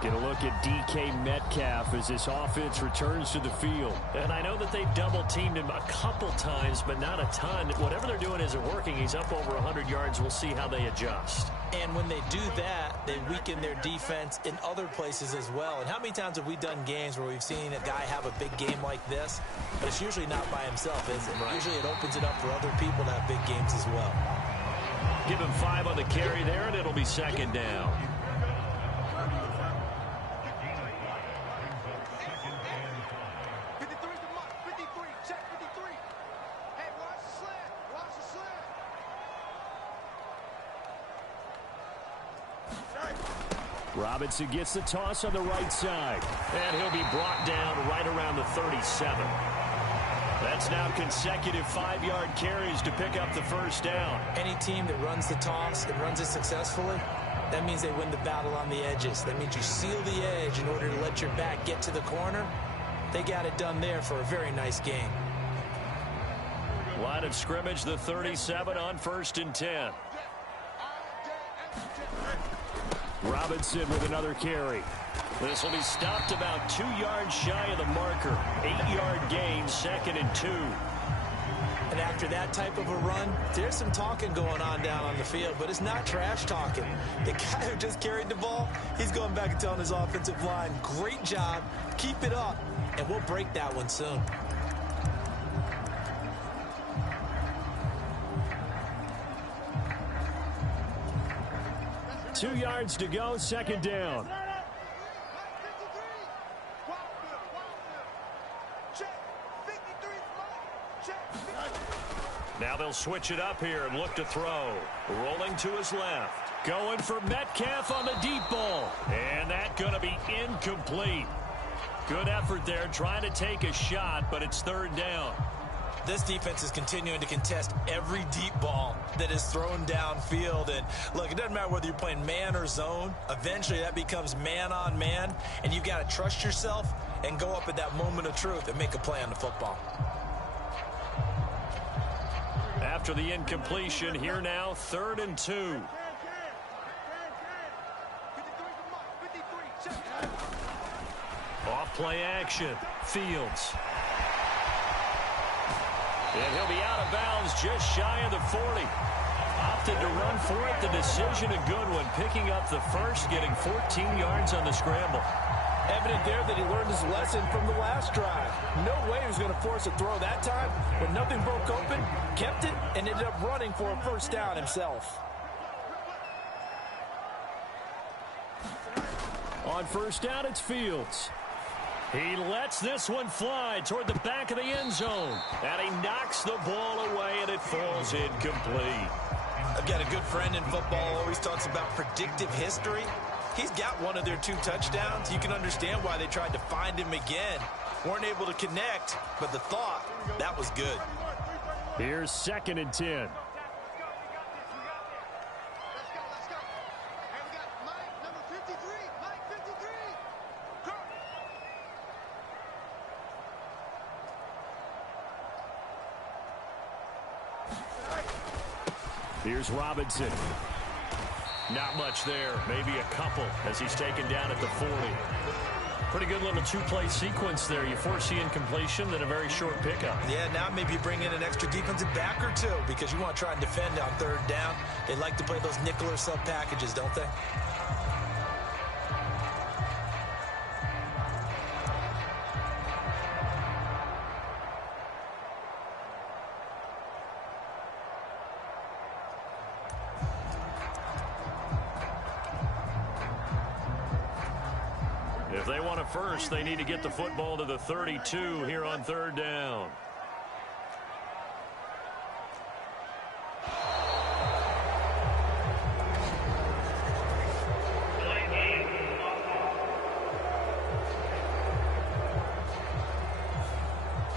Get a look at DK Metcalf as this offense returns to the field. And I know that they've double-teamed him a couple times, but not a ton. Whatever they're doing isn't working. He's up over 100 yards. We'll see how they adjust. And when they do that, they weaken their defense in other places as well. And how many times have we done games where we've seen a guy have a big game like this? But it's usually not by himself, is it? Right. Usually it opens it up for other people to have big games as well. Give him 5 on the carry there, and it'll be second down. Robinson gets the toss on the right side. And he'll be brought down right around the 37. That's now consecutive 5-yard carries to pick up the first down. Any team that runs the toss and runs it successfully, that means they win the battle on the edges. That means you seal the edge in order to let your back get to the corner. They got it done there for a very nice game. Line of scrimmage, the 37 on 1st and 10. Robinson with another carry. This will be stopped about 2 yards shy of the marker. 8-yard gain, 2nd and 2. And after that type of a run, there's some talking going on down on the field, but it's not trash talking. The guy who just carried the ball, he's going back and telling his offensive line, great job, keep it up, and we'll break that one soon. Two yards to go, 2nd down. Now they'll switch it up here and look to throw. Rolling to his left. Going for Metcalf on the deep ball. And that's going to be incomplete. Good effort there trying to take a shot, but it's 3rd down. This defense is continuing to contest every deep ball that is thrown downfield. And look, it doesn't matter whether you're playing man or zone. Eventually that becomes man on man, and you've got to trust yourself and go up at that moment of truth and make a play on the football. After the incompletion, here now, 3rd and 2. Off play action. Fields. And he'll be out of bounds just shy of the 40. Opted to run for it. The decision a good one. Picking up the first, getting 14 yards on the scramble. Evident there that he learned his lesson from the last drive. No way he was going to force a throw that time. When nothing broke open, kept it, and ended up running for a 1st down himself. On 1st down, it's Fields. He lets this one fly toward the back of the end zone. And he knocks the ball away, and it falls incomplete. I've got a good friend in football, always talks about predictive history. He's got one of their 2 touchdowns. You can understand why they tried to find him again. Weren't able to connect, but the thought, that was good. Here's 2nd and 10. Here's Robinson. Not much there. Maybe a couple as he's taken down at the 40. Pretty good little 2-play sequence there. You force the incompletion, then a very short pickup. Yeah, now maybe you bring in an extra defensive back or 2 because you want to try and defend on 3rd down. They like to play those nickel or sub packages, don't they? If they want a first, they need to get the football to the 32 here on 3rd down.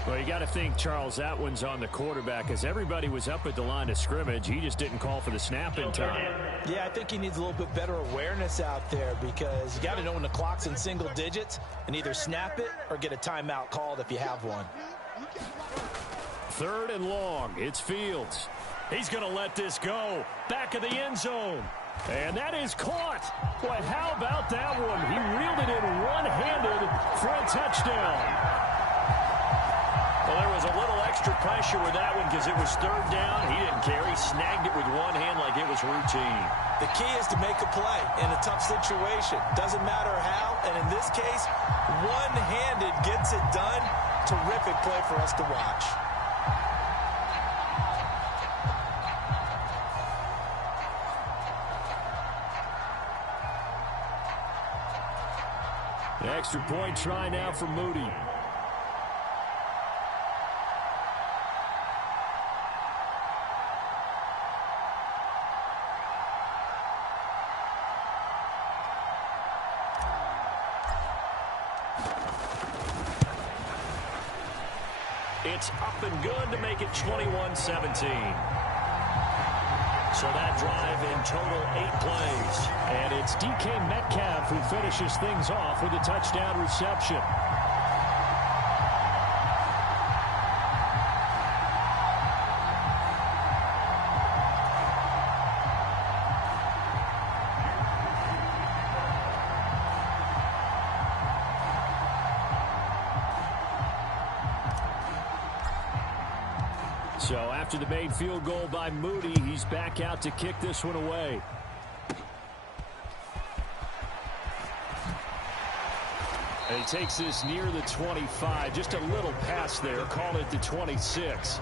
Well, you got to think, Charles, that one's on the quarterback as everybody was up at the line of scrimmage. He just didn't call for the snap in time. Yeah, I think he needs a little bit better awareness out there because you got to know when the clock's in single digits and either snap it or get a timeout called if you have one. 3rd and long. It's Fields. He's going to let this go. Back of the end zone. And that is caught. Boy, how about that one? He reeled it in one-handed for a touchdown. Well, there was a little extra pressure with that one because it was 3rd down. He didn't care. He snagged it with one hand like it was routine. The key is to make a play in a tough situation. Doesn't matter how, and in this case, one-handed gets it done. Terrific play for us to watch. The extra point try now for Moody. It's up and good to make it 21-17. So that drive in total 8 plays. And it's DK Metcalf who finishes things off with a touchdown reception. So after the made field goal by Moody, he's back out to kick this one away. And he takes this near the 25. Just a little pass there. Call it the 26.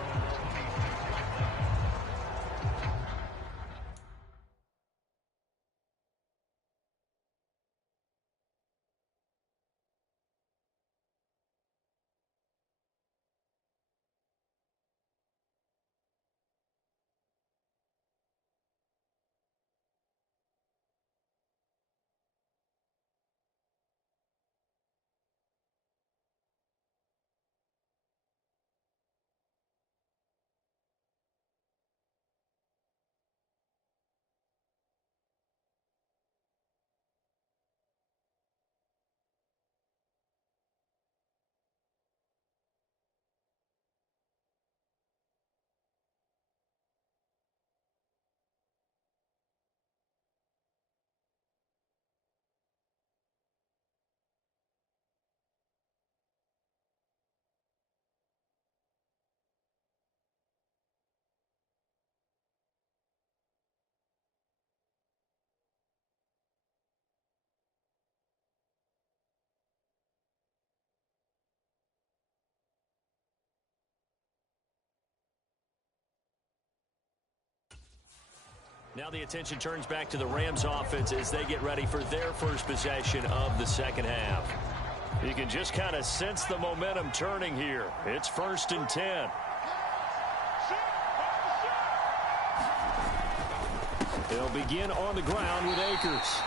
Now the attention turns back to the Rams offense as they get ready for their first possession of the second half. You can just kind of sense the momentum turning here. It's 1st and 10. They'll begin on the ground with Akers.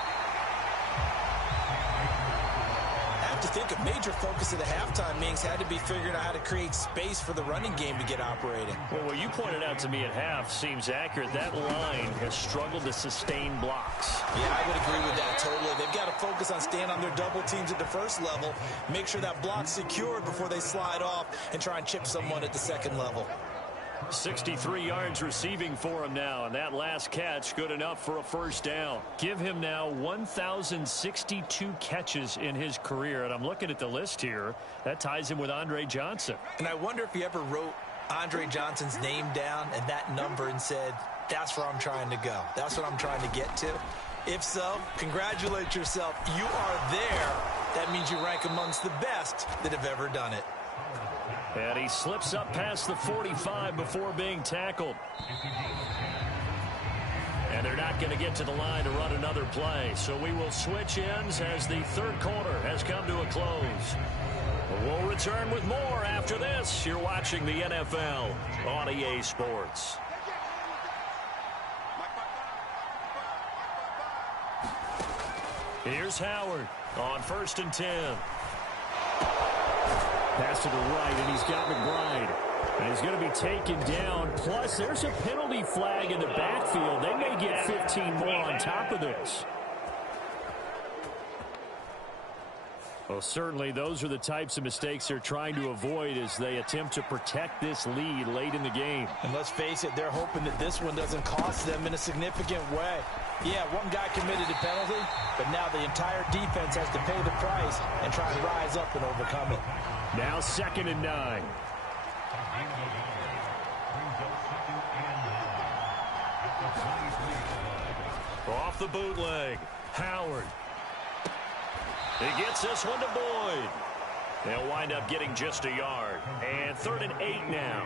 I think a major focus of the halftime meetings had to be figuring out how to create space for the running game to get operating. Well, what you pointed out to me at half seems accurate. That line has struggled to sustain blocks. Yeah, I would agree with that totally. They've got to focus on staying on their double teams at the first level, make sure that block's secured before they slide off and try and chip someone at the second level. 63 yards receiving for him now, and that last catch good enough for a first down. Give him now 1,062 catches in his career, and I'm looking at the list here. That ties him with Andre Johnson. And I wonder if he ever wrote Andre Johnson's name down and that number and said, that's where I'm trying to go. That's what I'm trying to get to. If so, congratulate yourself. You are there. That means you rank amongst the best that have ever done it. And he slips up past the 45 before being tackled. And they're not going to get to the line to run another play. So we will switch ends as the third quarter has come to a close. We'll return with more after this. You're watching the NFL on EA Sports. Here's Howard on 1st and 10. Pass to the right, and he's got McBride. And he's going to be taken down. Plus, there's a penalty flag in the backfield. They may get 15 more on top of this. Well, certainly those are the types of mistakes they're trying to avoid as they attempt to protect this lead late in the game. And let's face it, they're hoping that this one doesn't cost them in a significant way. Yeah, one guy committed a penalty, but now the entire defense has to pay the price and try and rise up and overcome it. Now 2nd and 9. Off the bootleg, Howard. He gets this one to Boyd. They'll wind up getting just a yard. And 3rd and 8 now.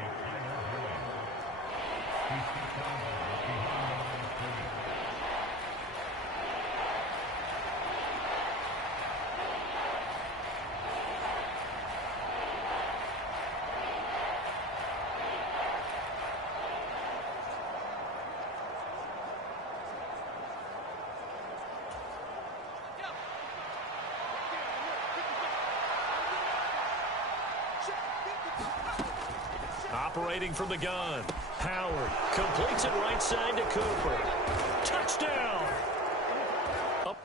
Operating from the gun, Howard completes it right side to Cooper. Touchdown! Up.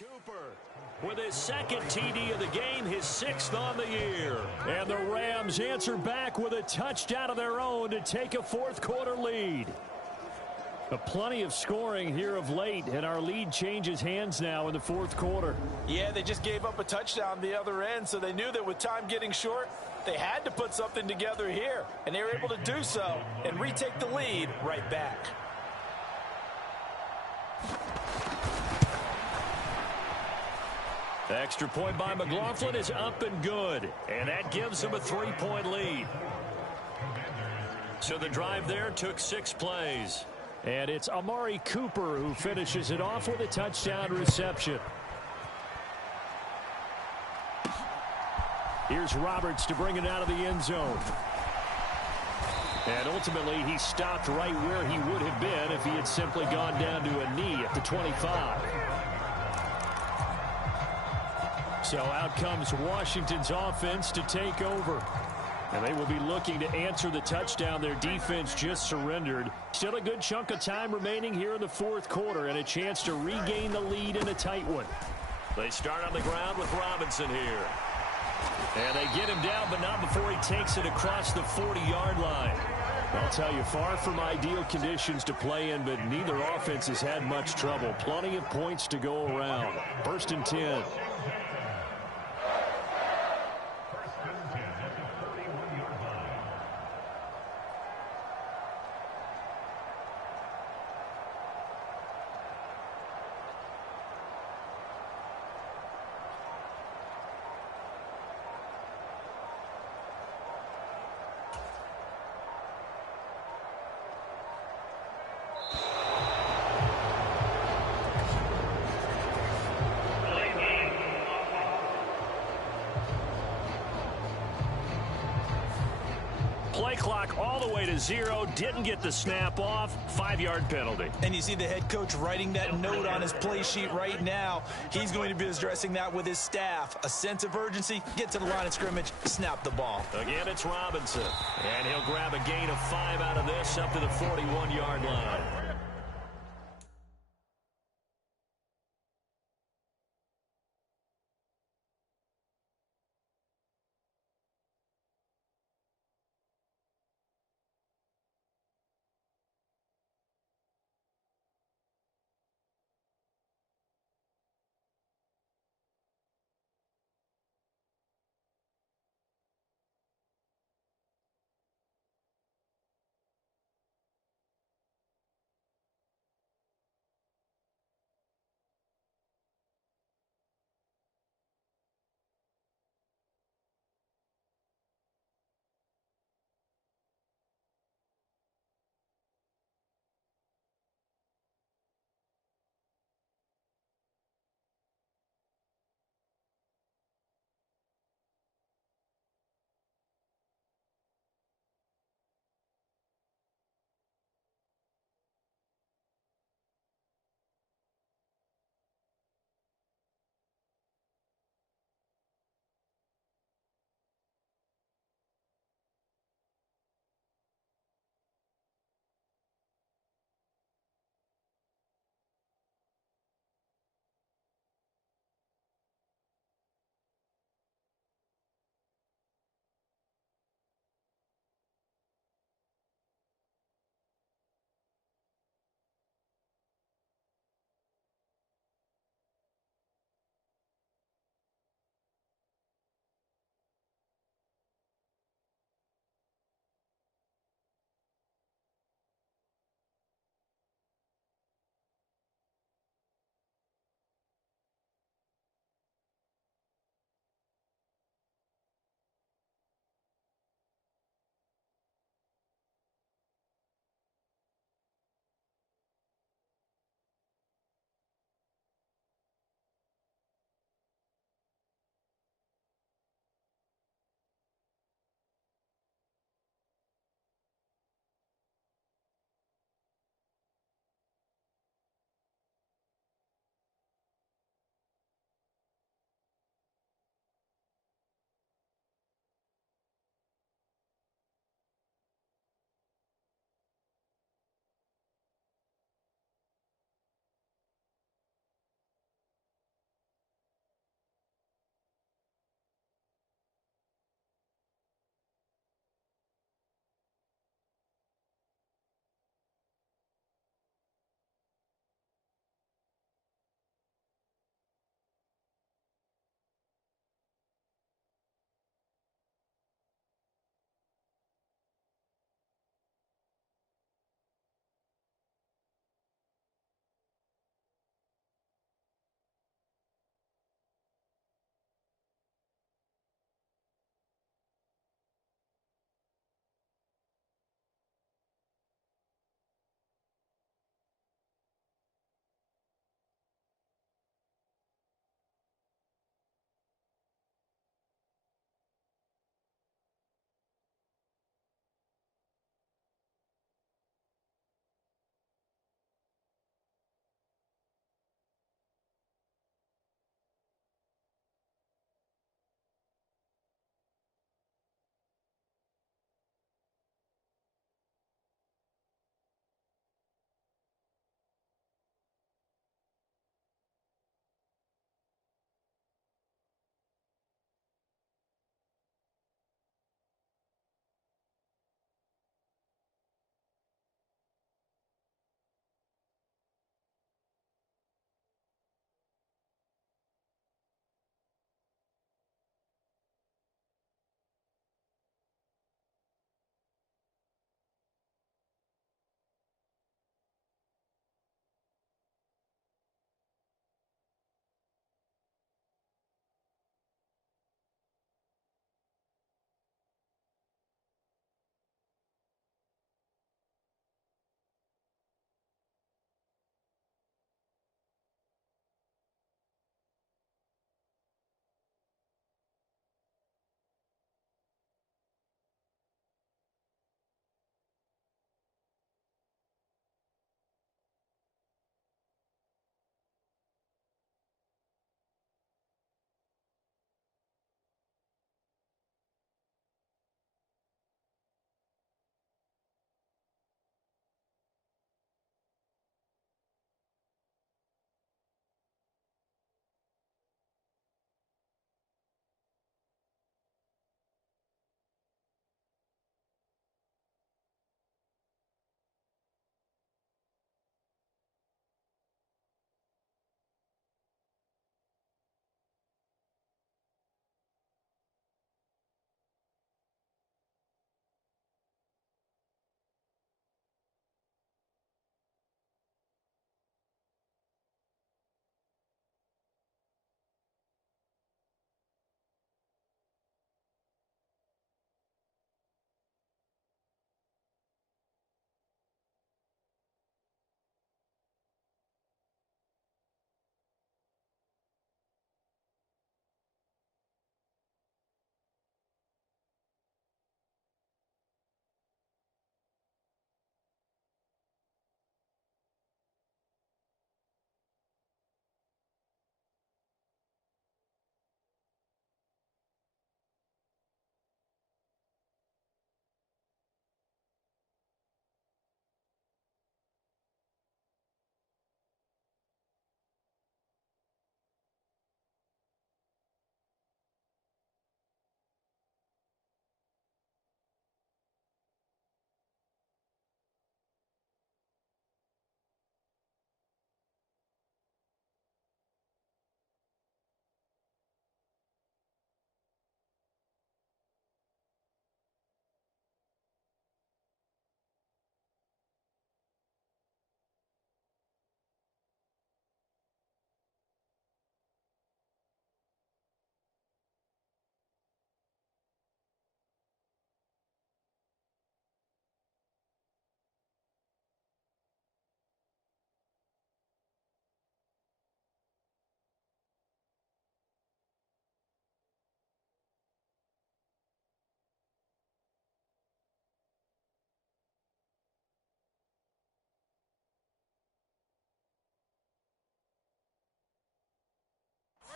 Cooper with his second TD of the game, his 6th on the year. And the Rams answer back with a touchdown of their own to take a fourth-quarter lead. Plenty of scoring here of late, and our lead changes hands now in the fourth quarter. Yeah, they just gave up a touchdown the other end, so they knew that with time getting short, they had to put something together here. And they were able to do so and retake the lead right back. The extra point by McLaughlin is up and good, and that gives them a 3-point lead. So the drive there took 6 plays. And it's Amari Cooper who finishes it off with a touchdown reception. Here's Roberts to bring it out of the end zone. And ultimately, he stopped right where he would have been if he had simply gone down to a knee at the 25. So out comes Washington's offense to take over. And they will be looking to answer the touchdown their defense just surrendered. Still a good chunk of time remaining here in the fourth quarter and a chance to regain the lead in a tight one. They start on the ground with Robinson here. And they get him down, but not before he takes it across the 40-yard line. I'll tell you, far from ideal conditions to play in, but neither offense has had much trouble. Plenty of points to go around. 1st and 10. Play clock all the way to 0. Didn't get the snap off. 5-yard penalty. And you see the head coach writing that note on his play sheet right now. He's going to be addressing that with his staff. A sense of urgency. Get to the line of scrimmage. Snap the ball. Again, it's Robinson. And he'll grab a gain of 5 out of this up to the 41-yard line.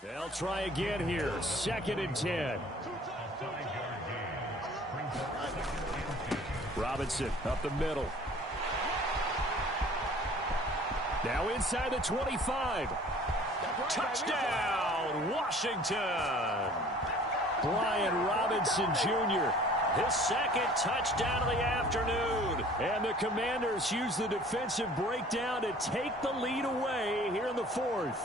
They'll try again here. 2nd and 10. Robinson up the middle. Now inside the 25. Touchdown, Washington. Brian Robinson Jr., his 2nd touchdown of the afternoon. And the Commanders use the defensive breakdown to take the lead away here in the 4th.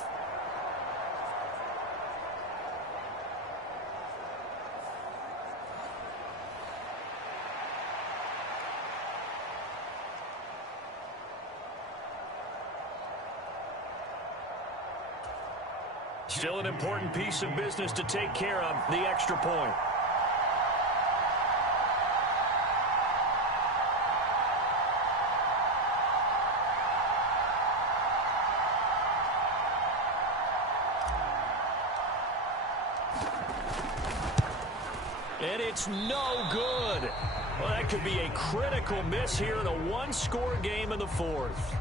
Still an important piece of business to take care of, the extra point. And it's no good. Well, that could be a critical miss here in a one-score game in the 4th.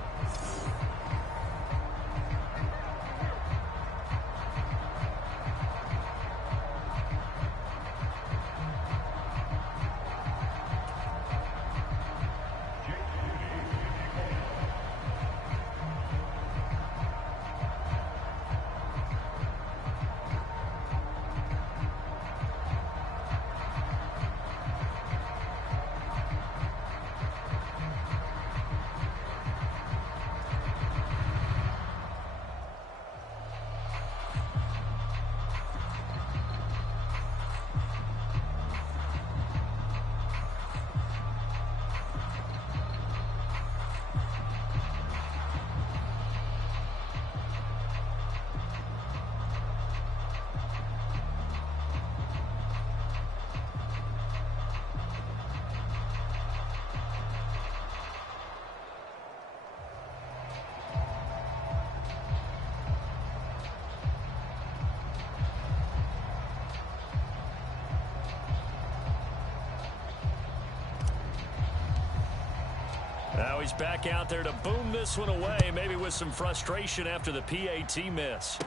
Now he's back out there to boom this one away, maybe with some frustration after the PAT miss.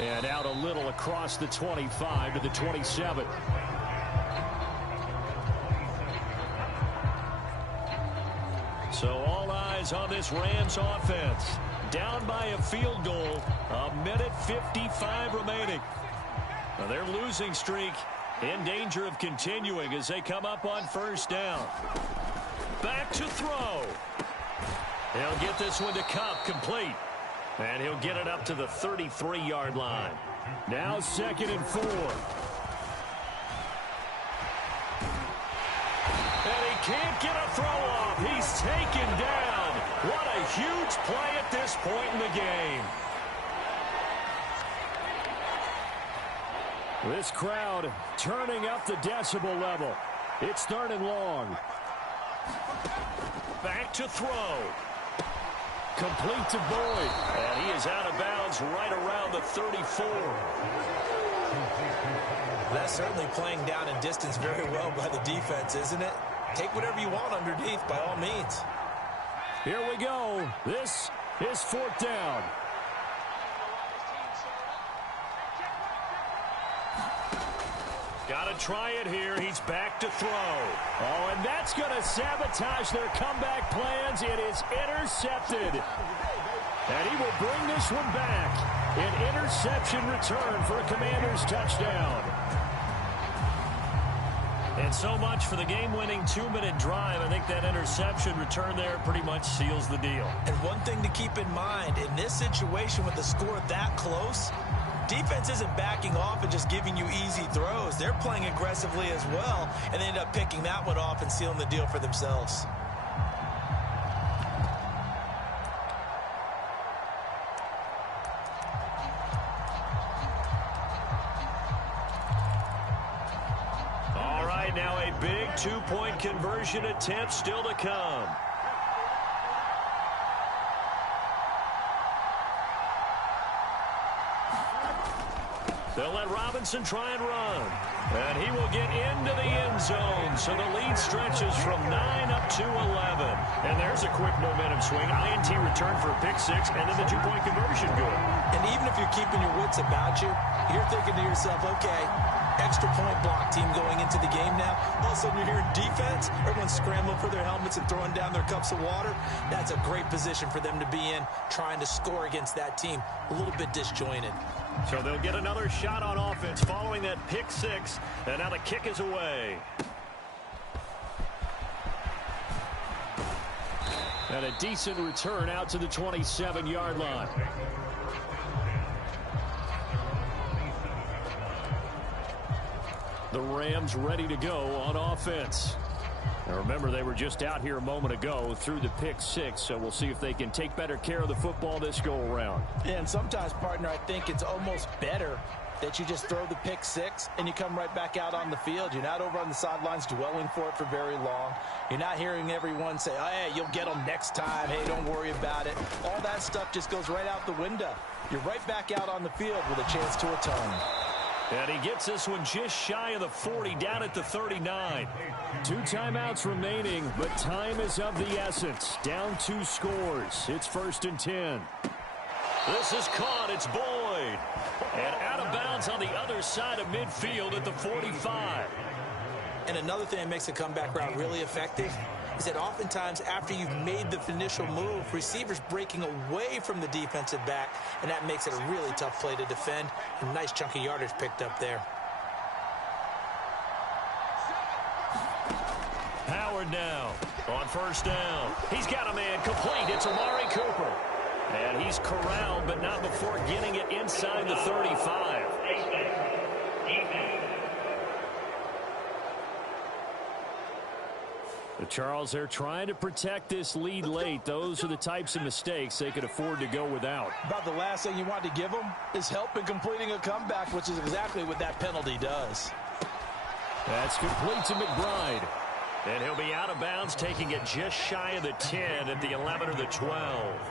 And out a little across the 25 to the 27. So all eyes on this Rams offense. Down by a field goal, 1:55 remaining. Now their losing streak in danger of continuing as they come up on 1st down. Back to throw. He'll get this one to Cup, complete. And he'll get it up to the 33-yard line. Now 2nd and 4. And he can't get a throw off. He's taken down. What a huge play at this point in the game. This crowd turning up the decibel level. It's 3rd and long. Back to throw. Complete to Boyd. And he is out of bounds right around the 34. That's certainly playing down in distance very well by the defense, isn't it? Take whatever you want underneath by all means. Here we go. This is 4th down. Got to try it here. He's back to throw. Oh, and that's going to sabotage their comeback plans. It is intercepted. And he will bring this one back. An interception return for a Commanders touchdown. And so much for the game-winning 2-minute drive. I think that interception return there pretty much seals the deal. And one thing to keep in mind, in this situation with the score that close, defense isn't backing off and just giving you easy throws. They're playing aggressively as well, and they end up picking that one off and sealing the deal for themselves. All right, now a big 2-point conversion attempt still to come. They'll let Robinson try and run. And he will get into the end end zone. So the lead stretches from 9 up to 11. And there's a quick momentum swing. INT return for a pick six, and then the two-point conversion good. And even if you're keeping your wits about you, you're thinking to yourself, okay, extra point block team going into the game now. All of a sudden you're hearing defense. Everyone's scrambling for their helmets and throwing down their cups of water. That's a great position for them to be in, trying to score against that team. A little bit disjointed. So they'll get another shot on offense following that pick six. And now the kick is away. And a decent return out to the 27-yard line. The Rams ready to go on offense. Now remember, they were just out here a moment ago through the pick six, so we'll see if they can take better care of the football this go-around. Yeah, and sometimes, partner, I think it's almost better that you just throw the pick six and you come right back out on the field. You're not over on the sidelines dwelling for it for very long. You're not hearing everyone say, oh, hey, you'll get them next time. Hey, don't worry about it. All that stuff just goes right out the window. You're right back out on the field with a chance to atone. And he gets this one just shy of the 40, down at the 39. 2 timeouts remaining, but time is of the essence. Down 2 scores. It's 1st and 10. This is caught. It's Boyd. And out of bounds on the other side of midfield at the 45. And another thing that makes a comeback route really effective is that oftentimes after you've made the initial move, receivers breaking away from the defensive back, and that makes it a really tough play to defend. A nice chunk of yardage picked up there. Howard now on 1st down. He's got a man complete. It's Amari Cooper. And he's corralled, but not before getting it inside the 35. But Charles, they're trying to protect this lead late. Those are the types of mistakes they could afford to go without. About the last thing you want to give them is help in completing a comeback, which is exactly what that penalty does. That's complete to McBride. And he'll be out of bounds, taking it just shy of the 10 at the 11 or the 12.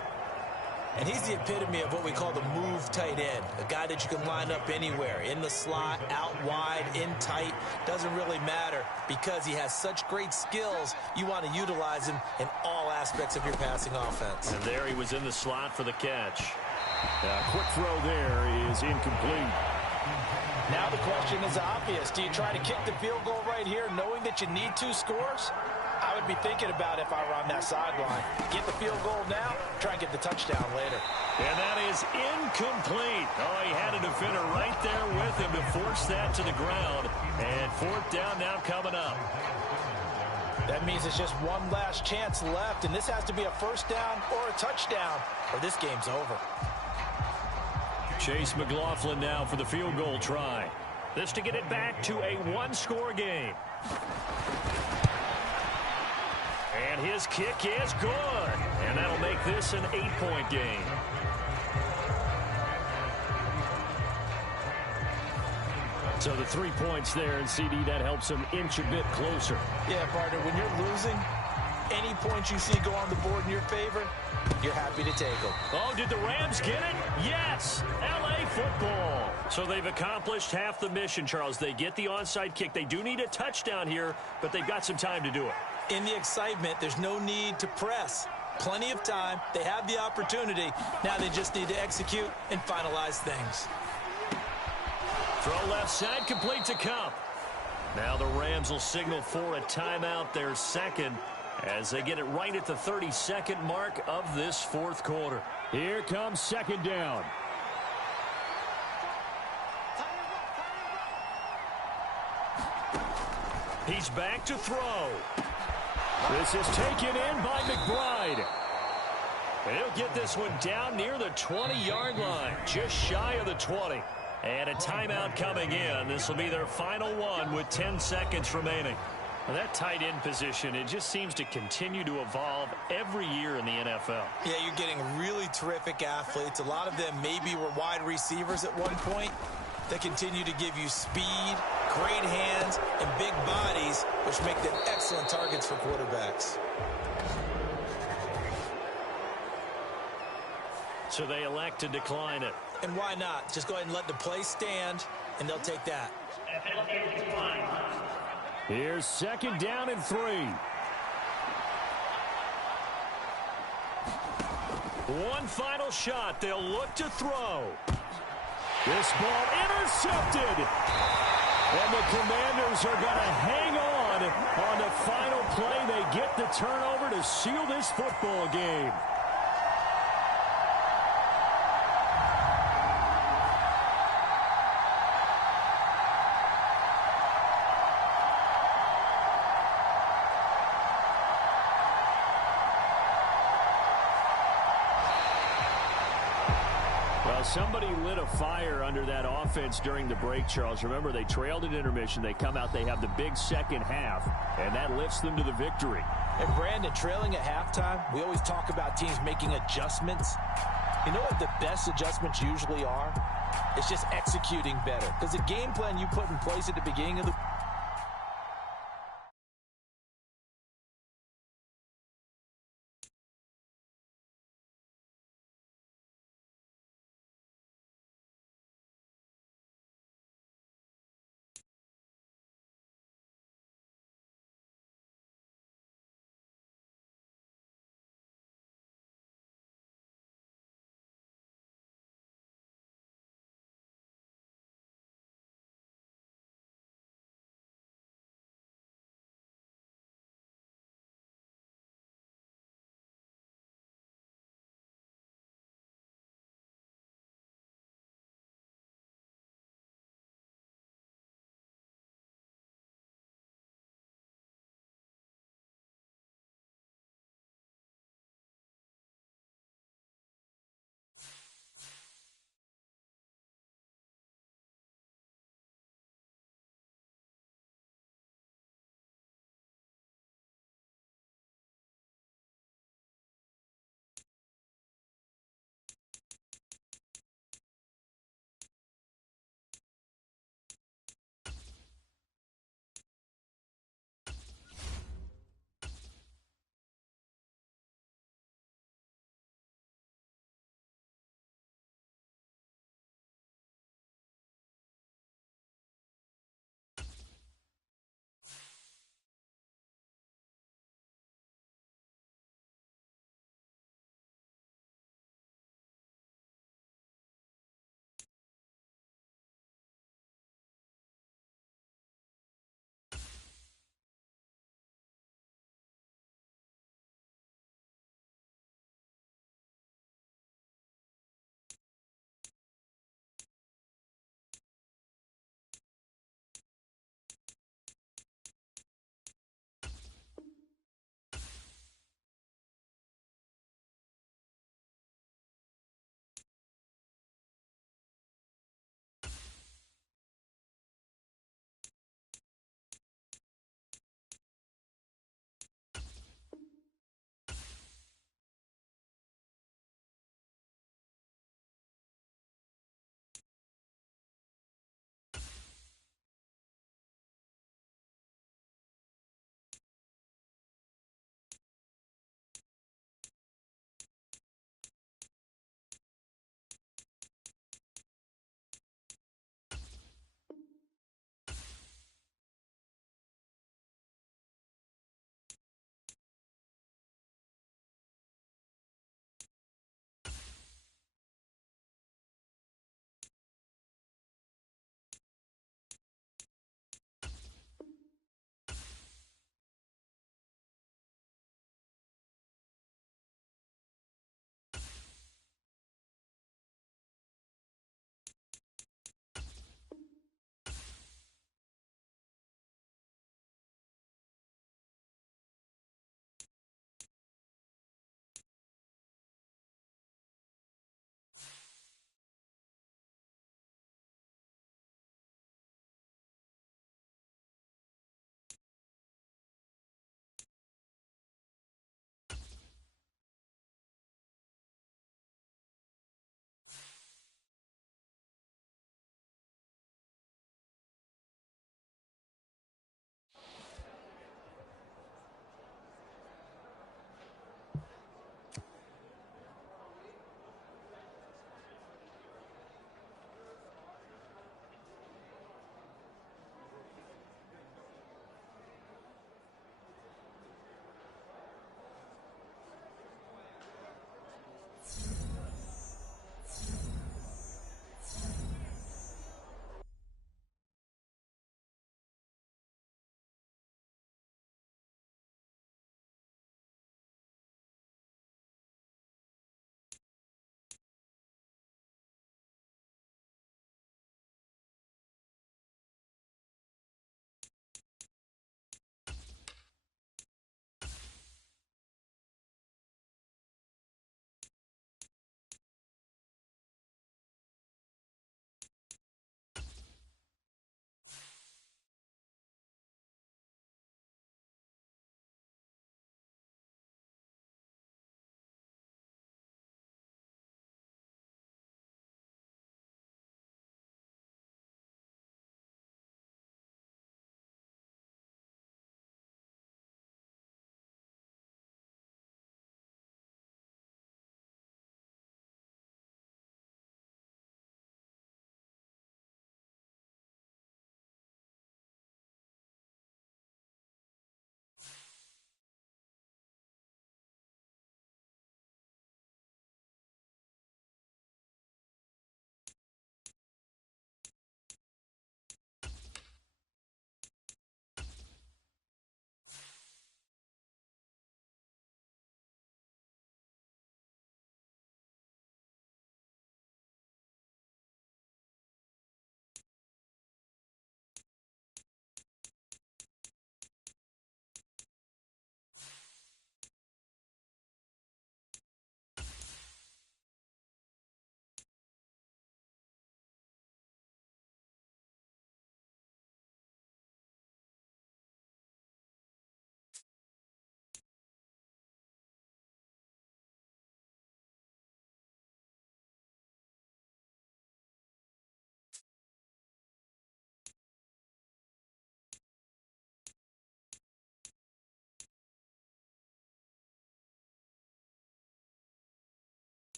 And he's the epitome of what we call the move tight end, a guy that you can line up anywhere, in the slot, out wide, in tight, doesn't really matter because he has such great skills. You want to utilize him in all aspects of your passing offense. And there he was in the slot for the catch. Quick throw there is incomplete. Now the question is obvious. Do you try to kick the field goal right here knowing that you need 2 scores? I would be thinking about if I were on that sideline. Get the field goal now, try and get the touchdown later. And that is incomplete. Oh, he had a defender right there with him to force that to the ground. And 4th down now coming up. That means it's just one last chance left, and this has to be a 1st down or a touchdown, or this game's over. Chase McLaughlin now for the field goal try. This to get it back to a 1-score game. And his kick is good. And that'll make this an 8-point game. So the 3 points there, and CD, that helps him inch a bit closer. Yeah, partner, when you're losing, any points you see go on the board in your favor, you're happy to take them. Oh, did the Rams get it? Yes! L.A. football. So they've accomplished half the mission, Charles. They get the onside kick. They do need a touchdown here, but they've got some time to do it. In the excitement, there's no need to press. Plenty of time. They have the opportunity. Now they just need to execute and finalize things. Throw left side, complete to Cup. Now the Rams will signal for a timeout, their 2nd, as they get it right at the 32nd mark of this 4th quarter. Here comes 2nd down. He's back to throw. This is taken in by McBride. And he'll get this one down near the 20-yard line, just shy of the 20. And a timeout coming in. This will be their final one with 10 seconds remaining. Well, that tight end position, it just seems to continue to evolve every year in the NFL. Yeah, you're getting really terrific athletes. A lot of them maybe were wide receivers at one point. They continue to give you speed, great hands, and big bodies, which make them excellent targets for quarterbacks. So they elect to decline it. And why not? Just go ahead and let the play stand, and they'll take that. Here's 2nd down and 3. One final shot. They'll look to throw. This ball intercepted. And the Commanders are going to hang on the final play. They get the turnover to seal this football game. Somebody lit a fire under that offense during the break, Charles. Remember, they trailed at intermission. They come out, they have the big second half, and that lifts them to the victory. And, Brandon, trailing at halftime, we always talk about teams making adjustments. You know what the best adjustments usually are? It's just executing better. Because the game plan you put in place at the beginning of the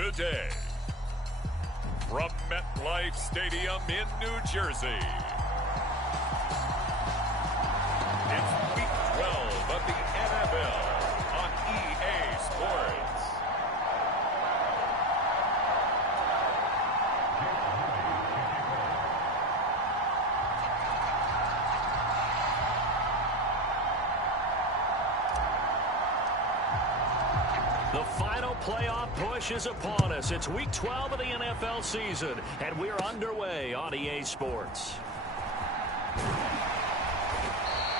today. From MetLife Stadium in New Jersey, it's Week 12 of the NFL on EA Sports. The final playoff push is upon us. It's Week 12 of the NFL season, and we're underway on EA Sports.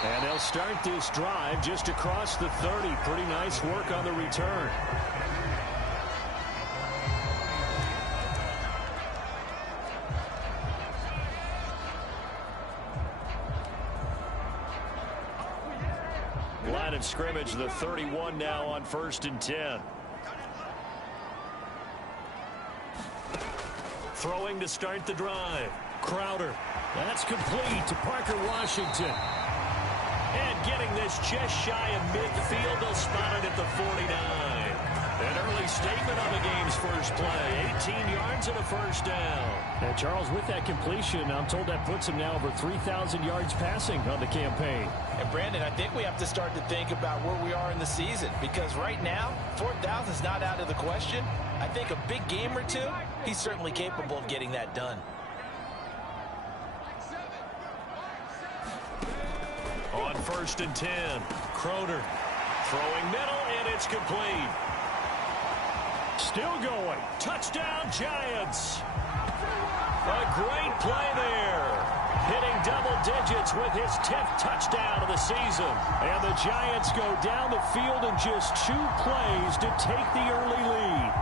And they'll start this drive just across the 30. Pretty nice work on the return. Line of scrimmage, the 31 now on 1st and 10. Throwing to start the drive. Crowder. That's complete to Parker Washington. And getting this just shy of midfield, they'll spot it at the 49. An early statement on the game's first play. 18 yards and a first down. And Charles, with that completion, I'm told that puts him now over 3,000 yards passing on the campaign. And Brandon, I think we have to start to think about where we are in the season, because right now, 4,000 is not out of the question. I think a big game or two, he's certainly capable of getting that done. On 1st and 10, Crowder throwing middle, and it's complete. Still going. Touchdown, Giants. A great play there. Hitting double digits with his 10th touchdown of the season. And the Giants go down the field in just 2 plays to take the early lead.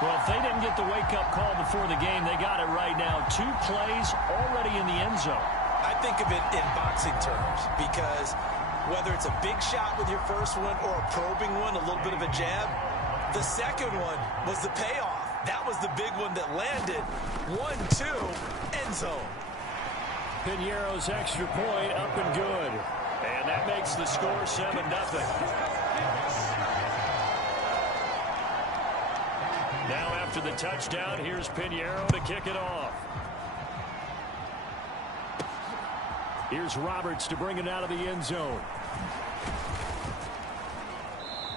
Well, if they didn't get the wake-up call before the game, they got it right now. 2 plays already in the end zone. I think of it in boxing terms, because whether it's a big shot with your first one or a probing one, a little bit of a jab, the second one was the payoff. That was the big one that landed. 1-2, end zone. Piñeiro's extra point up and good. And that makes the score 7-0. Now after the touchdown, here's Piñeiro to kick it off. Here's Roberts to bring it out of the end zone.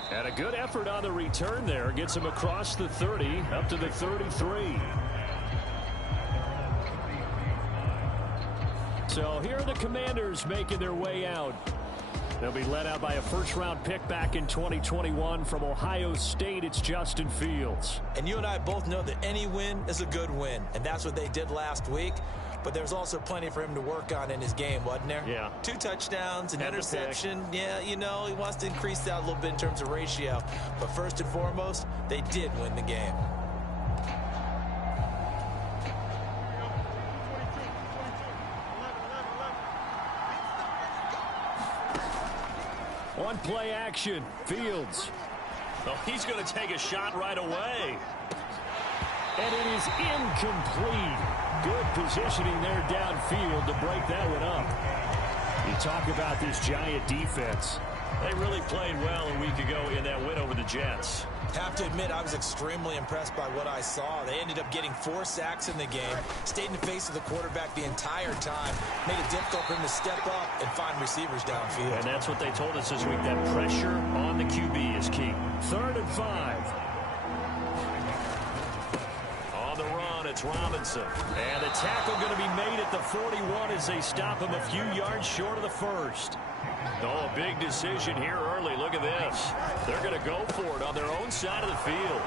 And a good effort on the return there. Gets him across the 30, up to the 33. So here are the Commanders making their way out. They'll be led out by a first-round pick back in 2021 from Ohio State. It's Justin Fields. And you and I both know that any win is a good win, and that's what they did last week. But there's also plenty for him to work on in his game, wasn't there? Yeah. 2 touchdowns, an And interception. Yeah, you know, he wants to increase that a little bit in terms of ratio. But first and foremost, they did win the game. On play action, Fields. Oh, he's going to take a shot right away. And it is incomplete. Good positioning there downfield to break that one up. You talk about this Giant defense. They really played well a week ago in that win over the Jets. Have to admit, I was extremely impressed by what I saw. They ended up getting 4 sacks in the game, stayed in the face of the quarterback the entire time, made it difficult for him to step up and find receivers downfield. And that's what they told us this week, that pressure on the QB is key. 3rd and 5. On the run, it's Robinson. And the tackle going to be made at the 41 as they stop him a few yards short of the first. Oh, a big decision here early. Look at this. They're going to go for it on their own side of the field.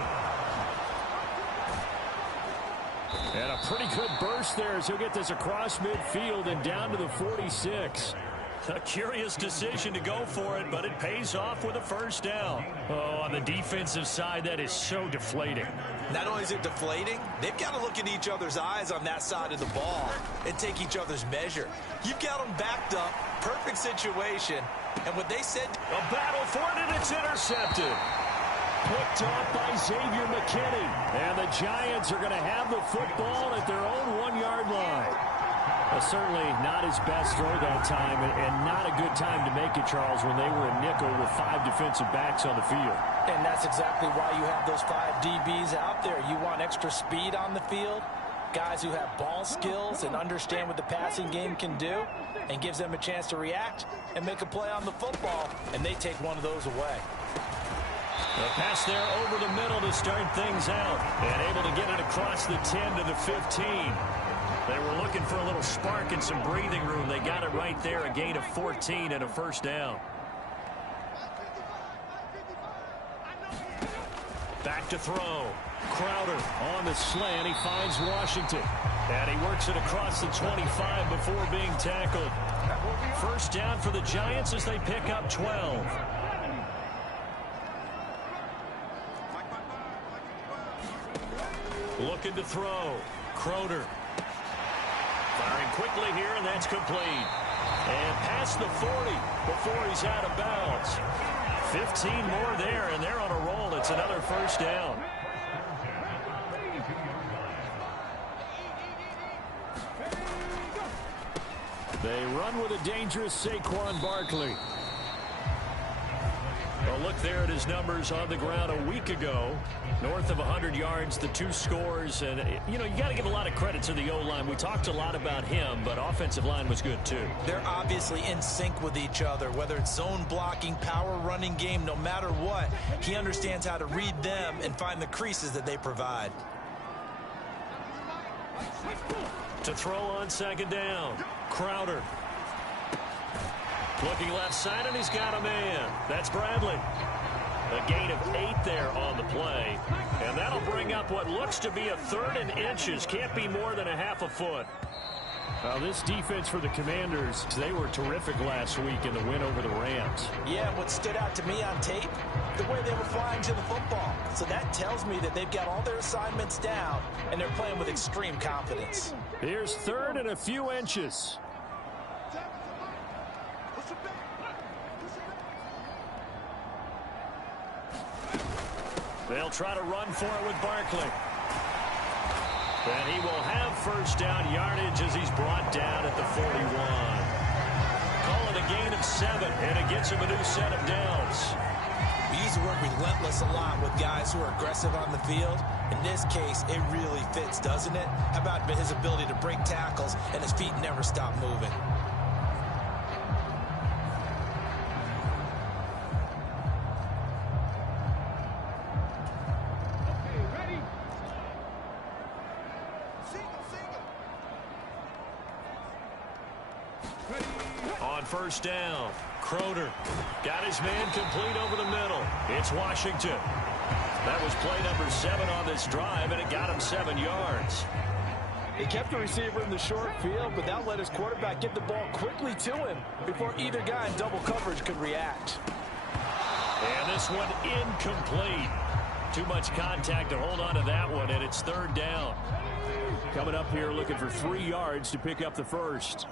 And a pretty good burst there as he'll get this across midfield and down to the 46. A curious decision to go for it, but it pays off with a first down. Oh, on the defensive side, that is so deflating. Not only is it deflating, they've got to look in each other's eyes on that side of the ball and take each other's measure. You've got them backed up, perfect situation, and what they said... A battle for it, and it's intercepted. Picked off by Xavier McKinney. And the Giants are going to have the football at their own 1-yard line. Certainly not his best throw that time, and not a good time to make it, Charles, when they were a nickel with 5 defensive backs on the field. And that's exactly why you have those 5 DBs out there. You want extra speed on the field, guys who have ball skills and understand what the passing game can do, and gives them a chance to react and make a play on the football, and they take one of those away. A pass there over the middle to start things out, and able to get it across the 10 to the 15. They were looking for a little spark and some breathing room. They got it right there, a gain of 14 and a first down. Back to throw. Crowder on the slant. He finds Washington. And he works it across the 25 before being tackled. First down for the Giants as they pick up 12. Looking to throw. Crowder. Firing quickly here, and that's complete. And past the 40 before he's out of bounds. 15 more there, and they're on a roll. It's another first down. They run with a dangerous Saquon Barkley. Well, look there at his numbers on the ground a week ago. North of 100 yards, the 2 scores. And, you know, you got to give a lot of credit to the O-line. We talked a lot about him, but offensive line was good, too. They're obviously in sync with each other, whether it's zone blocking, power running game, no matter what. He understands how to read them and find the creases that they provide. To throw on second down, Crowder. Looking left side, and he's got a man. That's Bradley. A gain of 8 there on the play. And that'll bring up what looks to be a 3rd and inches. Can't be more than a half a foot. This defense for the Commanders, they were terrific last week in the win over the Rams. Yeah, what stood out to me on tape, the way they were flying to the football. So that tells me that they've got all their assignments down, and they're playing with extreme confidence. Here's 3rd and a few inches. They'll try to run for it with Barkley. And he will have first down yardage as he's brought down at the 41. Call it a gain of 7, and it gets him a new set of downs. We use the word relentless a lot with guys who are aggressive on the field. In this case, it really fits, doesn't it? How about his ability to break tackles and his feet never stop moving? First down. Crowder got his man complete over the middle. It's Washington. That was play number 7 on this drive, and it got him 7 yards. He kept the receiver in the short field, but that let his quarterback get the ball quickly to him before either guy in double coverage could react. And this one incomplete. Too much contact to hold on to that one, and it's 3rd down. Coming up here looking for 3 yards to pick up the first.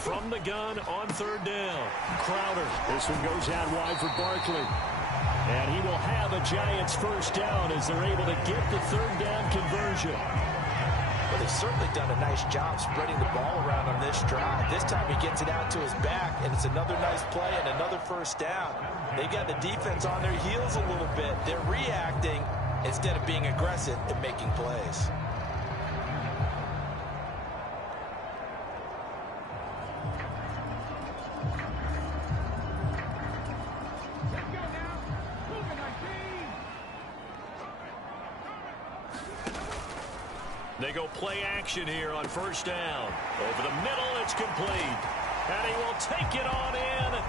From the gun on 3rd down. Crowder. This one goes out wide for Barkley. And he will have a Giants first down as they're able to get the 3rd down conversion. Well, they've certainly done a nice job spreading the ball around on this drive. This time he gets it out to his back, and it's another nice play and another first down. They've got the defense on their heels a little bit. They're reacting instead of being aggressive and making plays. They go play action here on first down. Over the middle, it's complete. And he will take it on in.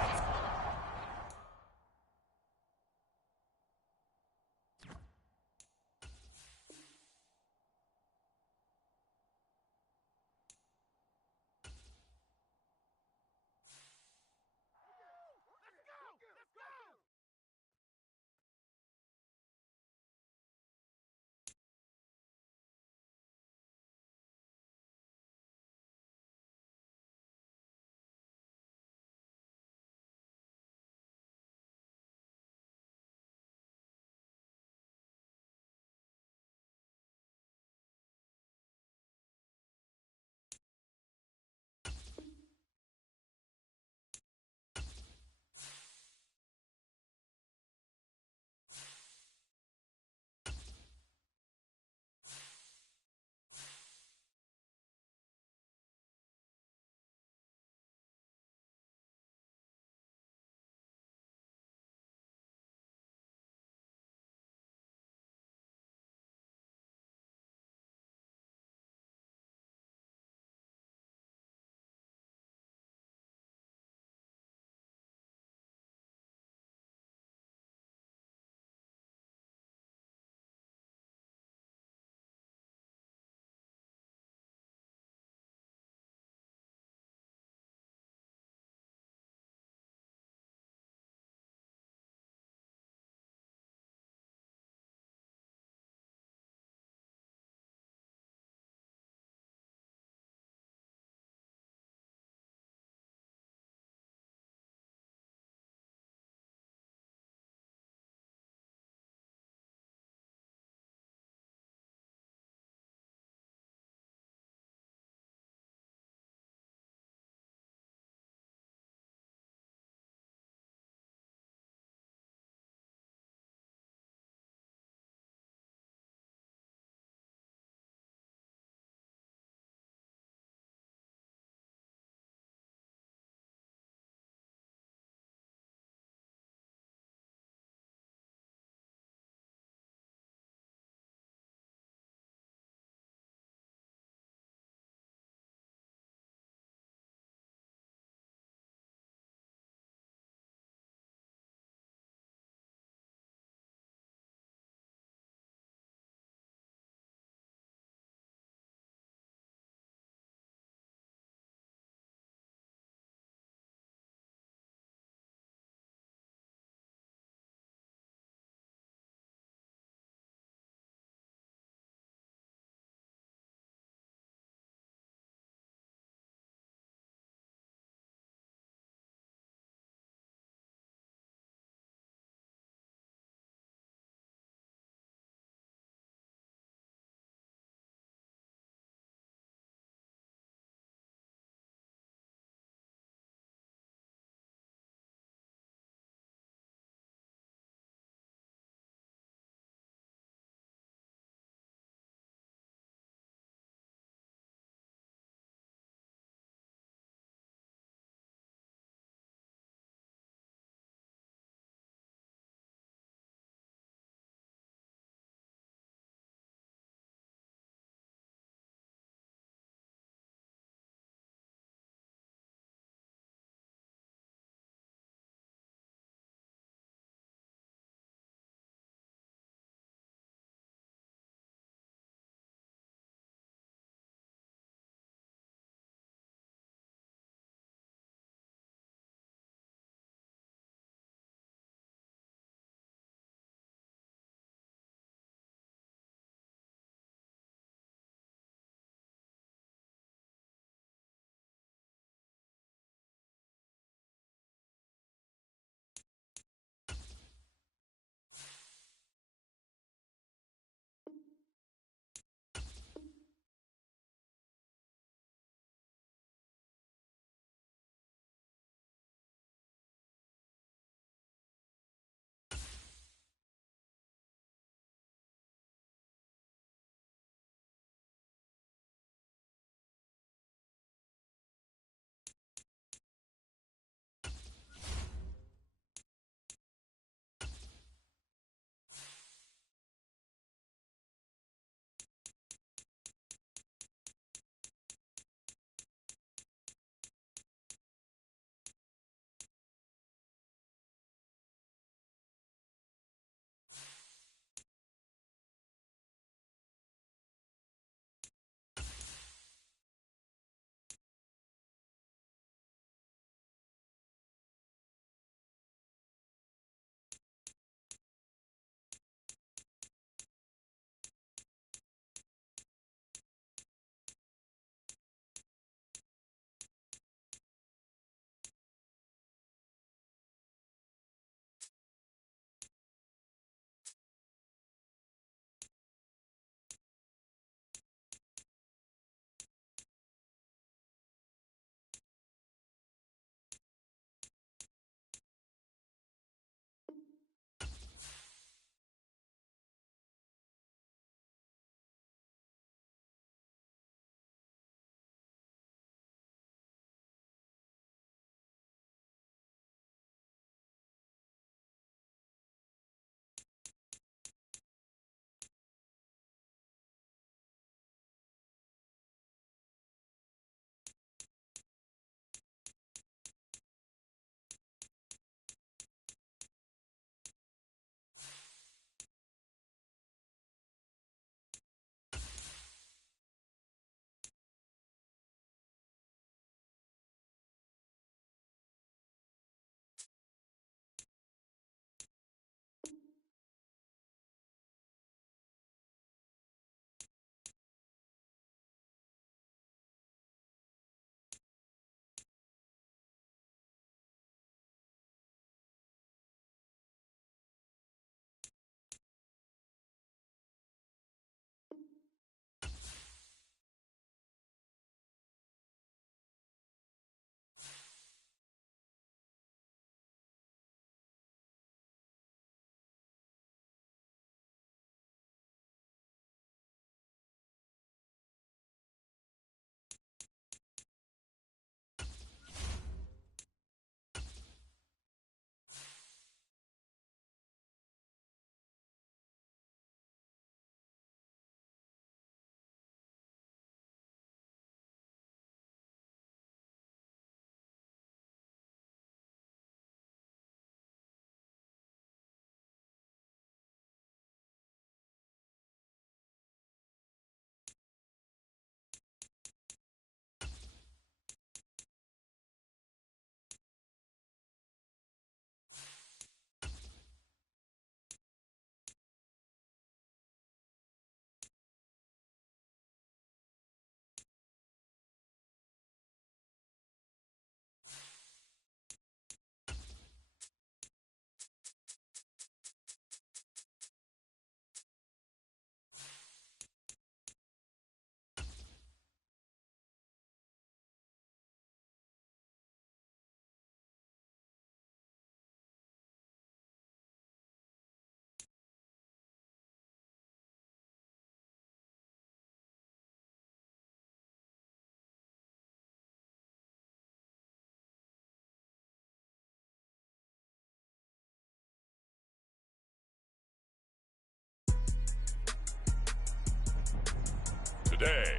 today.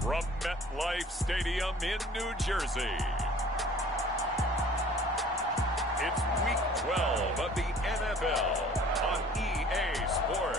From MetLife Stadium in New Jersey, it's Week 12 of the NFL on EA Sports.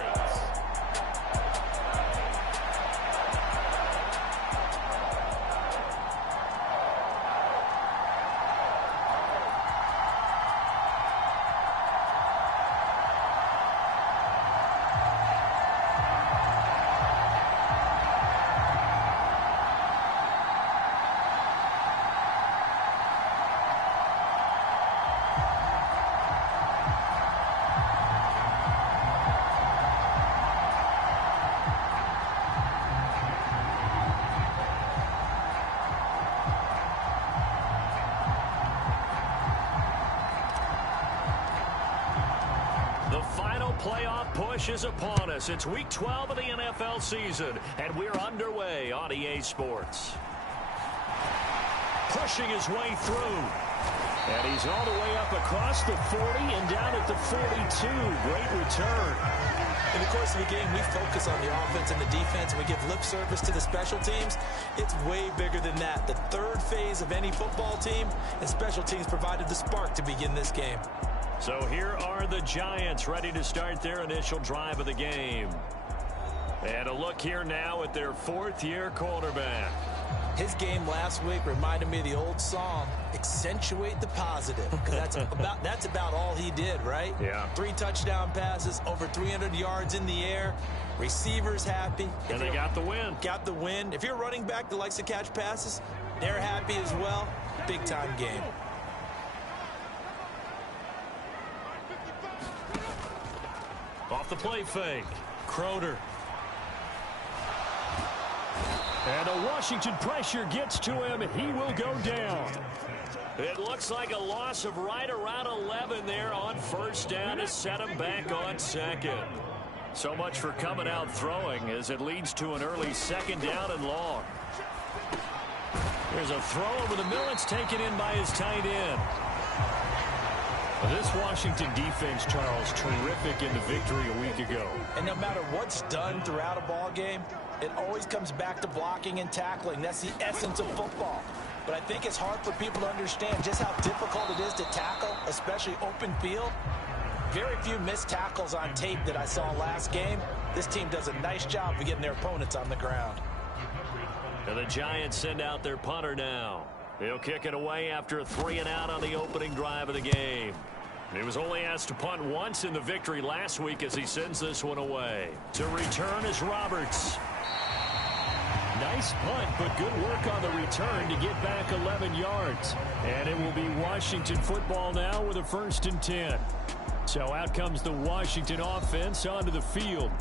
Playoff push is upon us. It's Week 12 of the NFL season, and we're underway on EA Sports. Pushing his way through. And he's all the way up across the 40 and down at the 42. Great return. In the course of the game, we focus on the offense and the defense, and we give lip service to the special teams. It's way bigger than that. The third phase of any football team, and special teams provided the spark to begin this game. So here are the Giants ready to start their initial drive of the game. And a look here now at their fourth-year quarterback. His game last week reminded me of the old song, accentuate the positive, because that's about all he did, right? Yeah. 3 touchdown passes, over 300 yards in the air, receivers happy. And they got the win. Got the win. If you're a running back that likes to catch passes, they're happy as well. Big-time game. Off the play fake. Croder. And a Washington pressure gets to him. He will go down. It looks like a loss of right around 11 there on first down to set him back on second. So much for coming out throwing as it leads to an early second down and long. There's a throw over the middle. It's taken in by his tight end. This Washington defense, Charles, terrific in the victory a week ago. And no matter what's done throughout a ball game, it always comes back to blocking and tackling. That's the essence of football. But I think it's hard for people to understand just how difficult it is to tackle, especially open field. Very few missed tackles on tape that I saw last game. This team does a nice job of getting their opponents on the ground. And the Giants send out their punter now. He'll kick it away after a 3-and-out on the opening drive of the game. He was only asked to punt once in the victory last week as he sends this one away. To return is Roberts. Nice punt, but good work on the return to get back 11 yards. And it will be Washington football now with a 1st and 10. So out comes the Washington offense onto the field.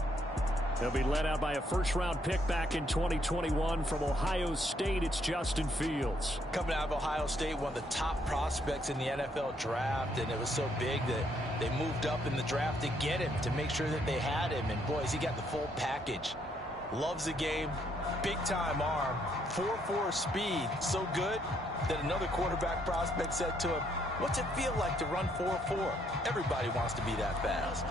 They'll be led out by a first-round pick back in 2021 from Ohio State. It's Justin Fields. Coming out of Ohio State, one of the top prospects in the NFL draft, and it was so big that they moved up in the draft to get him, to make sure that they had him. And, boys, he got the full package. Loves the game, big-time arm, 4.4 speed, so good that another quarterback prospect said to him, what's it feel like to run 4.4? Everybody wants to be that fast.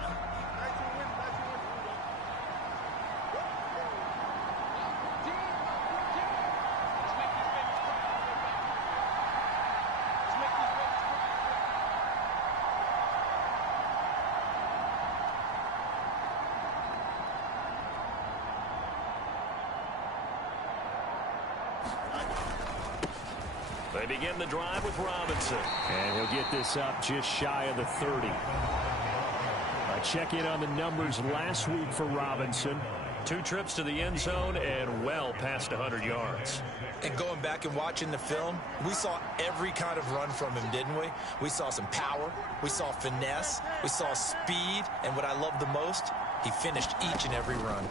They begin the drive with Robinson. And he'll get this up just shy of the 30. A check-in on the numbers last week for Robinson. 2 trips to the end zone and well past 100 yards. And going back and watching the film, we saw every kind of run from him, didn't we? We saw some power, we saw finesse, we saw speed, and what I love the most, he finished each and every run.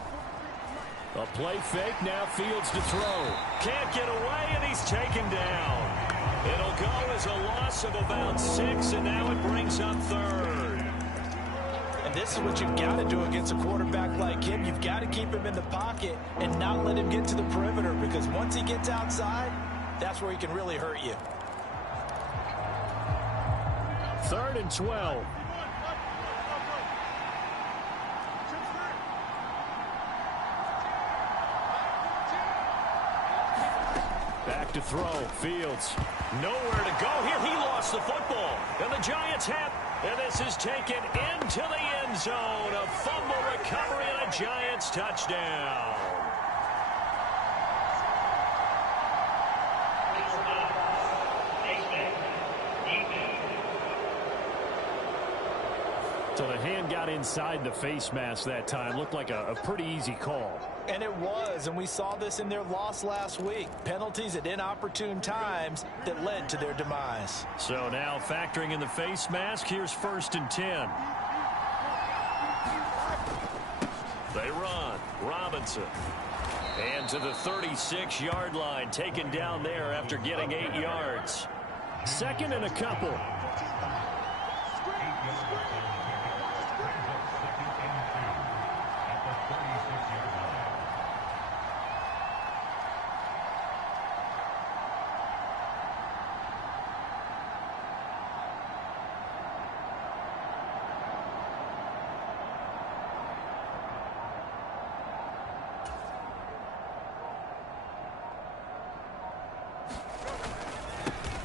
A play fake, now Fields to throw. Can't get away, and he's taken down. It'll go as a loss of about 6, and now it brings up 3rd. And this is what you've got to do against a quarterback like him. You've got to keep him in the pocket and not let him get to the perimeter, because once he gets outside, that's where he can really hurt you. 3rd and 12. to throw. Fields. Nowhere to go here. He lost the football. And the Giants have. And this is taken into the end zone. A fumble recovery and a Giants touchdown. So the hand got inside the face mask that time. Looked like a pretty easy call. And it was, and we saw this in their loss last week. Penalties at inopportune times that led to their demise. So now factoring in the face mask, here's 1st and 10. They run. Robinson. And to the 36-yard line, taken down there after getting 8 yards. 2nd and a couple.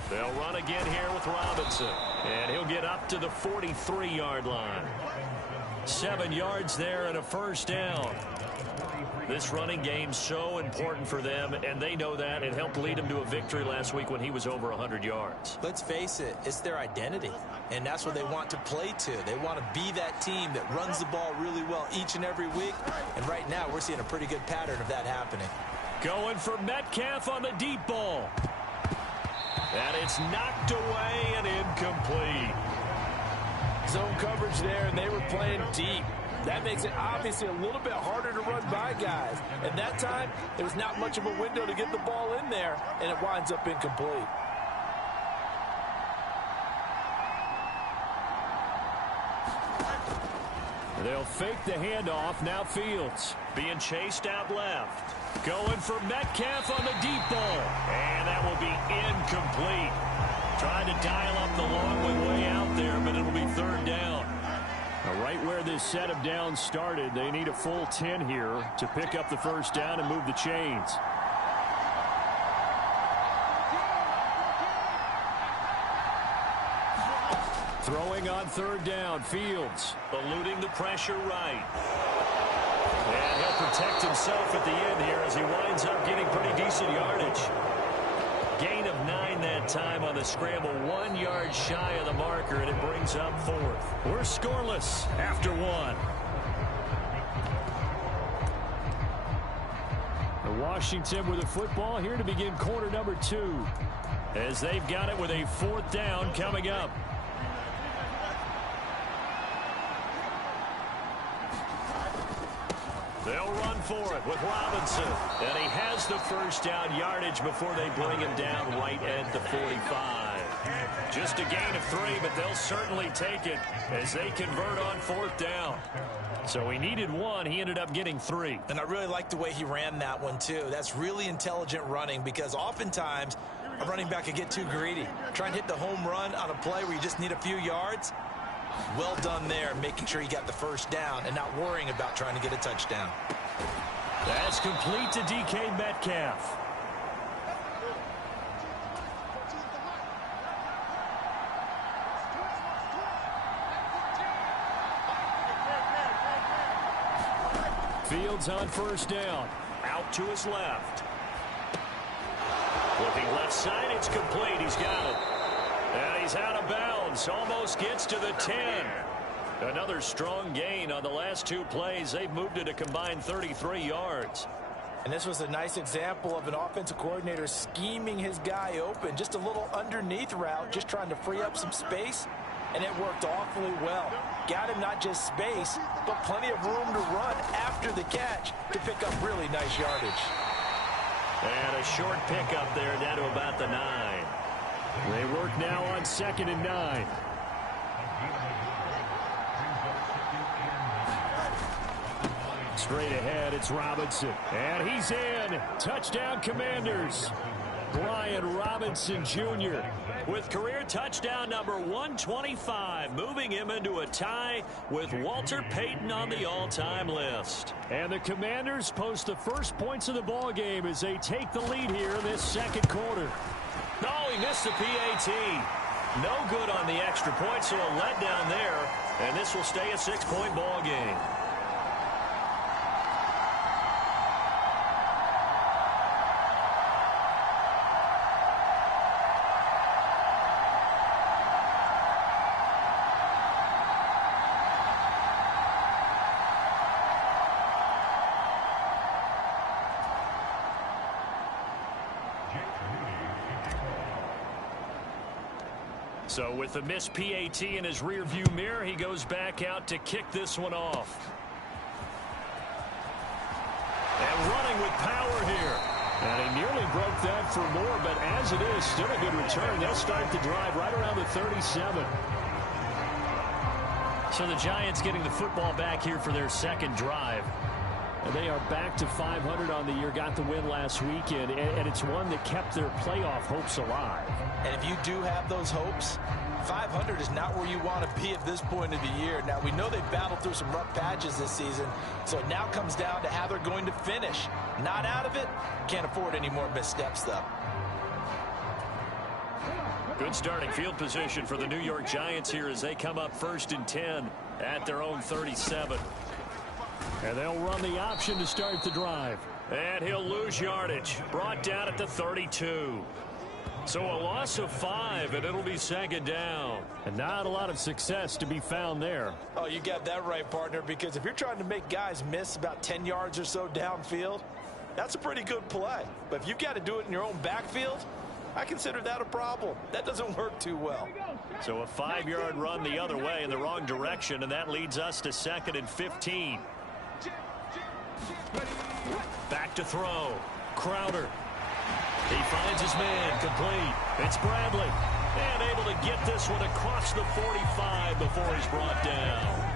They'll run again here with Robinson. And he'll get up to the 43-yard line. 7 yards there and a 1st down. This running game's so important for them, and they know that. It helped lead them to a victory last week when he was over 100 yards. Let's face it, it's their identity, and that's what they want to play to. They want to be that team that runs the ball really well each and every week, and right now we're seeing a pretty good pattern of that happening. Going for Metcalf on the deep ball. And it's knocked away and incomplete. Zone coverage there, and they were playing deep. That makes it obviously a little bit harder to run by guys. And that time, there was not much of a window to get the ball in there, and it winds up incomplete. They'll fake the handoff. Now Fields. Being chased out left. Going for Metcalf on the deep ball. And that will be incomplete. Trying to dial up the long way out there, but it'll be 3rd down. Now, right where this set of downs started, they need a full 10 here to pick up the 1st down and move the chains. Throwing on 3rd down, Fields. Eluding the pressure right. And he'll protect himself at the end here as he winds up getting pretty decent yardage. Gain of 9 that time on the scramble, 1 yard shy of the marker, and it brings up 4th. We're scoreless after 1. Washington with the football here to begin quarter number 2. As they've got it with a 4th down coming up. They'll run for it with Robinson. And he has the 1st down yardage before they bring him down right at the 45. Just a gain of 3, but they'll certainly take it as they convert on 4th down. So he needed 1. He ended up getting 3. And I really like the way he ran that one, too. That's really intelligent running because oftentimes a running back can get too greedy. Try and hit the home run on a play where you just need a few yards. Well done there, making sure he got the 1st down and not worrying about trying to get a touchdown. That's complete to DK Metcalf. Fields on 1st down. Out to his left. Looking left side, it's complete. He's got it. And he's out of bounds. Almost gets to the 10. Another strong gain on the last 2 plays. They've moved it a combined 33 yards. And this was a nice example of an offensive coordinator scheming his guy open. Just a little underneath route, just trying to free up some space. And it worked awfully well. Got him not just space, but plenty of room to run after the catch to pick up really nice yardage. And a short pickup there down to about the 9. They work now on 2nd and 9. Straight ahead, it's Robinson. And he's in. Touchdown, Commanders. Brian Robinson Jr. with career touchdown number 125, moving him into a tie with Walter Payton on the all-time list. And the Commanders post the first points of the ball game as they take the lead here in this second quarter. No, he missed the PAT. No good on the extra point, so a letdown there, and this will stay a 6-point ball game. So with the missed PAT in his rearview mirror, he goes back out to kick this one off. And running with power here. And he nearly broke that for more, but as it is, still a good return. They'll start the drive right around the 37. So the Giants getting the football back here for their second drive. And they are back to 500 on the year, got the win last weekend, and it's one that kept their playoff hopes alive. And if you do have those hopes, 500 is not where you want to be at this point of the year. Now, we know they've battled through some rough patches this season, so it now comes down to how they're going to finish. Not out of it, can't afford any more missteps, though. Good starting field position for the New York Giants here as they come up 1st and 10 at their own 37. And they'll run the option to start the drive. And he'll lose yardage. Brought down at the 32. So a loss of 5, and it'll be 2nd down. And not a lot of success to be found there. Oh, you got that right, partner, because if you're trying to make guys miss about 10 yards or so downfield, that's a pretty good play. But if you've got to do it in your own backfield, I consider that a problem. That doesn't work too well. So a 5-yard run the other way in the wrong direction, and that leads us to 2nd and 15. Back to throw. Crowder. He finds his man. Complete. It's Bradley. And able to get this one across the 45 before he's brought down.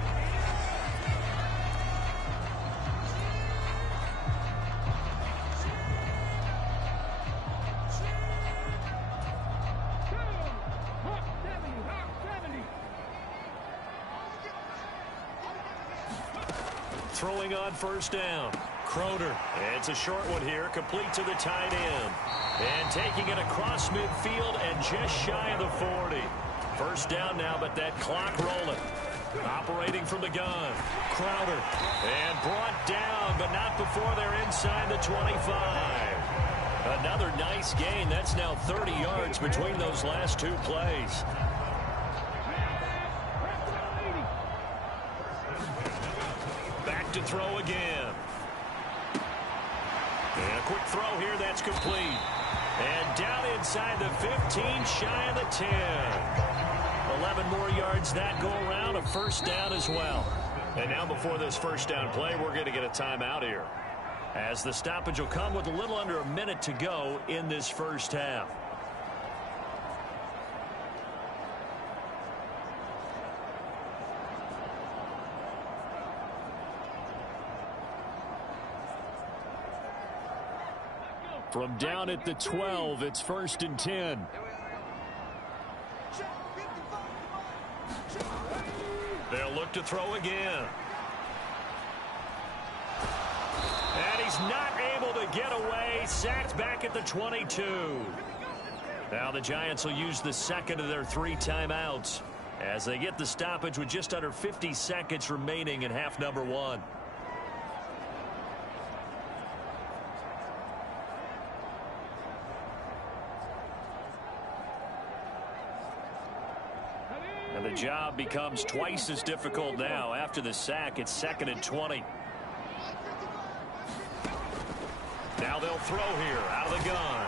Throwing on 1st down. Crowder. It's a short one here, complete to the tight end. And taking it across midfield and just shy of the 40. 1st down now, but that clock rolling. Operating from the gun. Crowder. And brought down, but not before they're inside the 25. Another nice gain. That's now 30 yards between those last 2 plays. Back to throw again. And a quick throw here, that's complete. And down inside the 15, shy of the 10. 11 more yards that go around, a 1st down as well. And now before this 1st down play, we're going to get a timeout here, as the stoppage will come with a little under a minute to go in this 1st half. From down at the 12, it's 1st and 10. They'll look to throw again. And he's not able to get away. Sacked back at the 22. Now the Giants will use the 2nd of their 3 timeouts as they get the stoppage with just under 50 seconds remaining in half number 1. And the job becomes twice as difficult now. After the sack, it's 2nd and 20. Now they'll throw here out of the gun.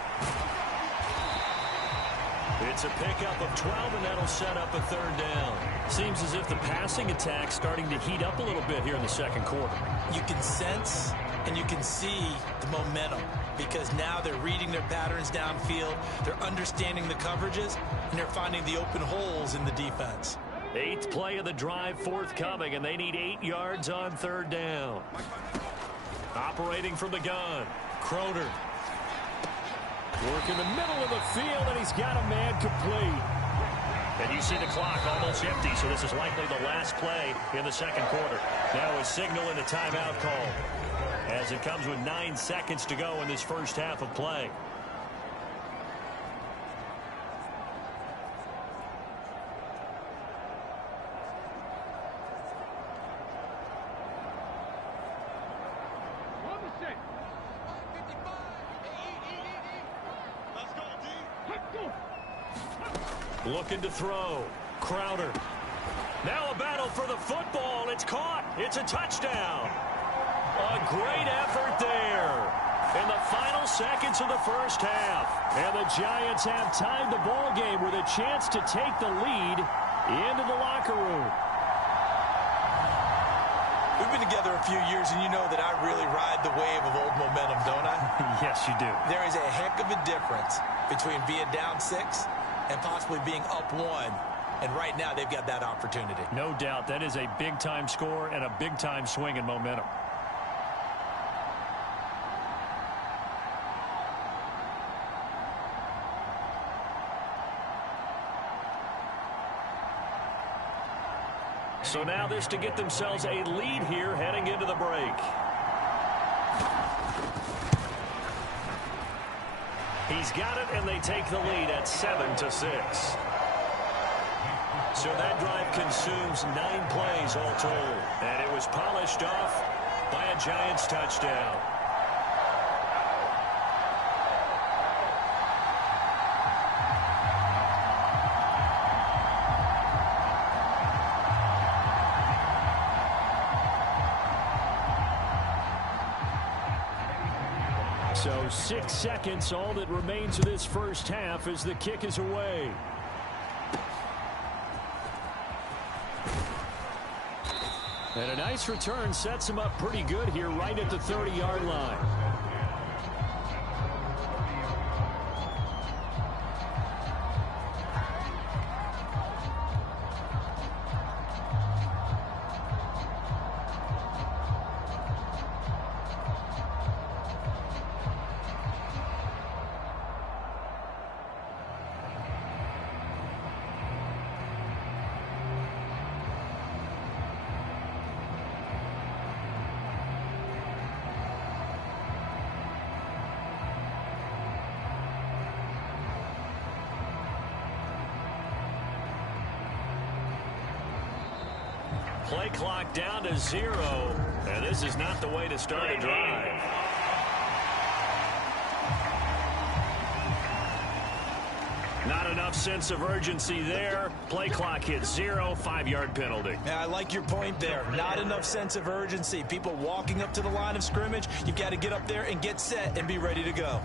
It's a pickup of 12, and that'll set up a 3rd down. Seems as if the passing attack's starting to heat up a little bit here in the 2nd quarter. You can sense and you can see the momentum, because now they're reading their patterns downfield, they're understanding the coverages, and they're finding the open holes in the defense. 8th play of the drive forthcoming, and they need 8 yards on 3rd down. Operating from the gun. Crowder. Work in the middle of the field, and he's got a man complete. And you see the clock almost empty, so this is likely the last play in the second quarter. Now a signal and a timeout call as it comes with 9 seconds to go in this first half of play. Looking to throw. Crowder. Now a battle for the football. It's caught. It's a touchdown. A great effort there in the final seconds of the first half. And the Giants have tied the ball game with a chance to take the lead into the locker room. We've been together a few years, and you know that I really ride the wave of old momentum, don't I? Yes, you do. There is a heck of a difference between being down 6 and possibly being up 1. And right now, they've got that opportunity. No doubt. That is a big-time score and a big-time swing in momentum. So now this to get themselves a lead here heading into the break. He's got it, and they take the lead at 7-6. So that drive consumes 9 plays all told. And it was polished off by a Giants touchdown. So 6 seconds, all that remains of this first half as the kick is away. And a nice return sets him up pretty good here right at the 30-yard line. Play clock down to 0, and this is not the way to start a drive. Not enough sense of urgency there. Play clock hits 0, 5-yard penalty. Yeah, I like your point there. Not enough sense of urgency. People walking up to the line of scrimmage, you've got to get up there and get set and be ready to go.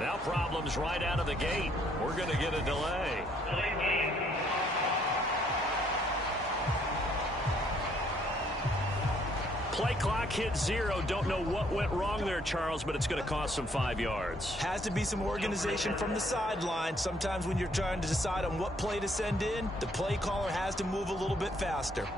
Now problems right out of the gate. We're going to get a delay. Play clock hit 0. Don't know what went wrong there, Charles, but it's going to cost them 5 yards. Has to be some organization from the sideline. Sometimes when you're trying to decide on what play to send in, the play caller has to move a little bit faster.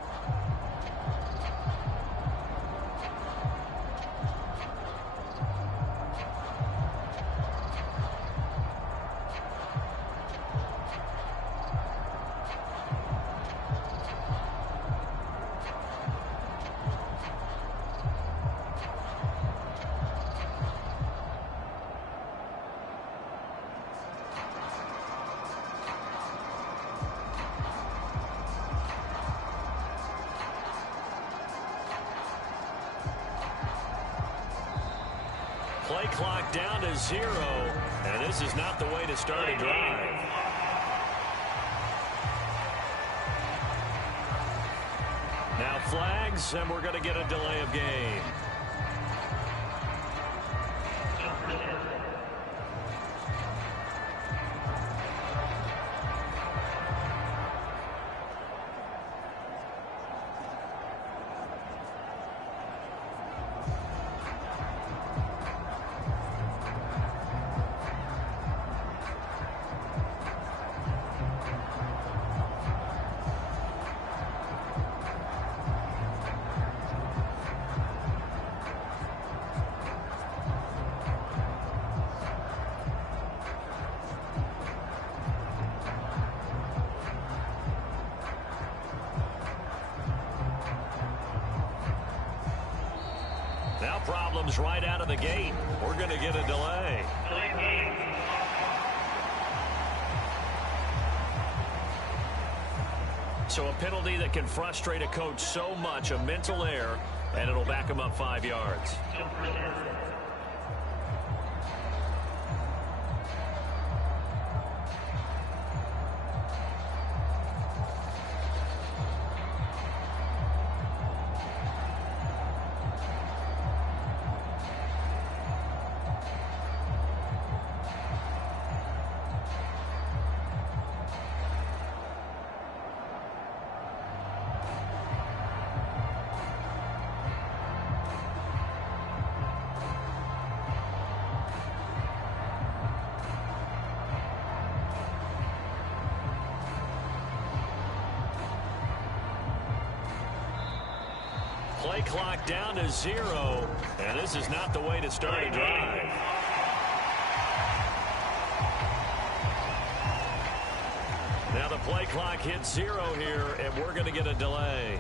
Play clock down to 0, and this is not the way to start a drive. Now flags, and we're going to get a delay of game. Now problems right out of the gate. We're going to get a delay. So a penalty that can frustrate a coach so much, a mental error, and it'll back him up 5 yards. Play clock down to 0, and this is not the way to start a drive. Now the play clock hits 0 here, and we're going to get a delay.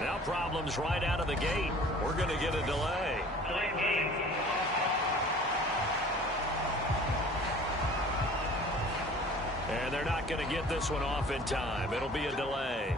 Now problems right out of the gate. We're going to get a delay. And they're not going to get this one off in time. It'll be a delay.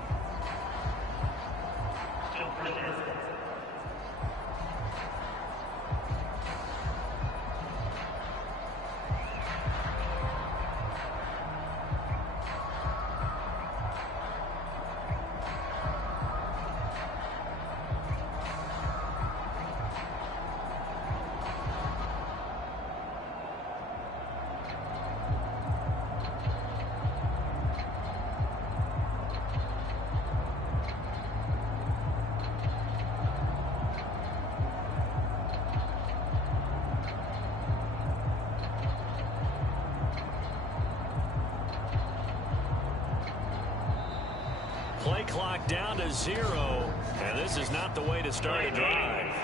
Play clock down to 0, and this is not the way to start a drive.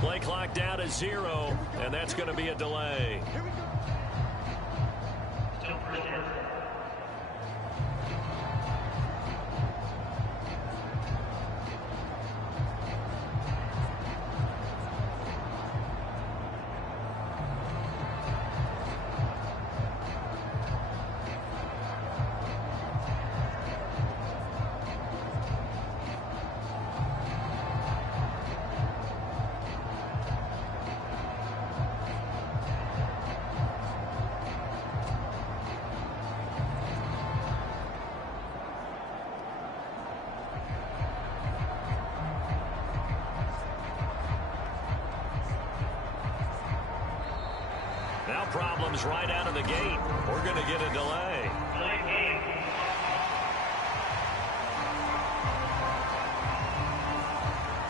Play clock down to 0, and that's going to be a delay. Now problems right out of the gate. We're going to get a delay.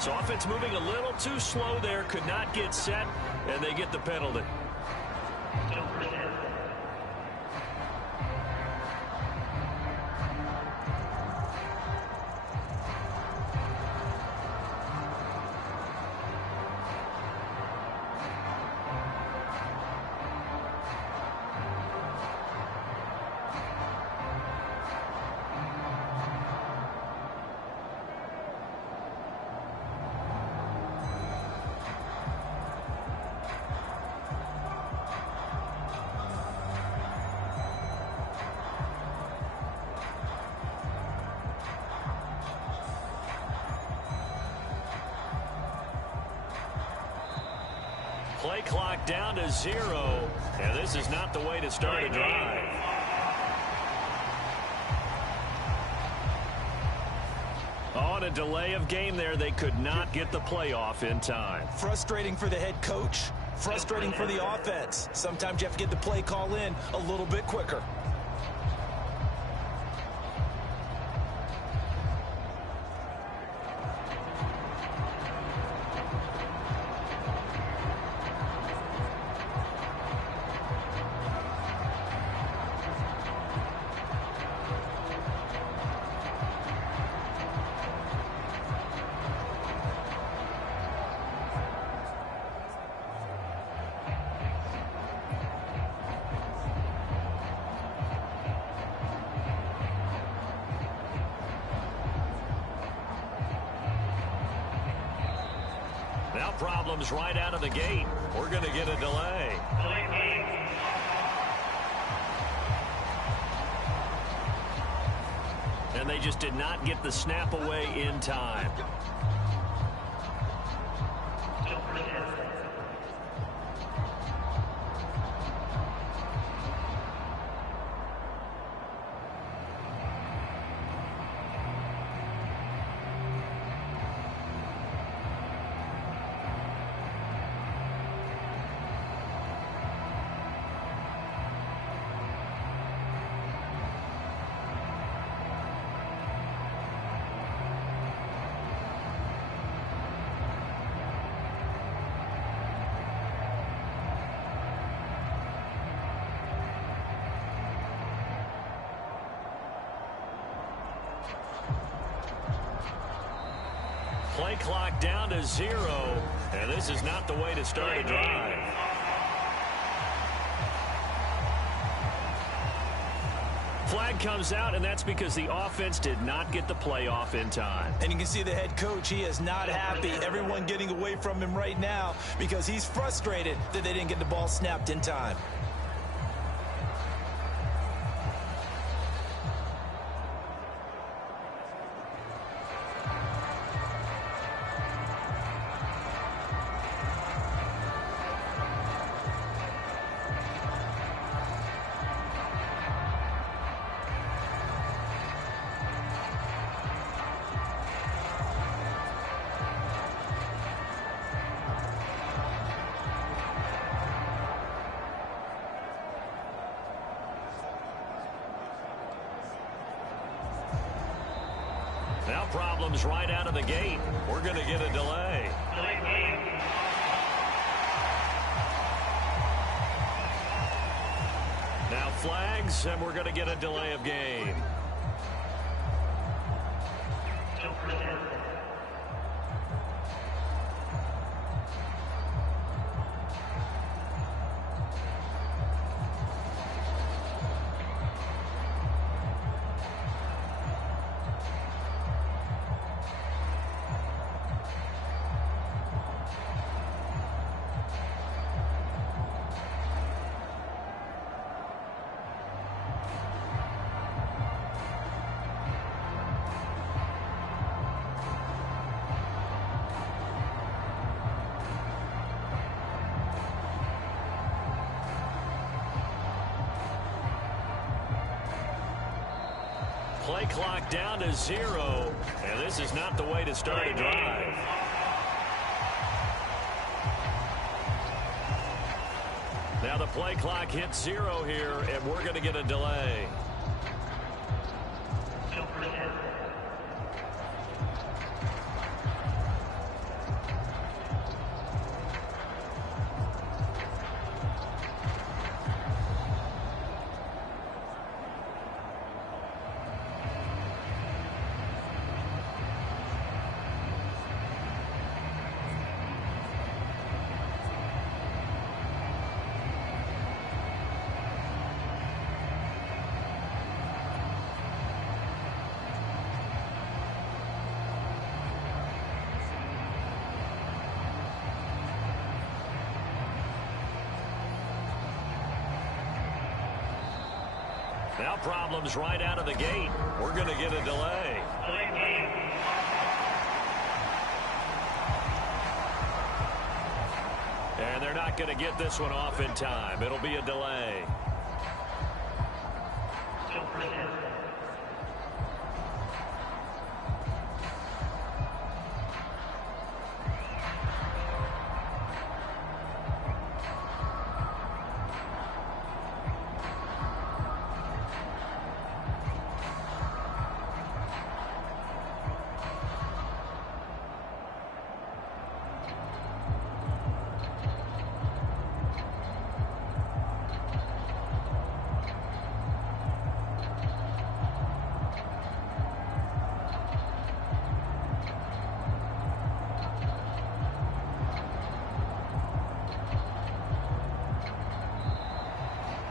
So offense moving a little too slow there. Could not get set, and they get the penalty. Play clock down to 0, and this is not the way to start a drive. On a delay of game there, they could not get the playoff in time. Frustrating for the head coach, frustrating for the offense. Sometimes you have to get the play call in a little bit quicker. Now problems right out of the gate. We're going to get a delay. And they just did not get the snap away in time. Play clock down to 0, and this is not the way to start a drive. Flag comes out, and that's because the offense did not get the playoff in time. And you can see the head coach, he is not happy. Everyone getting away from him right now because he's frustrated that they didn't get the ball snapped in time. Now problems right out of the gate. We're going to get a delay. Now flags, and we're going to get a delay of game. Play clock down to 0, and this is not the way to start a drive. Now the play clock hits 0 here, and we're going to get a delay. Now problems right out of the gate. We're going to get a delay. And they're they're not going to get this one off in time. It'll be a delay.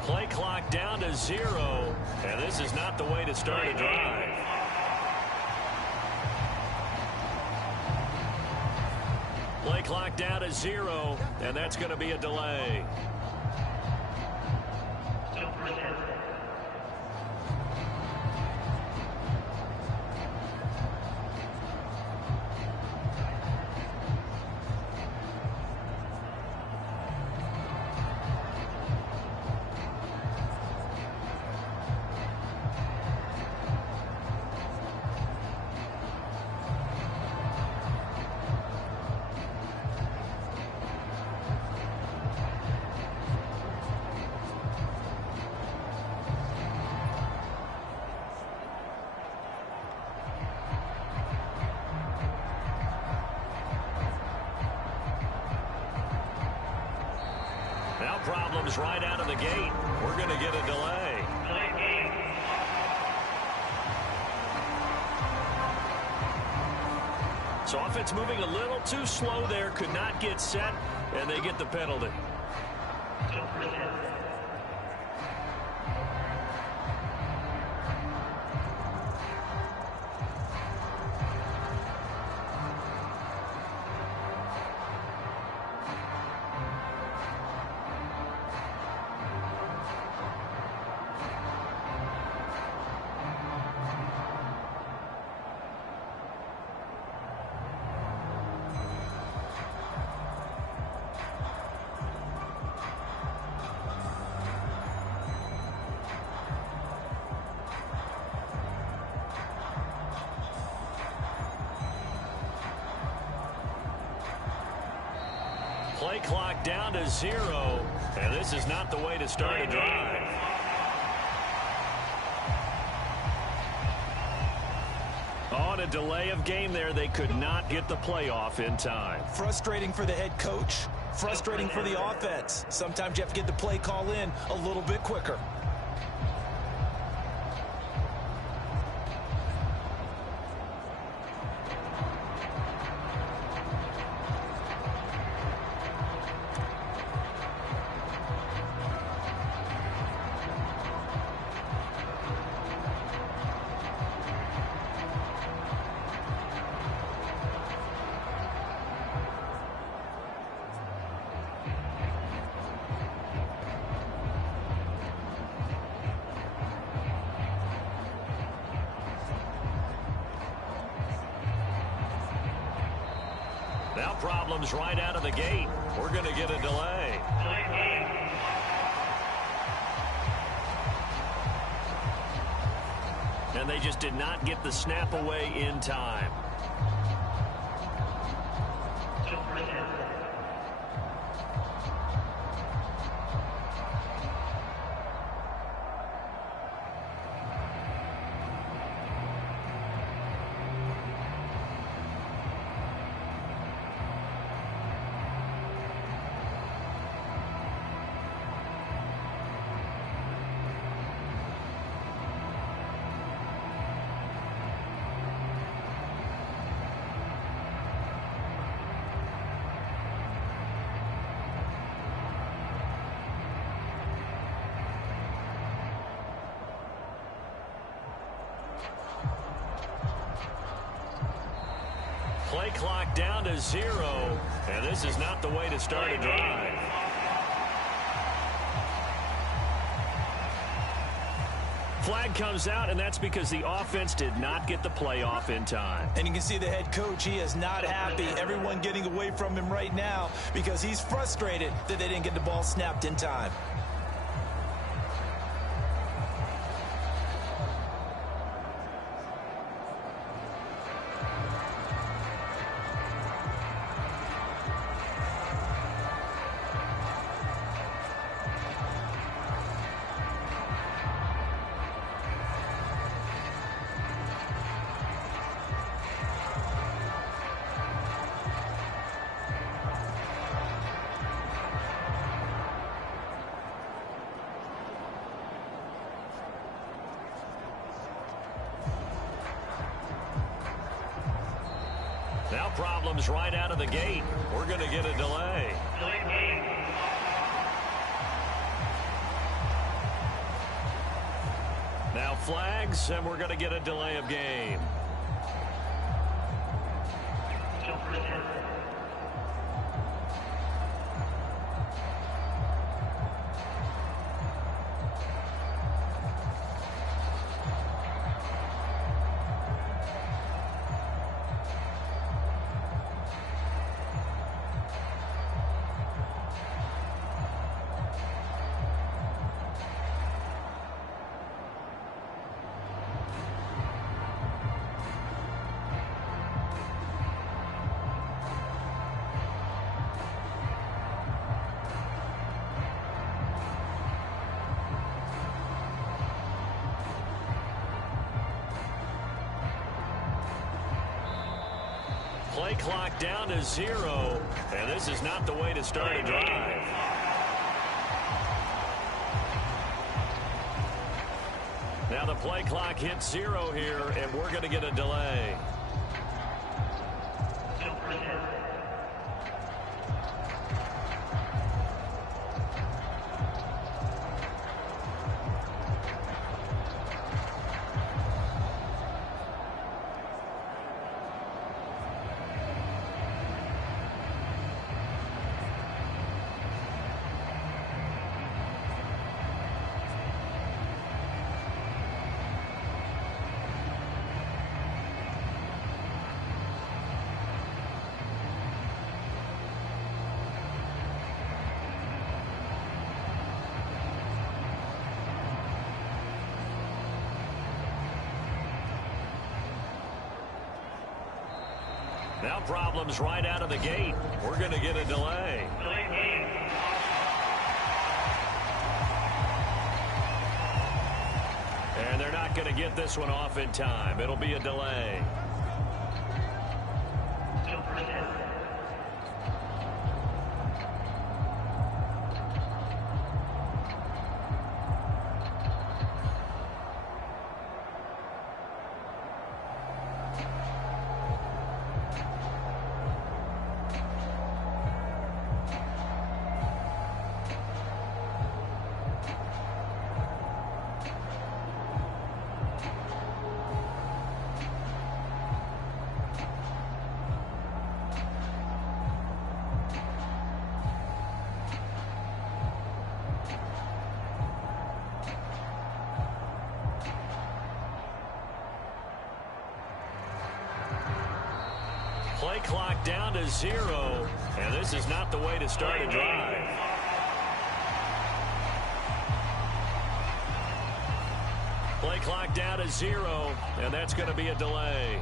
Play clock down to 0, and this is not the way to start a drive. Play clock down to 0, and that's going to be a delay. Now problems right out of the gate. We're going to get a delay. So offense moving a little too slow there. Could not get set, and they get the penalty. Play clock down to 0, and this is not the way to start a drive. On a delay of game there, they could not get the playoff in time. Frustrating for the head coach, frustrating for the offense. Sometimes you have to get the play call in a little bit quicker. Now problems right out of the gate. We're going to get a delay. And they just did not get the snap away in time. Play clock down to 0, and this is not the way to start a drive. Flag comes out, and that's because the offense did not get the play off in time. And you can see the head coach, he is not happy. Everyone getting away from him right now because he's frustrated that they didn't get the ball snapped in time. Now problems right out of the gate. We're going to get a delay. Now flags, and we're going to get a delay of game. Play clock down to 0, and this is not the way to start a drive. Now the play clock hits 0 here, and we're going to get a delay. Now problems right out of the gate. We're going to get a delay. And they're not going to get this one off in time. It'll be a delay. Play clock down to 0, and this is not the way to start a drive. Play clock down to 0, and that's going to be a delay.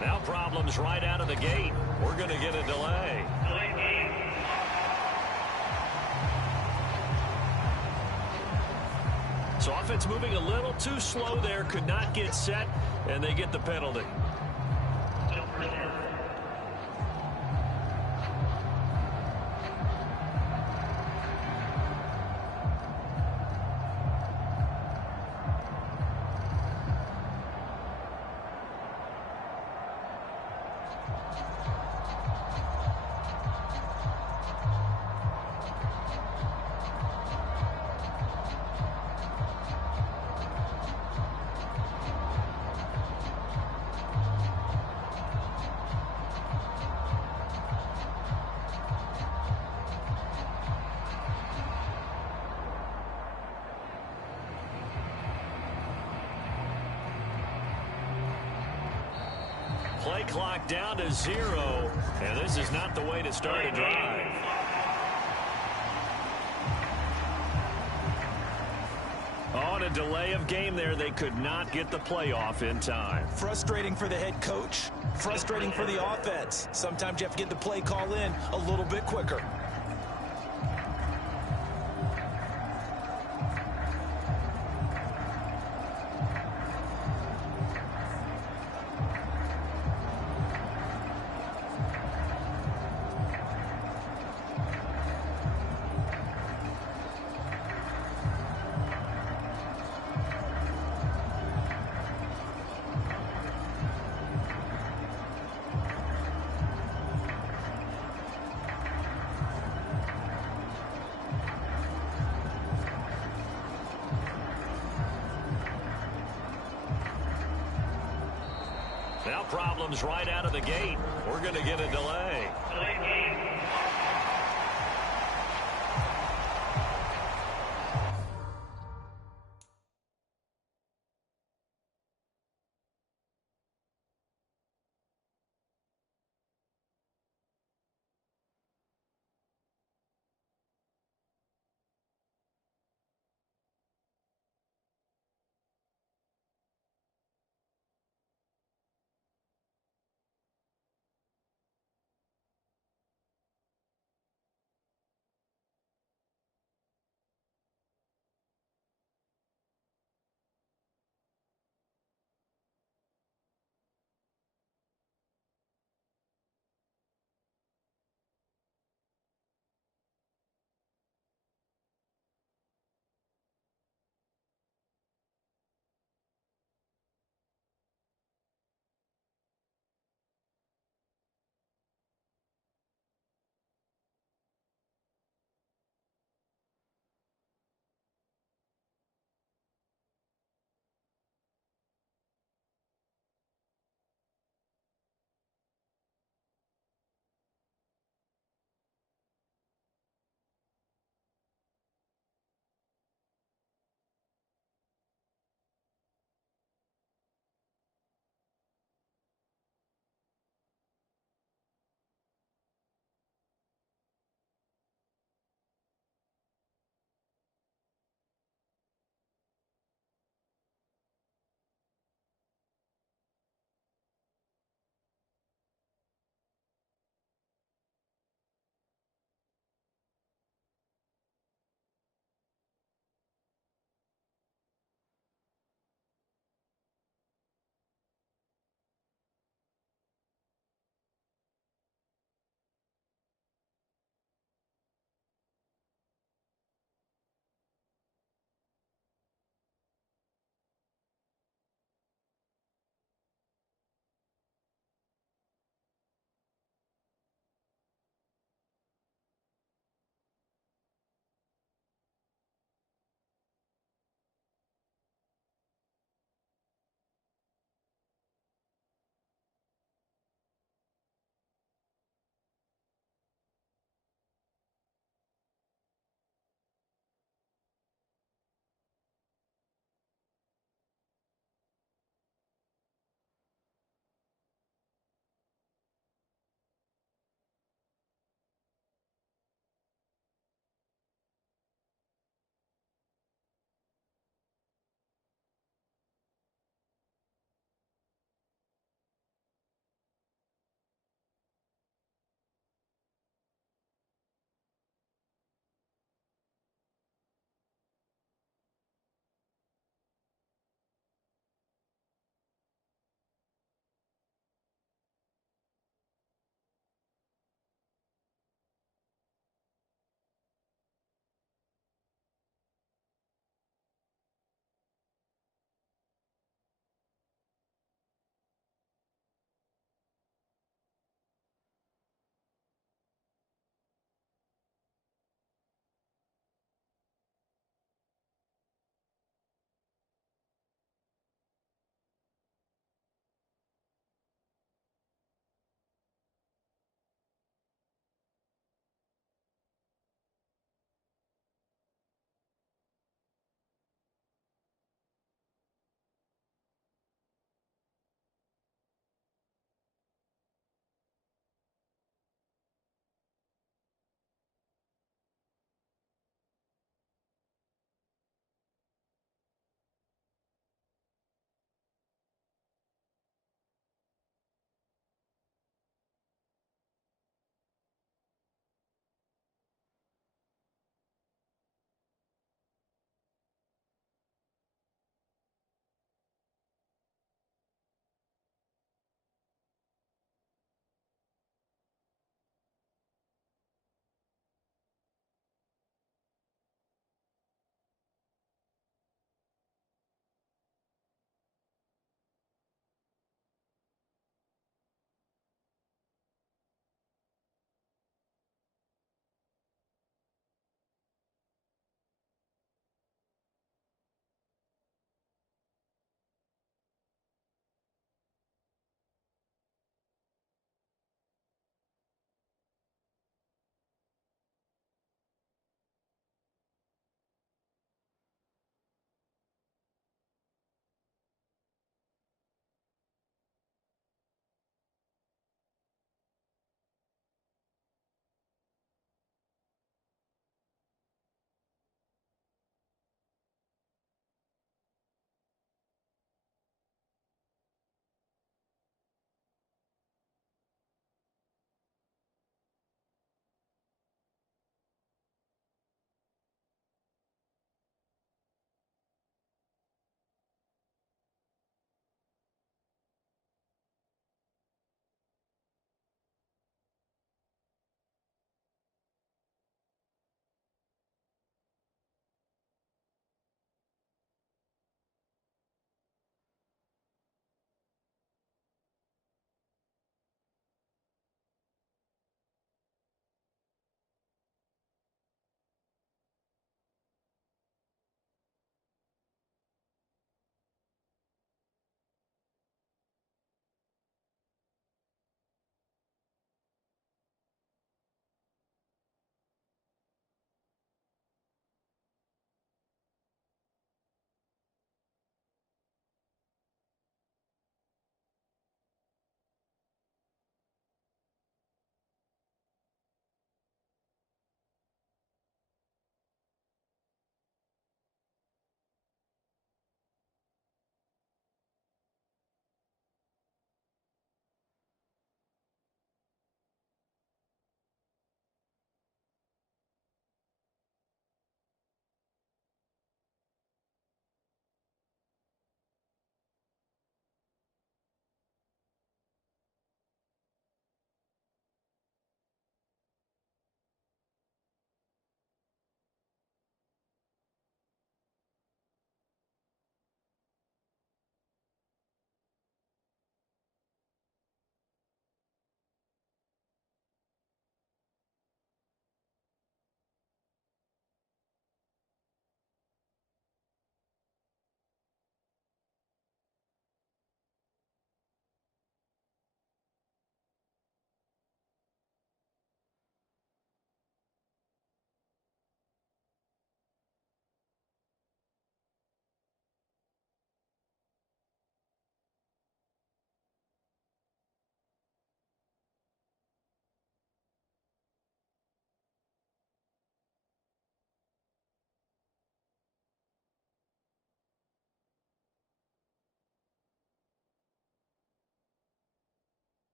Now problems right out of the gate. We're going to get a delay. So offense moving a little too slow there, could not get set, and they get the penalty. Play clock down to 0, and this is not the way to start a drive. On a delay of game there, they could not get the play off in time. Frustrating for the head coach, frustrating for the offense. Sometimes you have to get the play call in a little bit quicker. Now problems right out of the gate. We're going to get a delay.